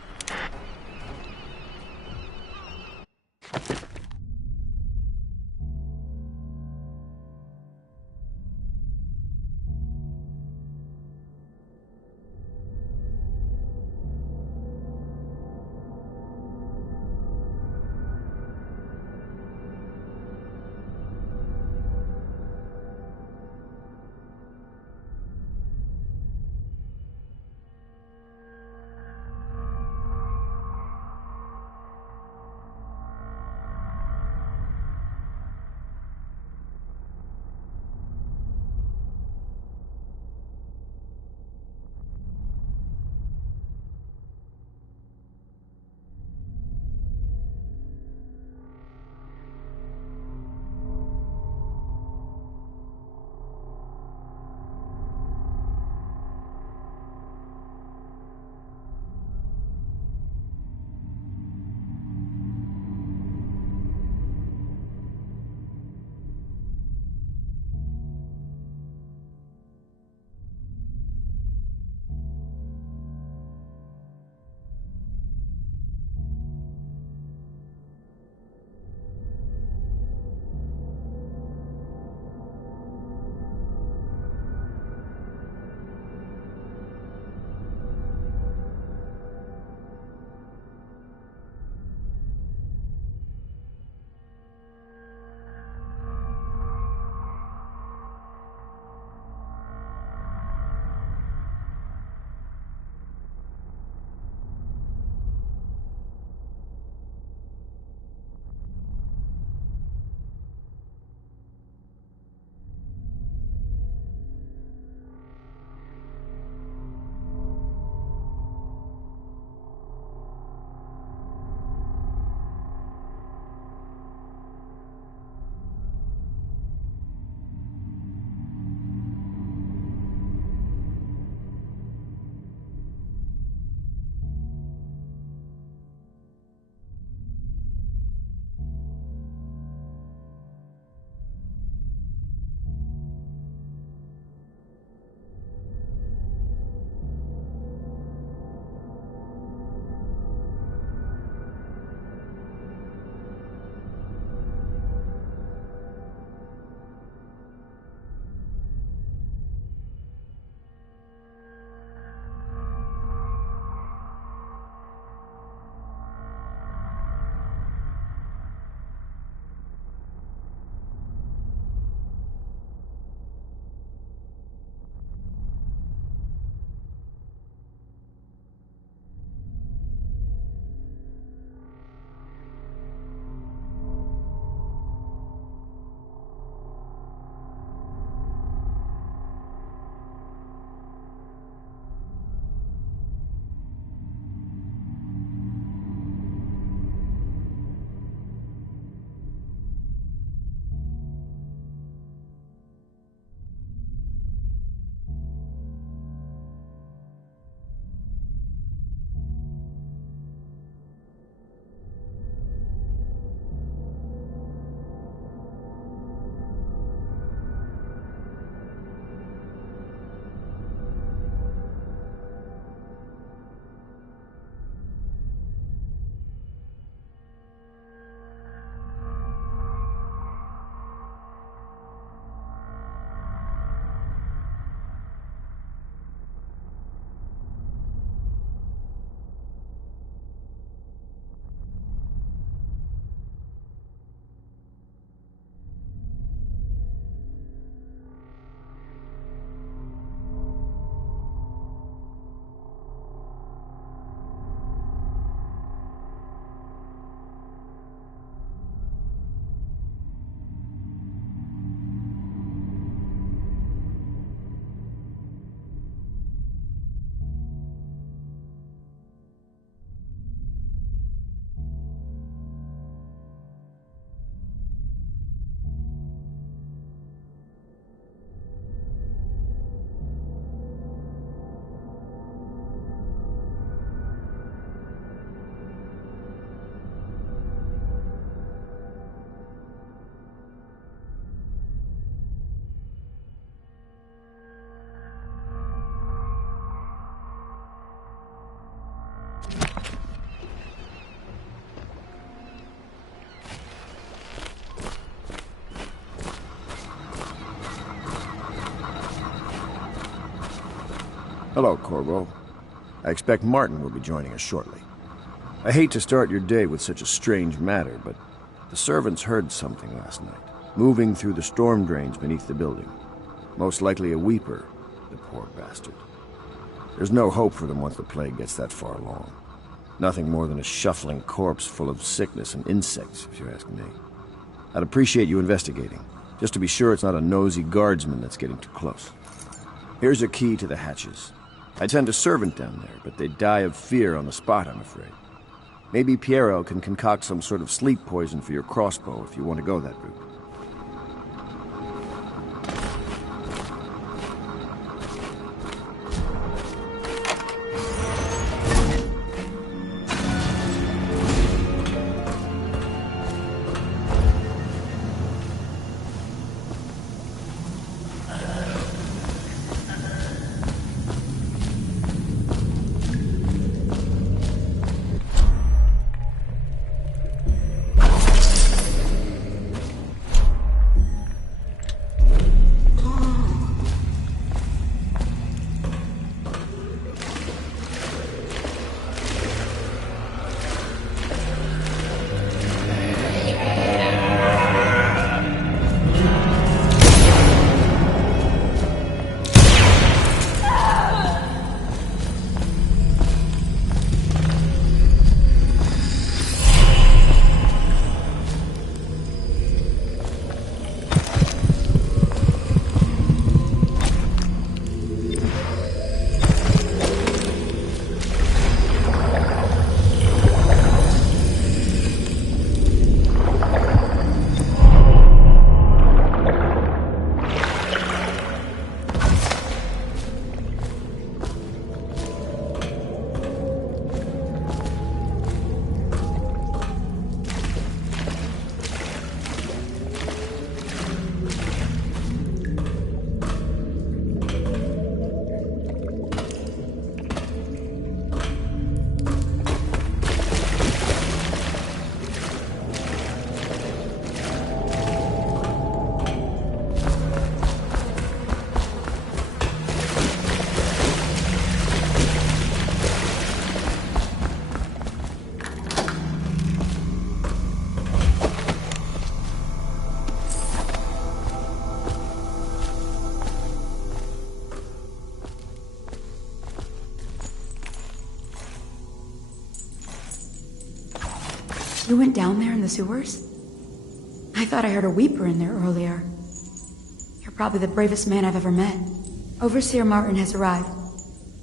Hello, Corvo. I expect Martin will be joining us shortly. I hate to start your day with such a strange matter, but the servants heard something last night, moving through the storm drains beneath the building. Most likely a weeper, the poor bastard. There's no hope for them once the plague gets that far along. Nothing more than a shuffling corpse full of sickness and insects, if you ask me. I'd appreciate you investigating, just to be sure it's not a nosy guardsman that's getting too close. Here's a key to the hatches. I'd send a servant down there, but they'd die of fear on the spot, I'm afraid. Maybe Piero can concoct some sort of sleep poison for your crossbow if you want to go that route. You went down there in the sewers? I thought I heard a weeper in there earlier. You're probably the bravest man I've ever met. Overseer Martin has arrived.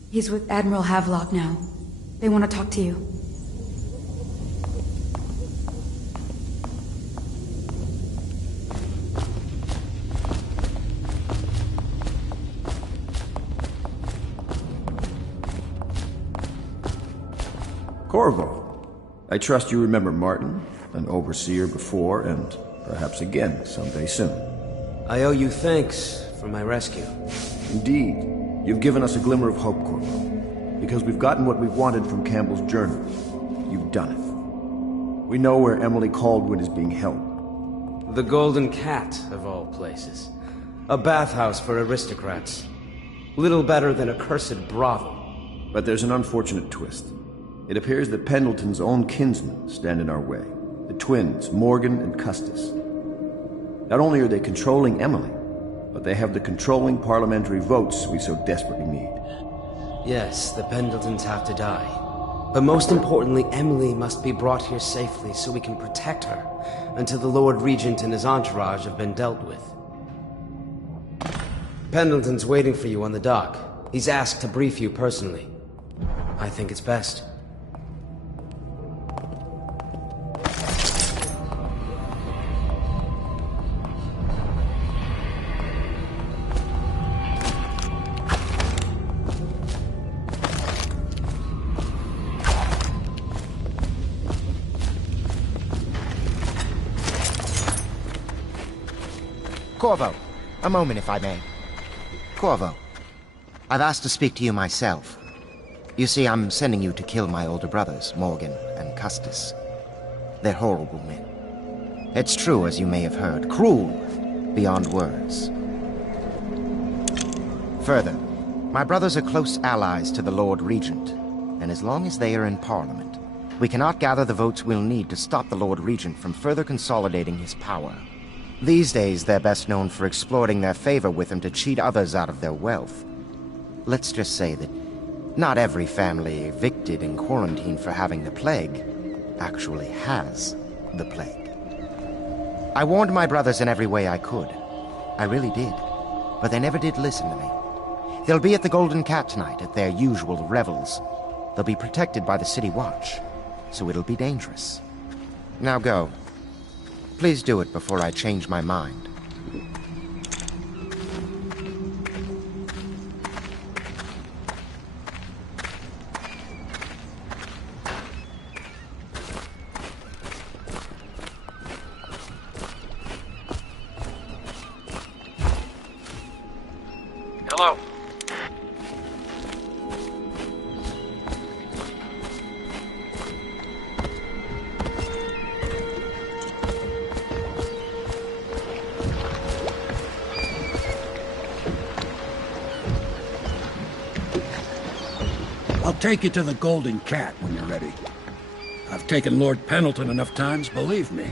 He's with Admiral Havelock now. They want to talk to you. Corvo. I trust you remember Martin, an overseer before, and perhaps again someday soon. I owe you thanks for my rescue. Indeed. You've given us a glimmer of hope, Corvo. Because we've gotten what we've wanted from Campbell's journal. You've done it. We know where Emily Caldwin is being held. The Golden Cat, of all places. A bathhouse for aristocrats. Little better than a cursed brothel. But there's an unfortunate twist. It appears that Pendleton's own kinsmen stand in our way. The twins, Morgan and Custis. Not only are they controlling Emily, but they have the controlling parliamentary votes we so desperately need. Yes, the Pendletons have to die. But most importantly, Emily must be brought here safely so we can protect her until the Lord Regent and his entourage have been dealt with. Pendleton's waiting for you on the dock. He's asked to brief you personally. I think it's best. Corvo, a moment if I may. Corvo, I've asked to speak to you myself. You see, I'm sending you to kill my older brothers, Morgan and Custis. They're horrible men. It's true, as you may have heard, cruel beyond words. Further, My brothers are close allies to the Lord Regent, and as long as they are in Parliament, we cannot gather the votes we'll need to stop the Lord Regent from further consolidating his power. These days, they're best known for exploiting their favor with him to cheat others out of their wealth. Let's just say that not every family evicted and quarantined for having the plague actually has the plague. I warned my brothers in every way I could. I really did. But they never did listen to me. They'll be at the Golden Cat tonight at their usual revels. They'll be protected by the City Watch, so it'll be dangerous. Now go. Please do it before I change my mind. Hello. I'll take you to the Golden Cat when you're ready. I've taken Lord Pendleton enough times, believe me.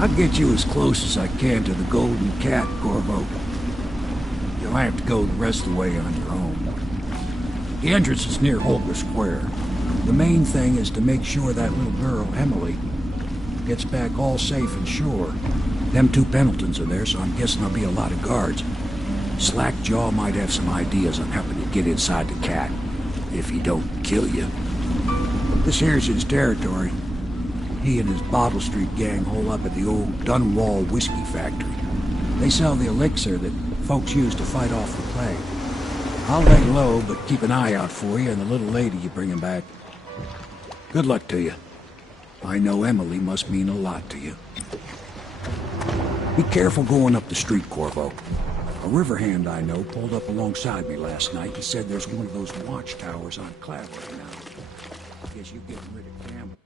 I'll get you as close as I can to the Golden Cat, Corvo. You'll have to go the rest of the way on your own. The entrance is near Holger Square. The main thing is to make sure that little girl, Emily, gets back all safe and sure. Them two Pendletons are there, so I'm guessing there'll be a lot of guards. Slackjaw might have some ideas on helping you get inside the cat, if he don't kill you. This here's his territory. He and his Bottle Street gang hole up at the old Dunwall whiskey factory. They sell the elixir that folks use to fight off the plague. I'll lay low, but keep an eye out for you and the little lady you bring him back. Good luck to you. I know Emily must mean a lot to you. Be careful going up the street, Corvo. A river hand I know pulled up alongside me last night and said there's one of those watchtowers on Clavering now. I guess you're getting rid of Campbell.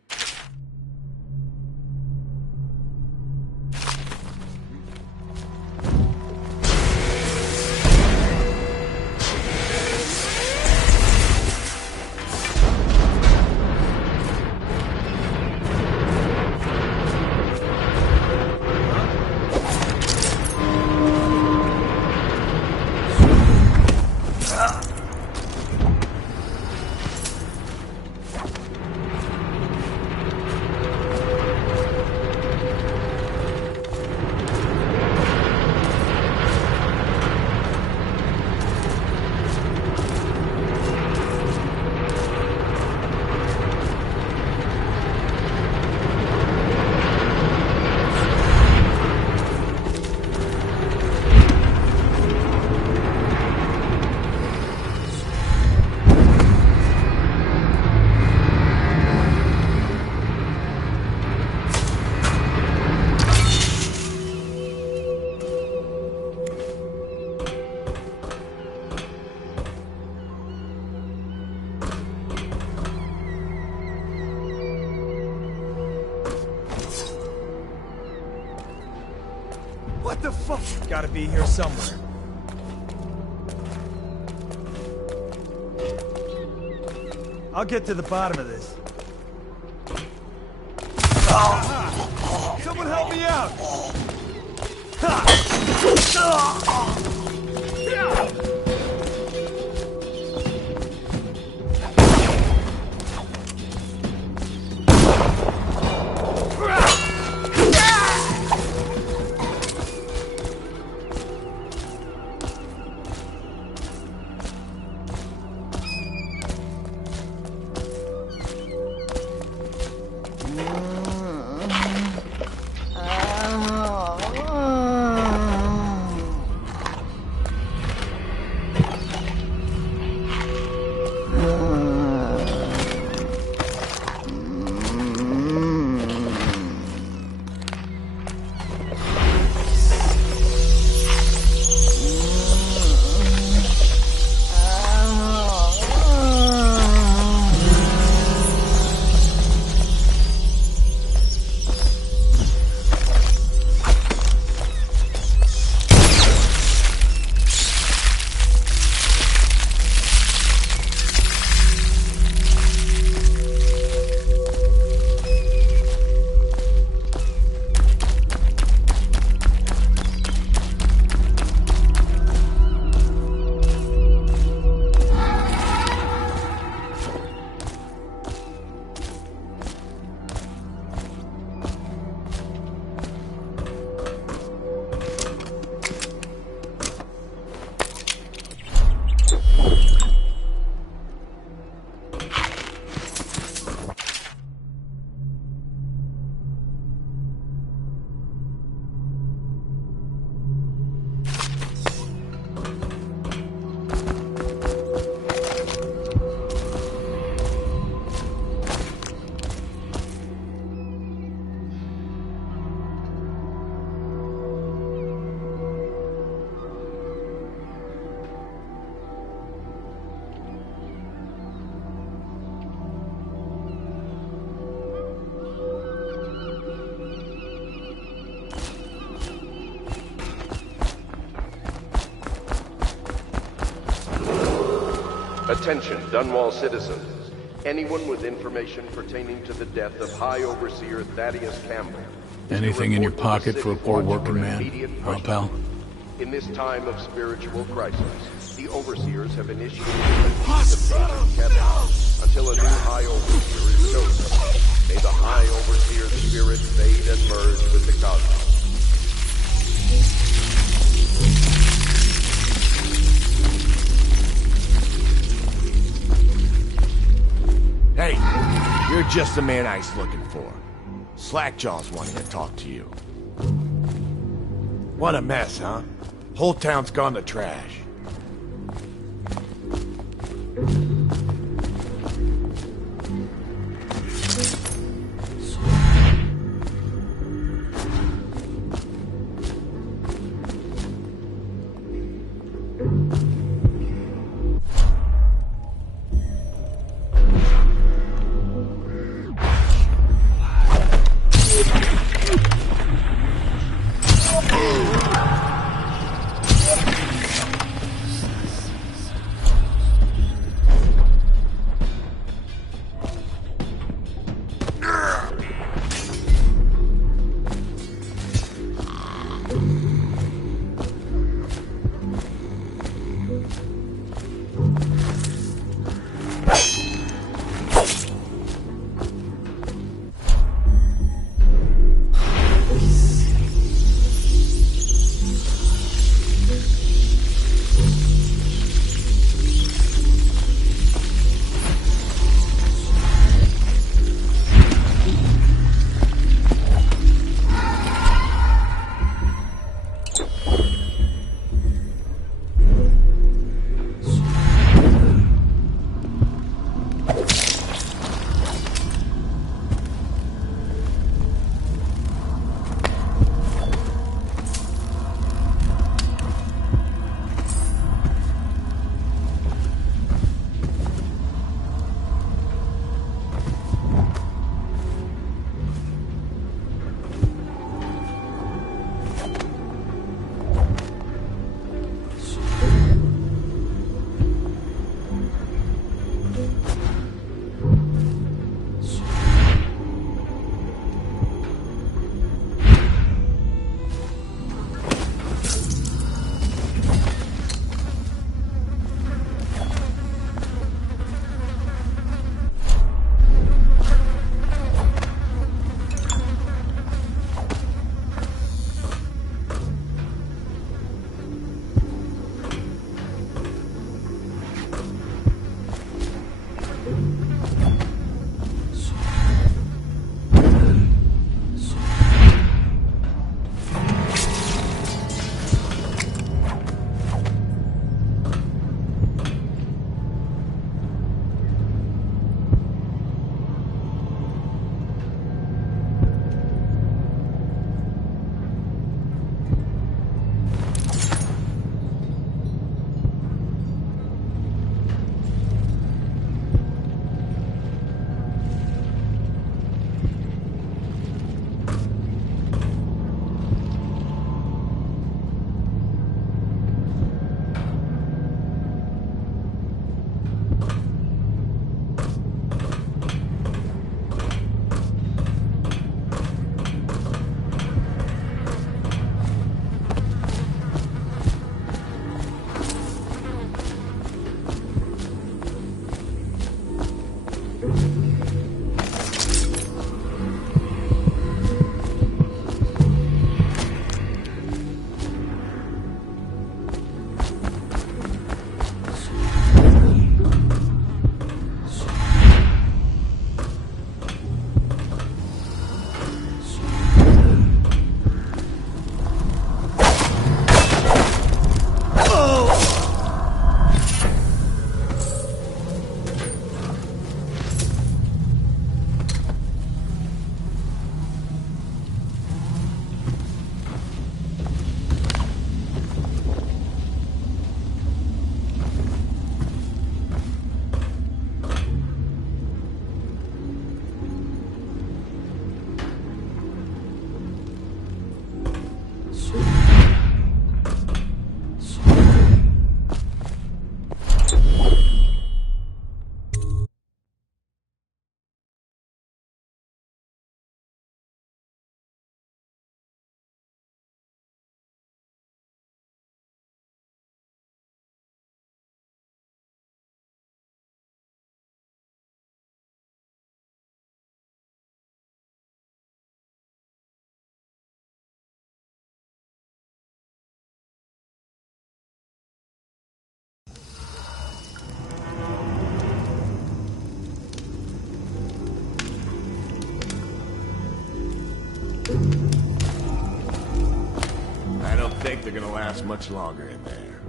What the fuck? Gotta be here somewhere. I'll get to the bottom of this. Someone help me out! Attention, Dunwall citizens. Anyone with information pertaining to the death of High Overseer Thaddeus Campbell. Anything in your pocket for a poor working man, huh, pal? In this time of spiritual crisis, the Overseers have initiated a peace of Kevin until a new High Overseer is chosen. May the High Overseer's spirit fade and merge with the cosmos. Hey, you're just the man I was looking for. Slackjaw's wanting to talk to you. What a mess, huh? Whole town's gone to trash. think they're gonna last much longer in there.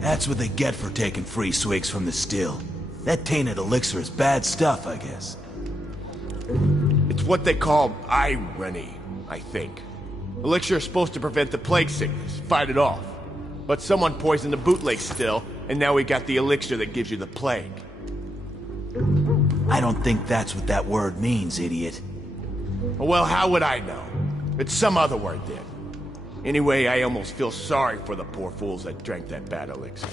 That's what they get for taking free swigs from the still. That tainted elixir is bad stuff, I guess. It's what they call irony, I think. Elixir is supposed to prevent the plague sickness, fight it off. But someone poisoned the bootleg still, and now we got the elixir that gives you the plague. I don't think that's what that word means, idiot. Well, how would I know? It's some other word then. Anyway, I almost feel sorry for the poor fools that drank that bad elixir.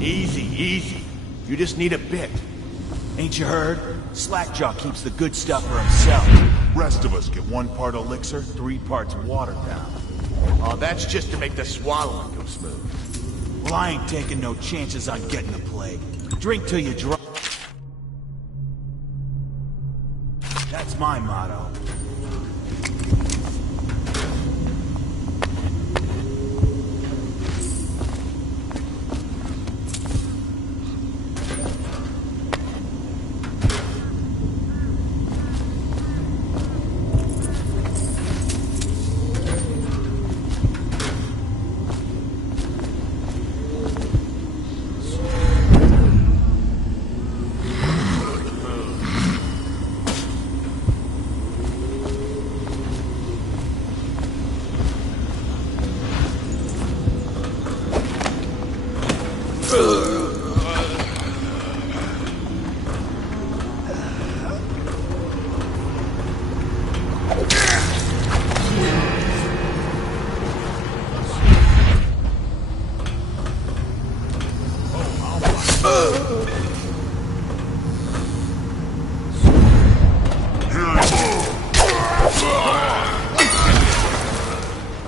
Easy. You just need a bit. Ain't you heard? Slackjaw keeps the good stuff for himself. Rest of us get 1 part elixir, 3 parts water down. Oh, that's just to make the swallowing go smooth. Well, I ain't taking no chances on getting the plague. Drink till you drop. That's my motto.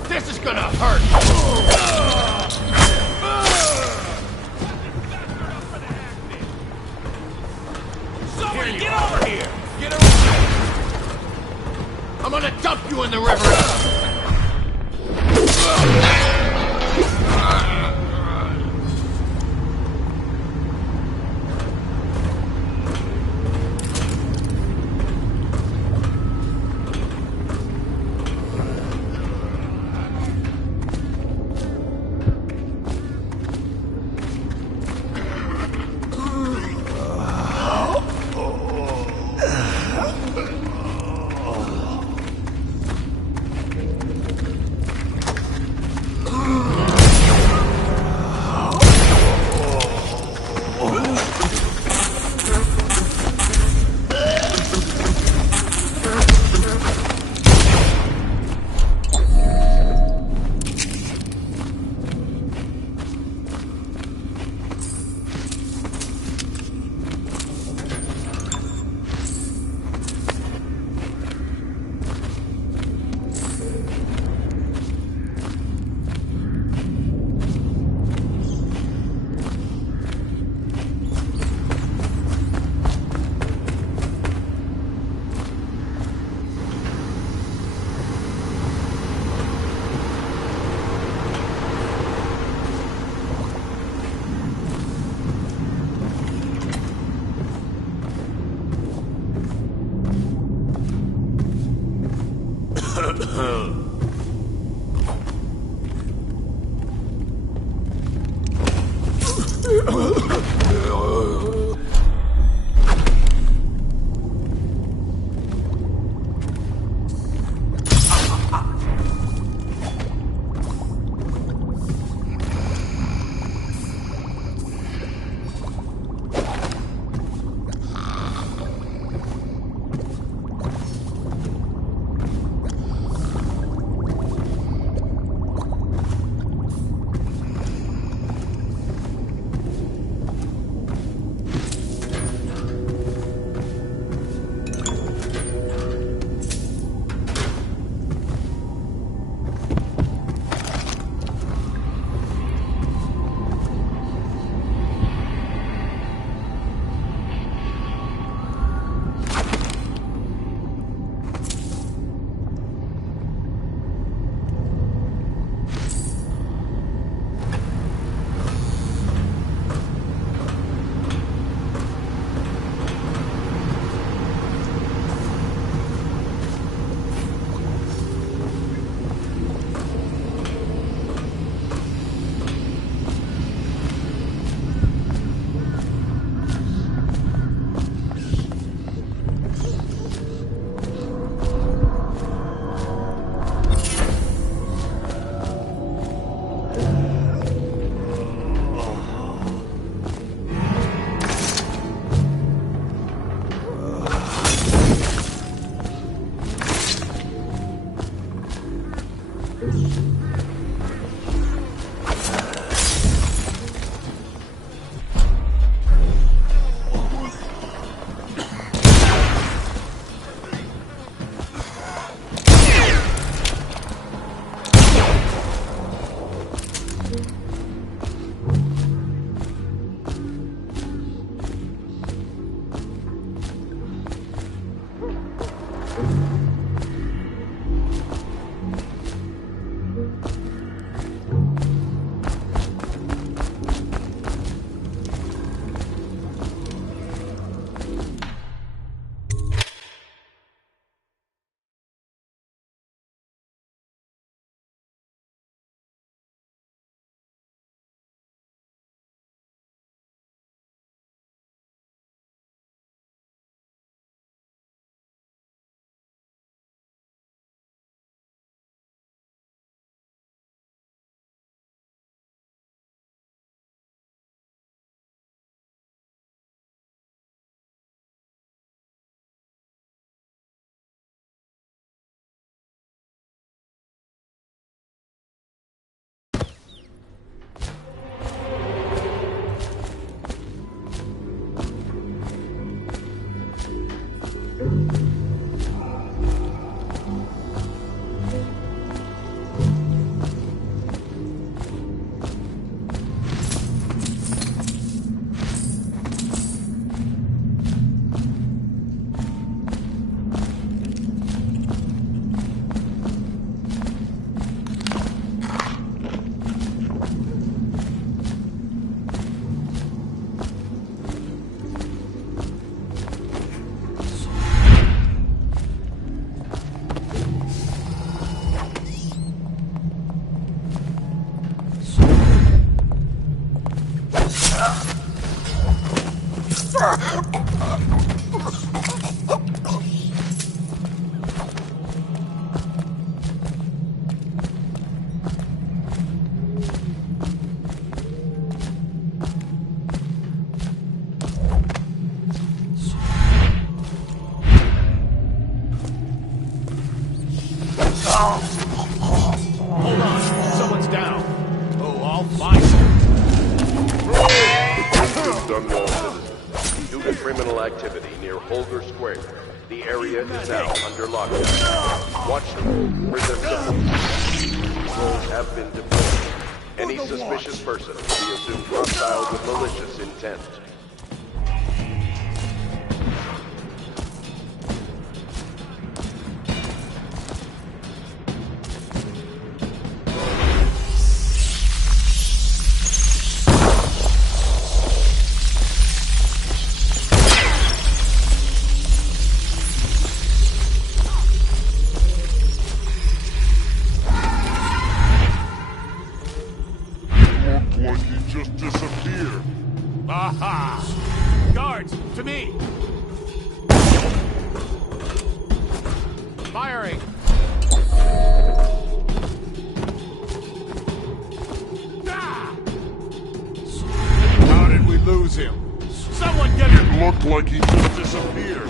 This is gonna hurt! Somebody get over here! Get over here! I'm gonna dump you in the river! Hold on, someone's down. Oh, I'll find Unknown citizens. Due to criminal activity near Holger Square, the area is now under lockdown. Watch them prison patrols have been deployed. Any suspicious person will be assumed hostile with malicious intent. Like he just disappeared.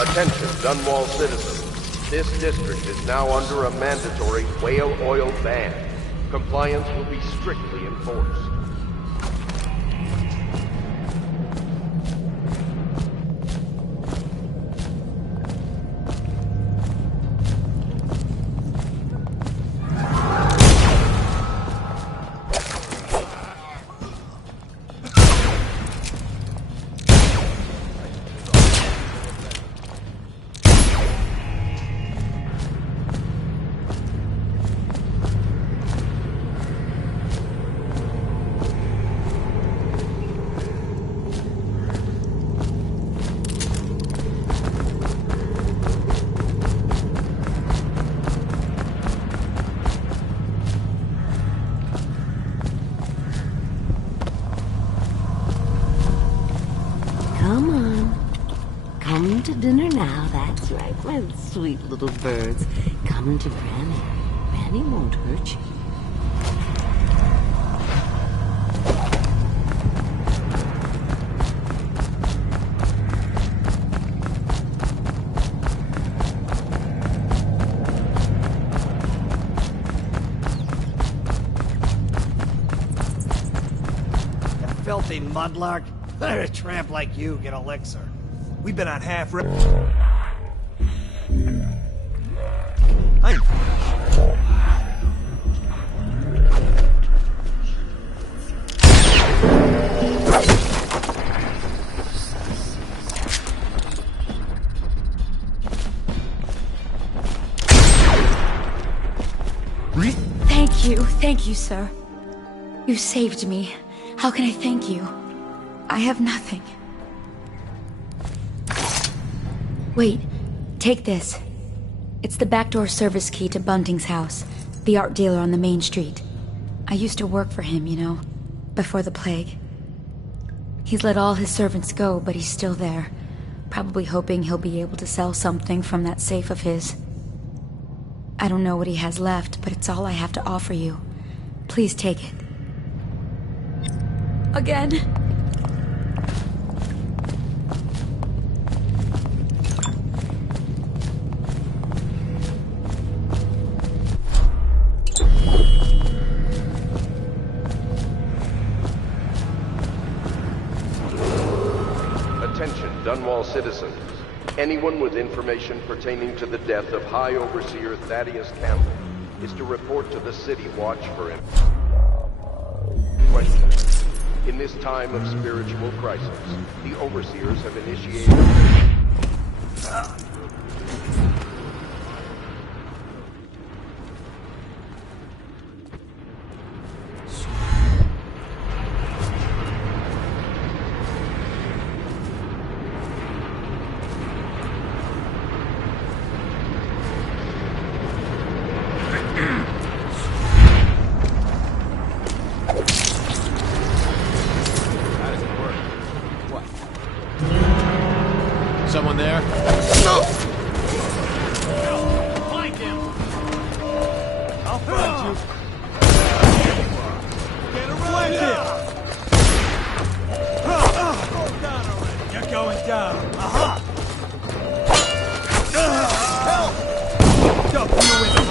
Attention, Dunwall citizens. This district is now under a mandatory whale oil ban. Compliance will be strictly enforced. Come on. Come to dinner now, that's right, my sweet little birds. Come to Granny. Granny won't hurt you. Filthy mudlark. Let a tramp like you get elixir. We've been on half Thank you, sir. You saved me. How can I thank you? I have nothing. Wait, take this. It's the backdoor service key to Bunting's house, the art dealer on the main street. I used to work for him, you know, before the plague. He's let all his servants go, but he's still there, probably hoping he'll be able to sell something from that safe of his. I don't know what he has left, but it's all I have to offer you. Please take it. Again? Attention, Dunwall citizens. Anyone with information pertaining to the death of High Overseer Thaddeus Campbell is to report to the City Watch for him. Question. In this time of spiritual crisis, the Overseers have initiated... Someone there? No! Find him! I'll find you. Get around him! Go down already. You're going down. Aha! Help! Dump you in the...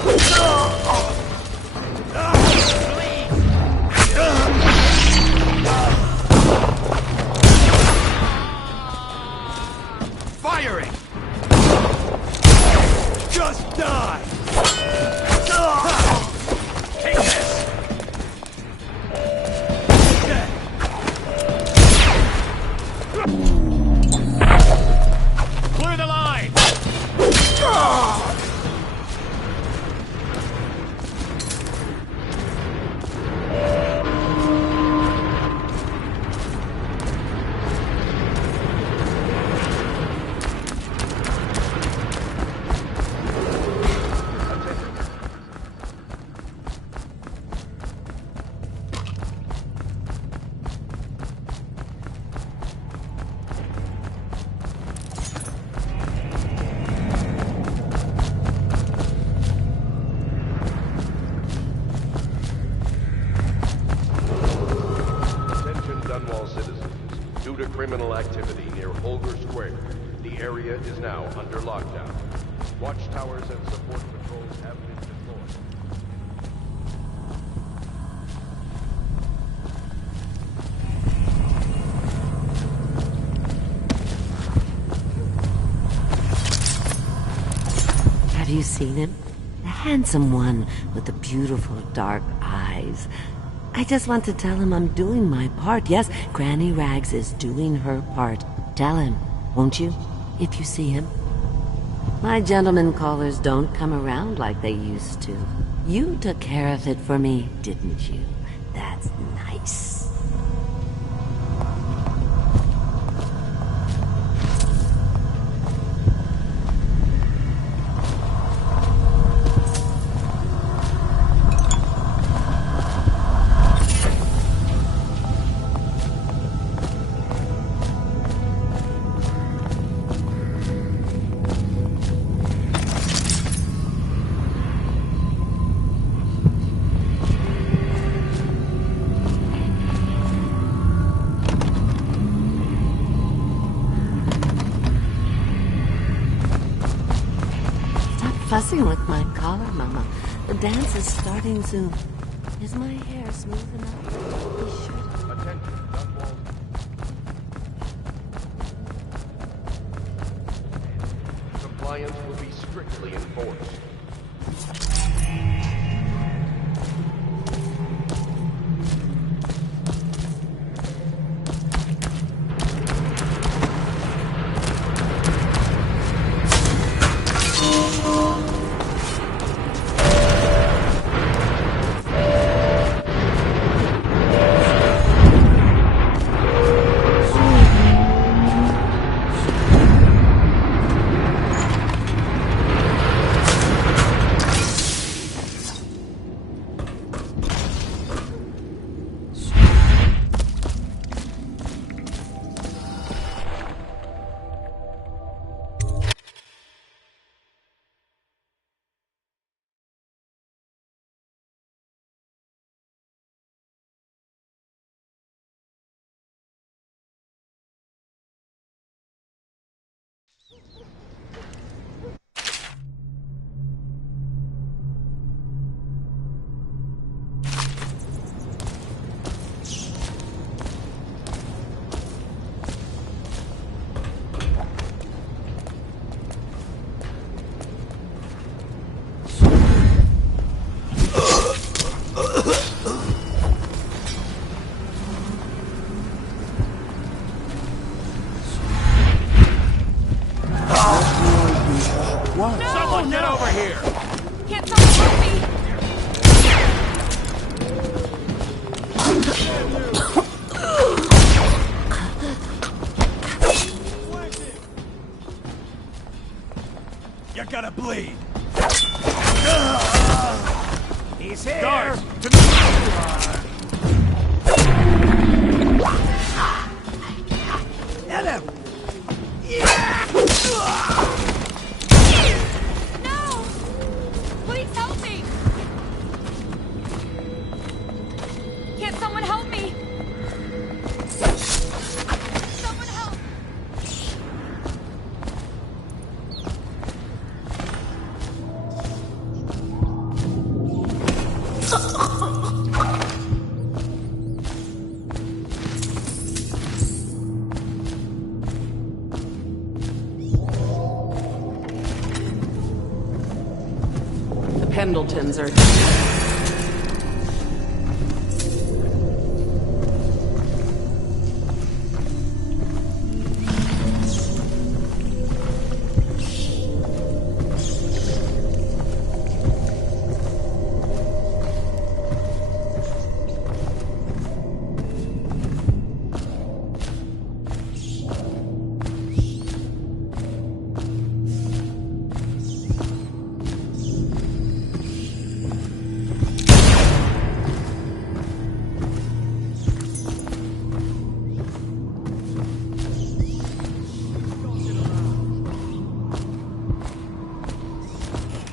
Firing! Just die! Take this! Clear the line! area is now under lockdown. Watchtowers and support patrols have been deployed. Have you seen him? The handsome one with the beautiful dark eyes. I just want to tell him I'm doing my part. Yes, Granny Rags is doing her part. Tell him, won't you, if you see him? My gentlemen callers don't come around like they used to. You took care of it for me, didn't you? That's nice. Fussing with my collar, Mama. The dance is starting soon. Is my hair smooth enough? Be sure. Attention, Dunwall. Compliance will be strictly enforced. Someone get over here! Can't someone help me? You're gonna bleed. He's here! Guards, to the Get him! No! Please help me! Can't someone help me? Someone help! The Pendletons are...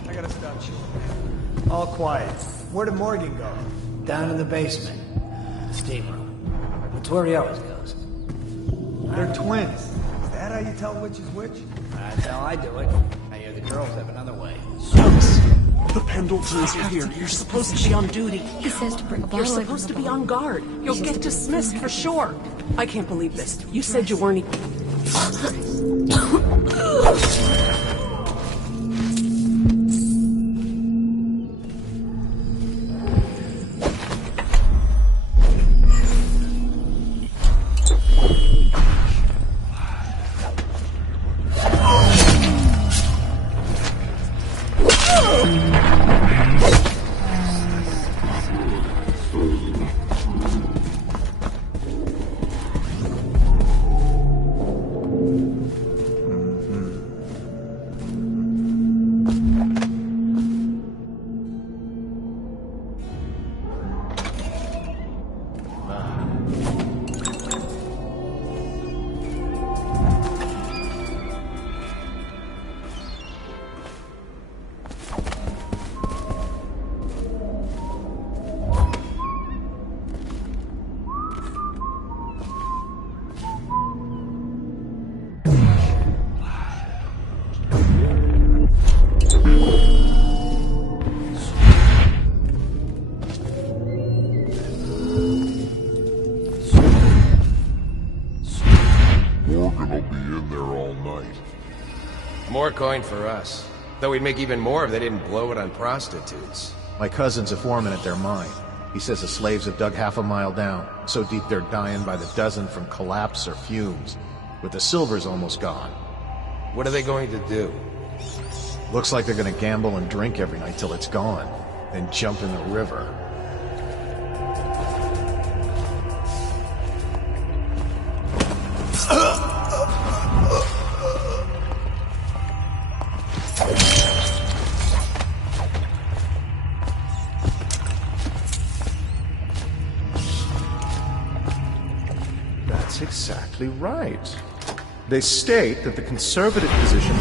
I gotta stop you. All quiet. Where did Morgan go? Down in the basement. The steam room. That's where he always goes. They're twins. Is that how you tell which is which? That's how I do it. I hear the girls have another way. The Pendletons are here. You're supposed to be on duty. He says to bring a You're bottle. supposed to be on guard. You'll get dismissed for sure. I can't believe this. You said you weren't... Morgan will be in there all night. More coin for us. Though we'd make even more if they didn't blow it on prostitutes. My cousin's a foreman at their mine. He says the slaves have dug half a mile down, so deep they're dying by the dozen from collapse or fumes. But the silver's almost gone. What are they going to do? Looks like they're gonna gamble and drink every night till it's gone, then jump in the river. That's exactly right. They state that the conservative position...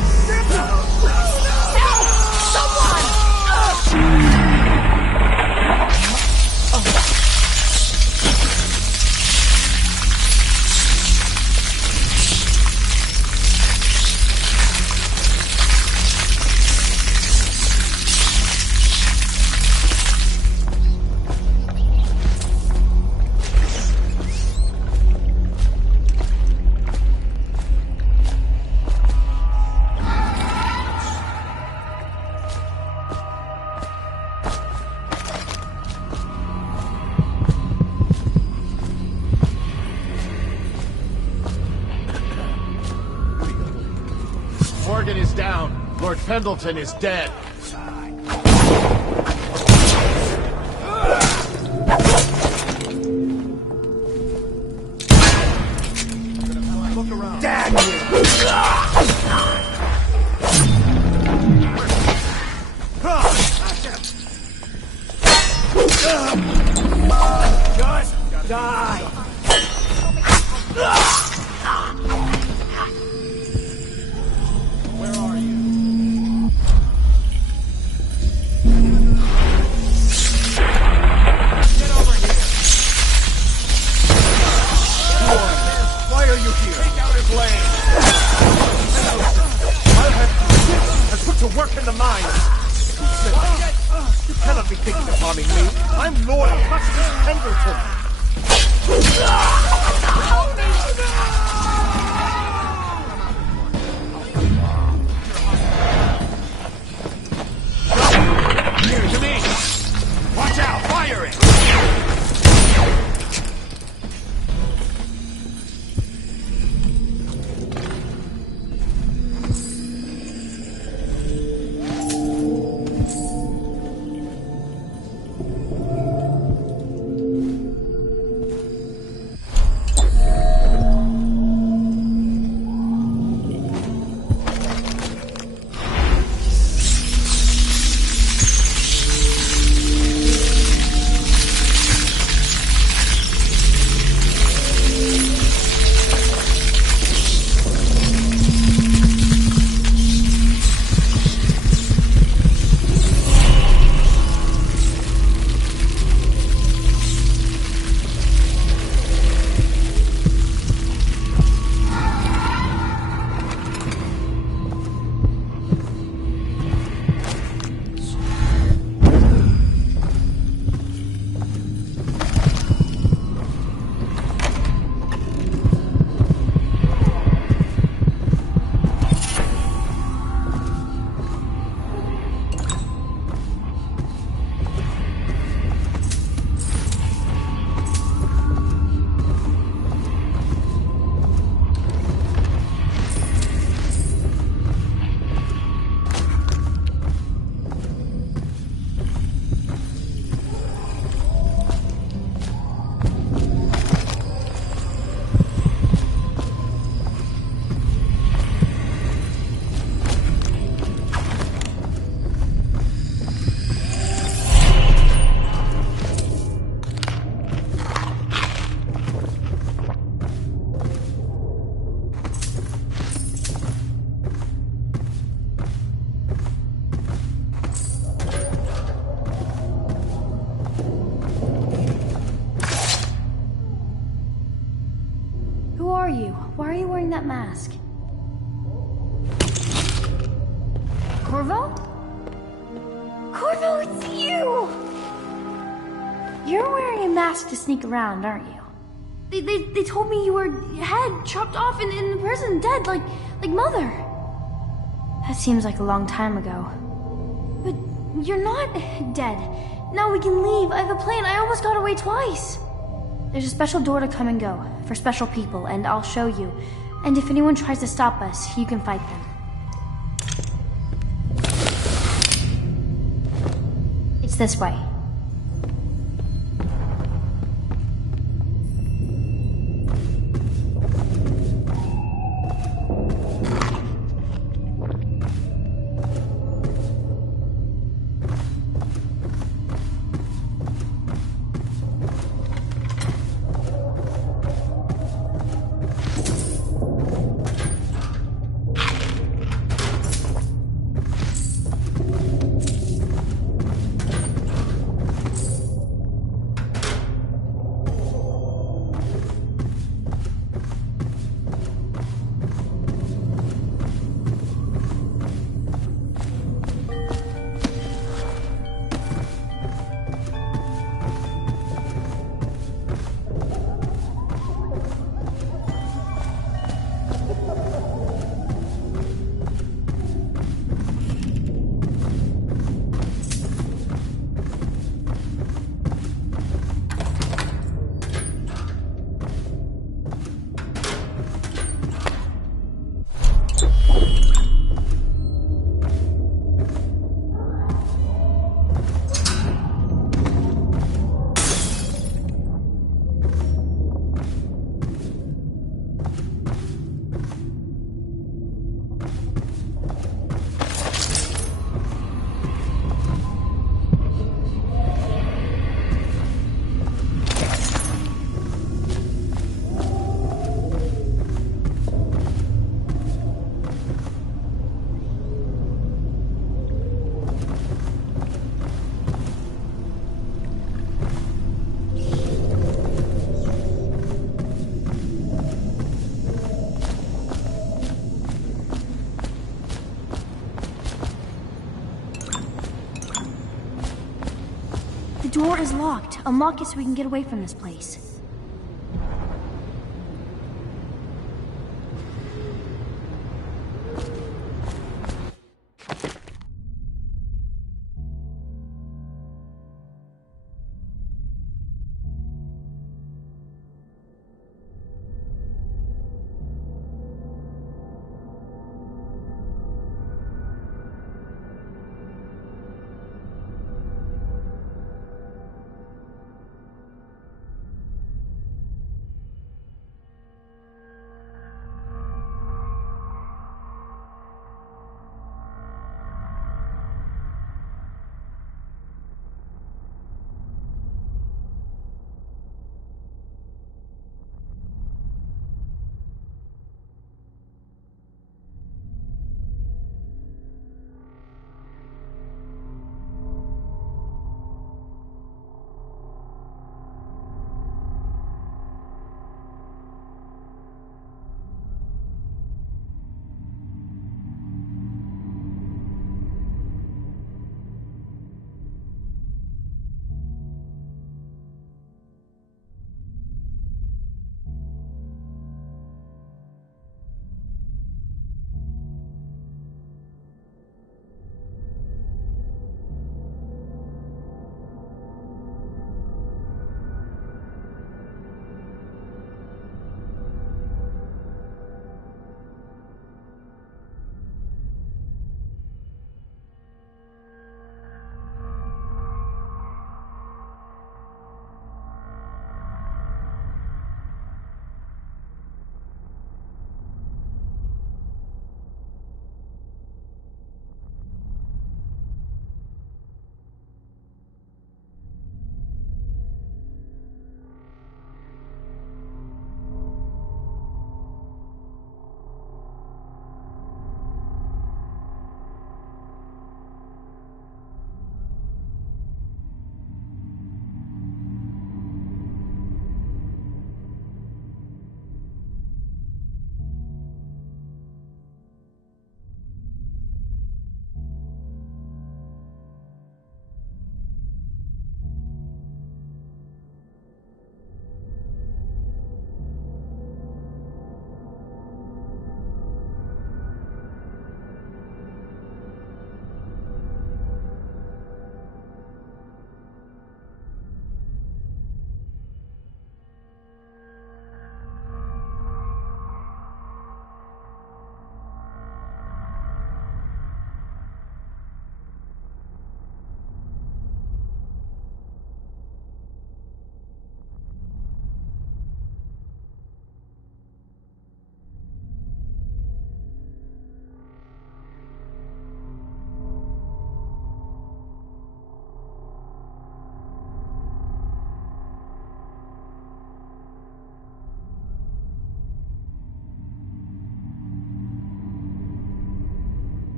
Morgan is down. Lord Pendleton is dead. Look around. Damn you! Just die! Where are you? Get over here! Why are you here? Take out his land! I'll have you put to work in the mines! You cannot be thinking of harming me! I'm Lord Augustus Pendleton! Here, to me! Watch out! Fire it! that mask? Corvo? Corvo, it's you! You're wearing a mask to sneak around, aren't you? They told me you were head chopped off in the prison, dead, like Mother. That seems like a long time ago. But you're not dead. Now we can leave. I have a plan. I almost got away twice. There's a special door to come and go, for special people, and I'll show you. And if anyone tries to stop us, you can fight them. It's this way. The door is locked. Unlock it so we can get away from this place.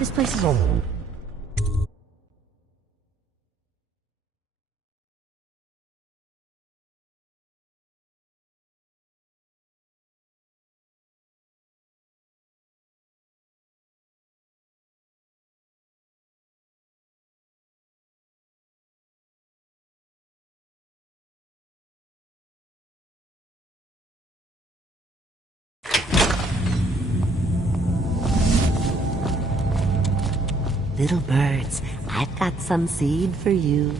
This place is... Little birds, I've got some seed for you.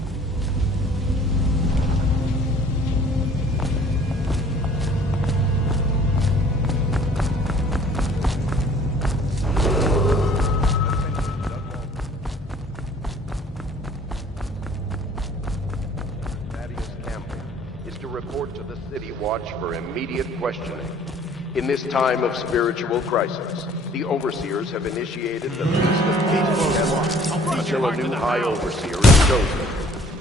Is to report to the City Watch for immediate questioning. In this time of spiritual crisis, the Overseers have initiated the Feast of Peace until a new High Overseer is chosen.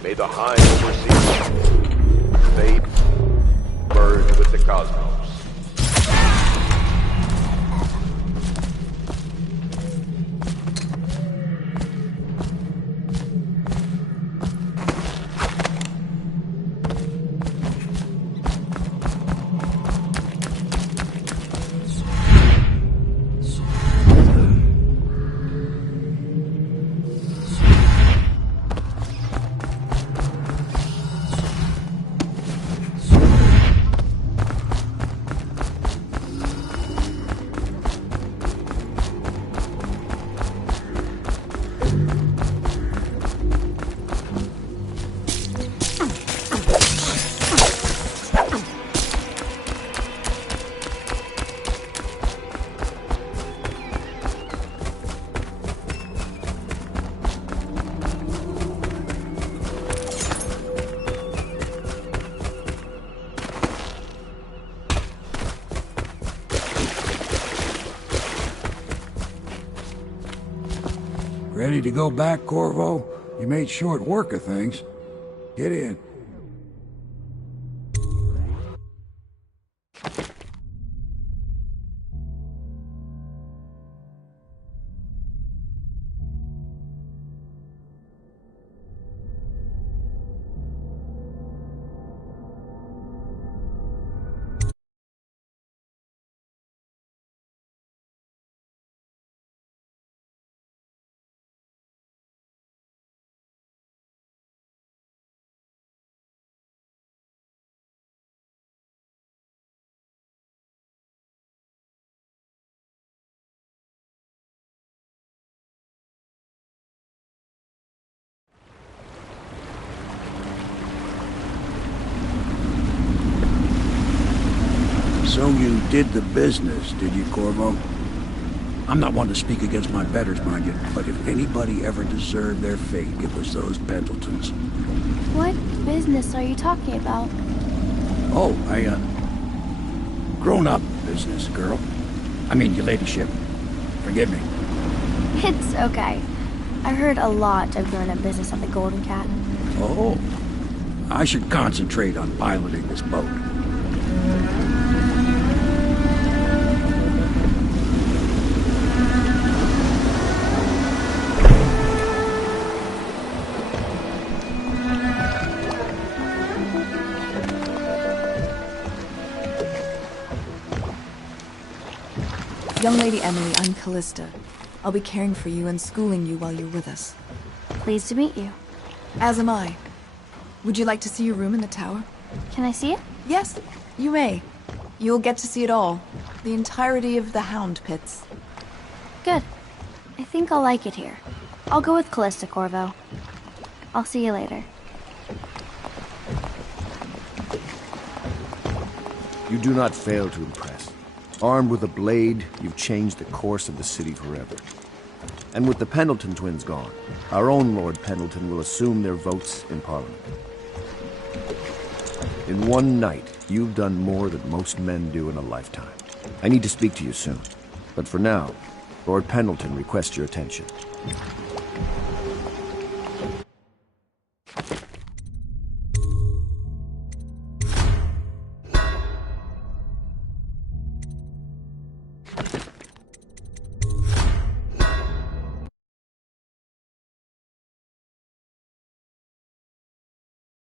May the High Overseer fade, merge with the cosmos. Ready to go back, Corvo? You made short work of things. Get in. So you did the business, did you, Corvo? I'm not one to speak against my betters, mind you, but if anybody ever deserved their fate, it was those Pendletons. What business are you talking about? Oh, grown-up business, girl. I mean, your ladyship. Forgive me. It's okay. I heard a lot of grown-up business on the Golden Cat. Oh, I should concentrate on piloting this boat. Young Lady Emily, I'm Callista. I'll be caring for you and schooling you while you're with us. Pleased to meet you. As am I. Would you like to see your room in the tower? Can I see it? Yes, you may. You'll get to see it all. The entirety of the Hound Pits. Good. I think I'll like it here. I'll go with Callista, Corvo. I'll see you later. You do not fail to impress. Armed with a blade, you've changed the course of the city forever. And with the Pendleton twins gone, our own Lord Pendleton will assume their votes in Parliament. In one night, you've done more than most men do in a lifetime. I need to speak to you soon. But for now, Lord Pendleton requests your attention.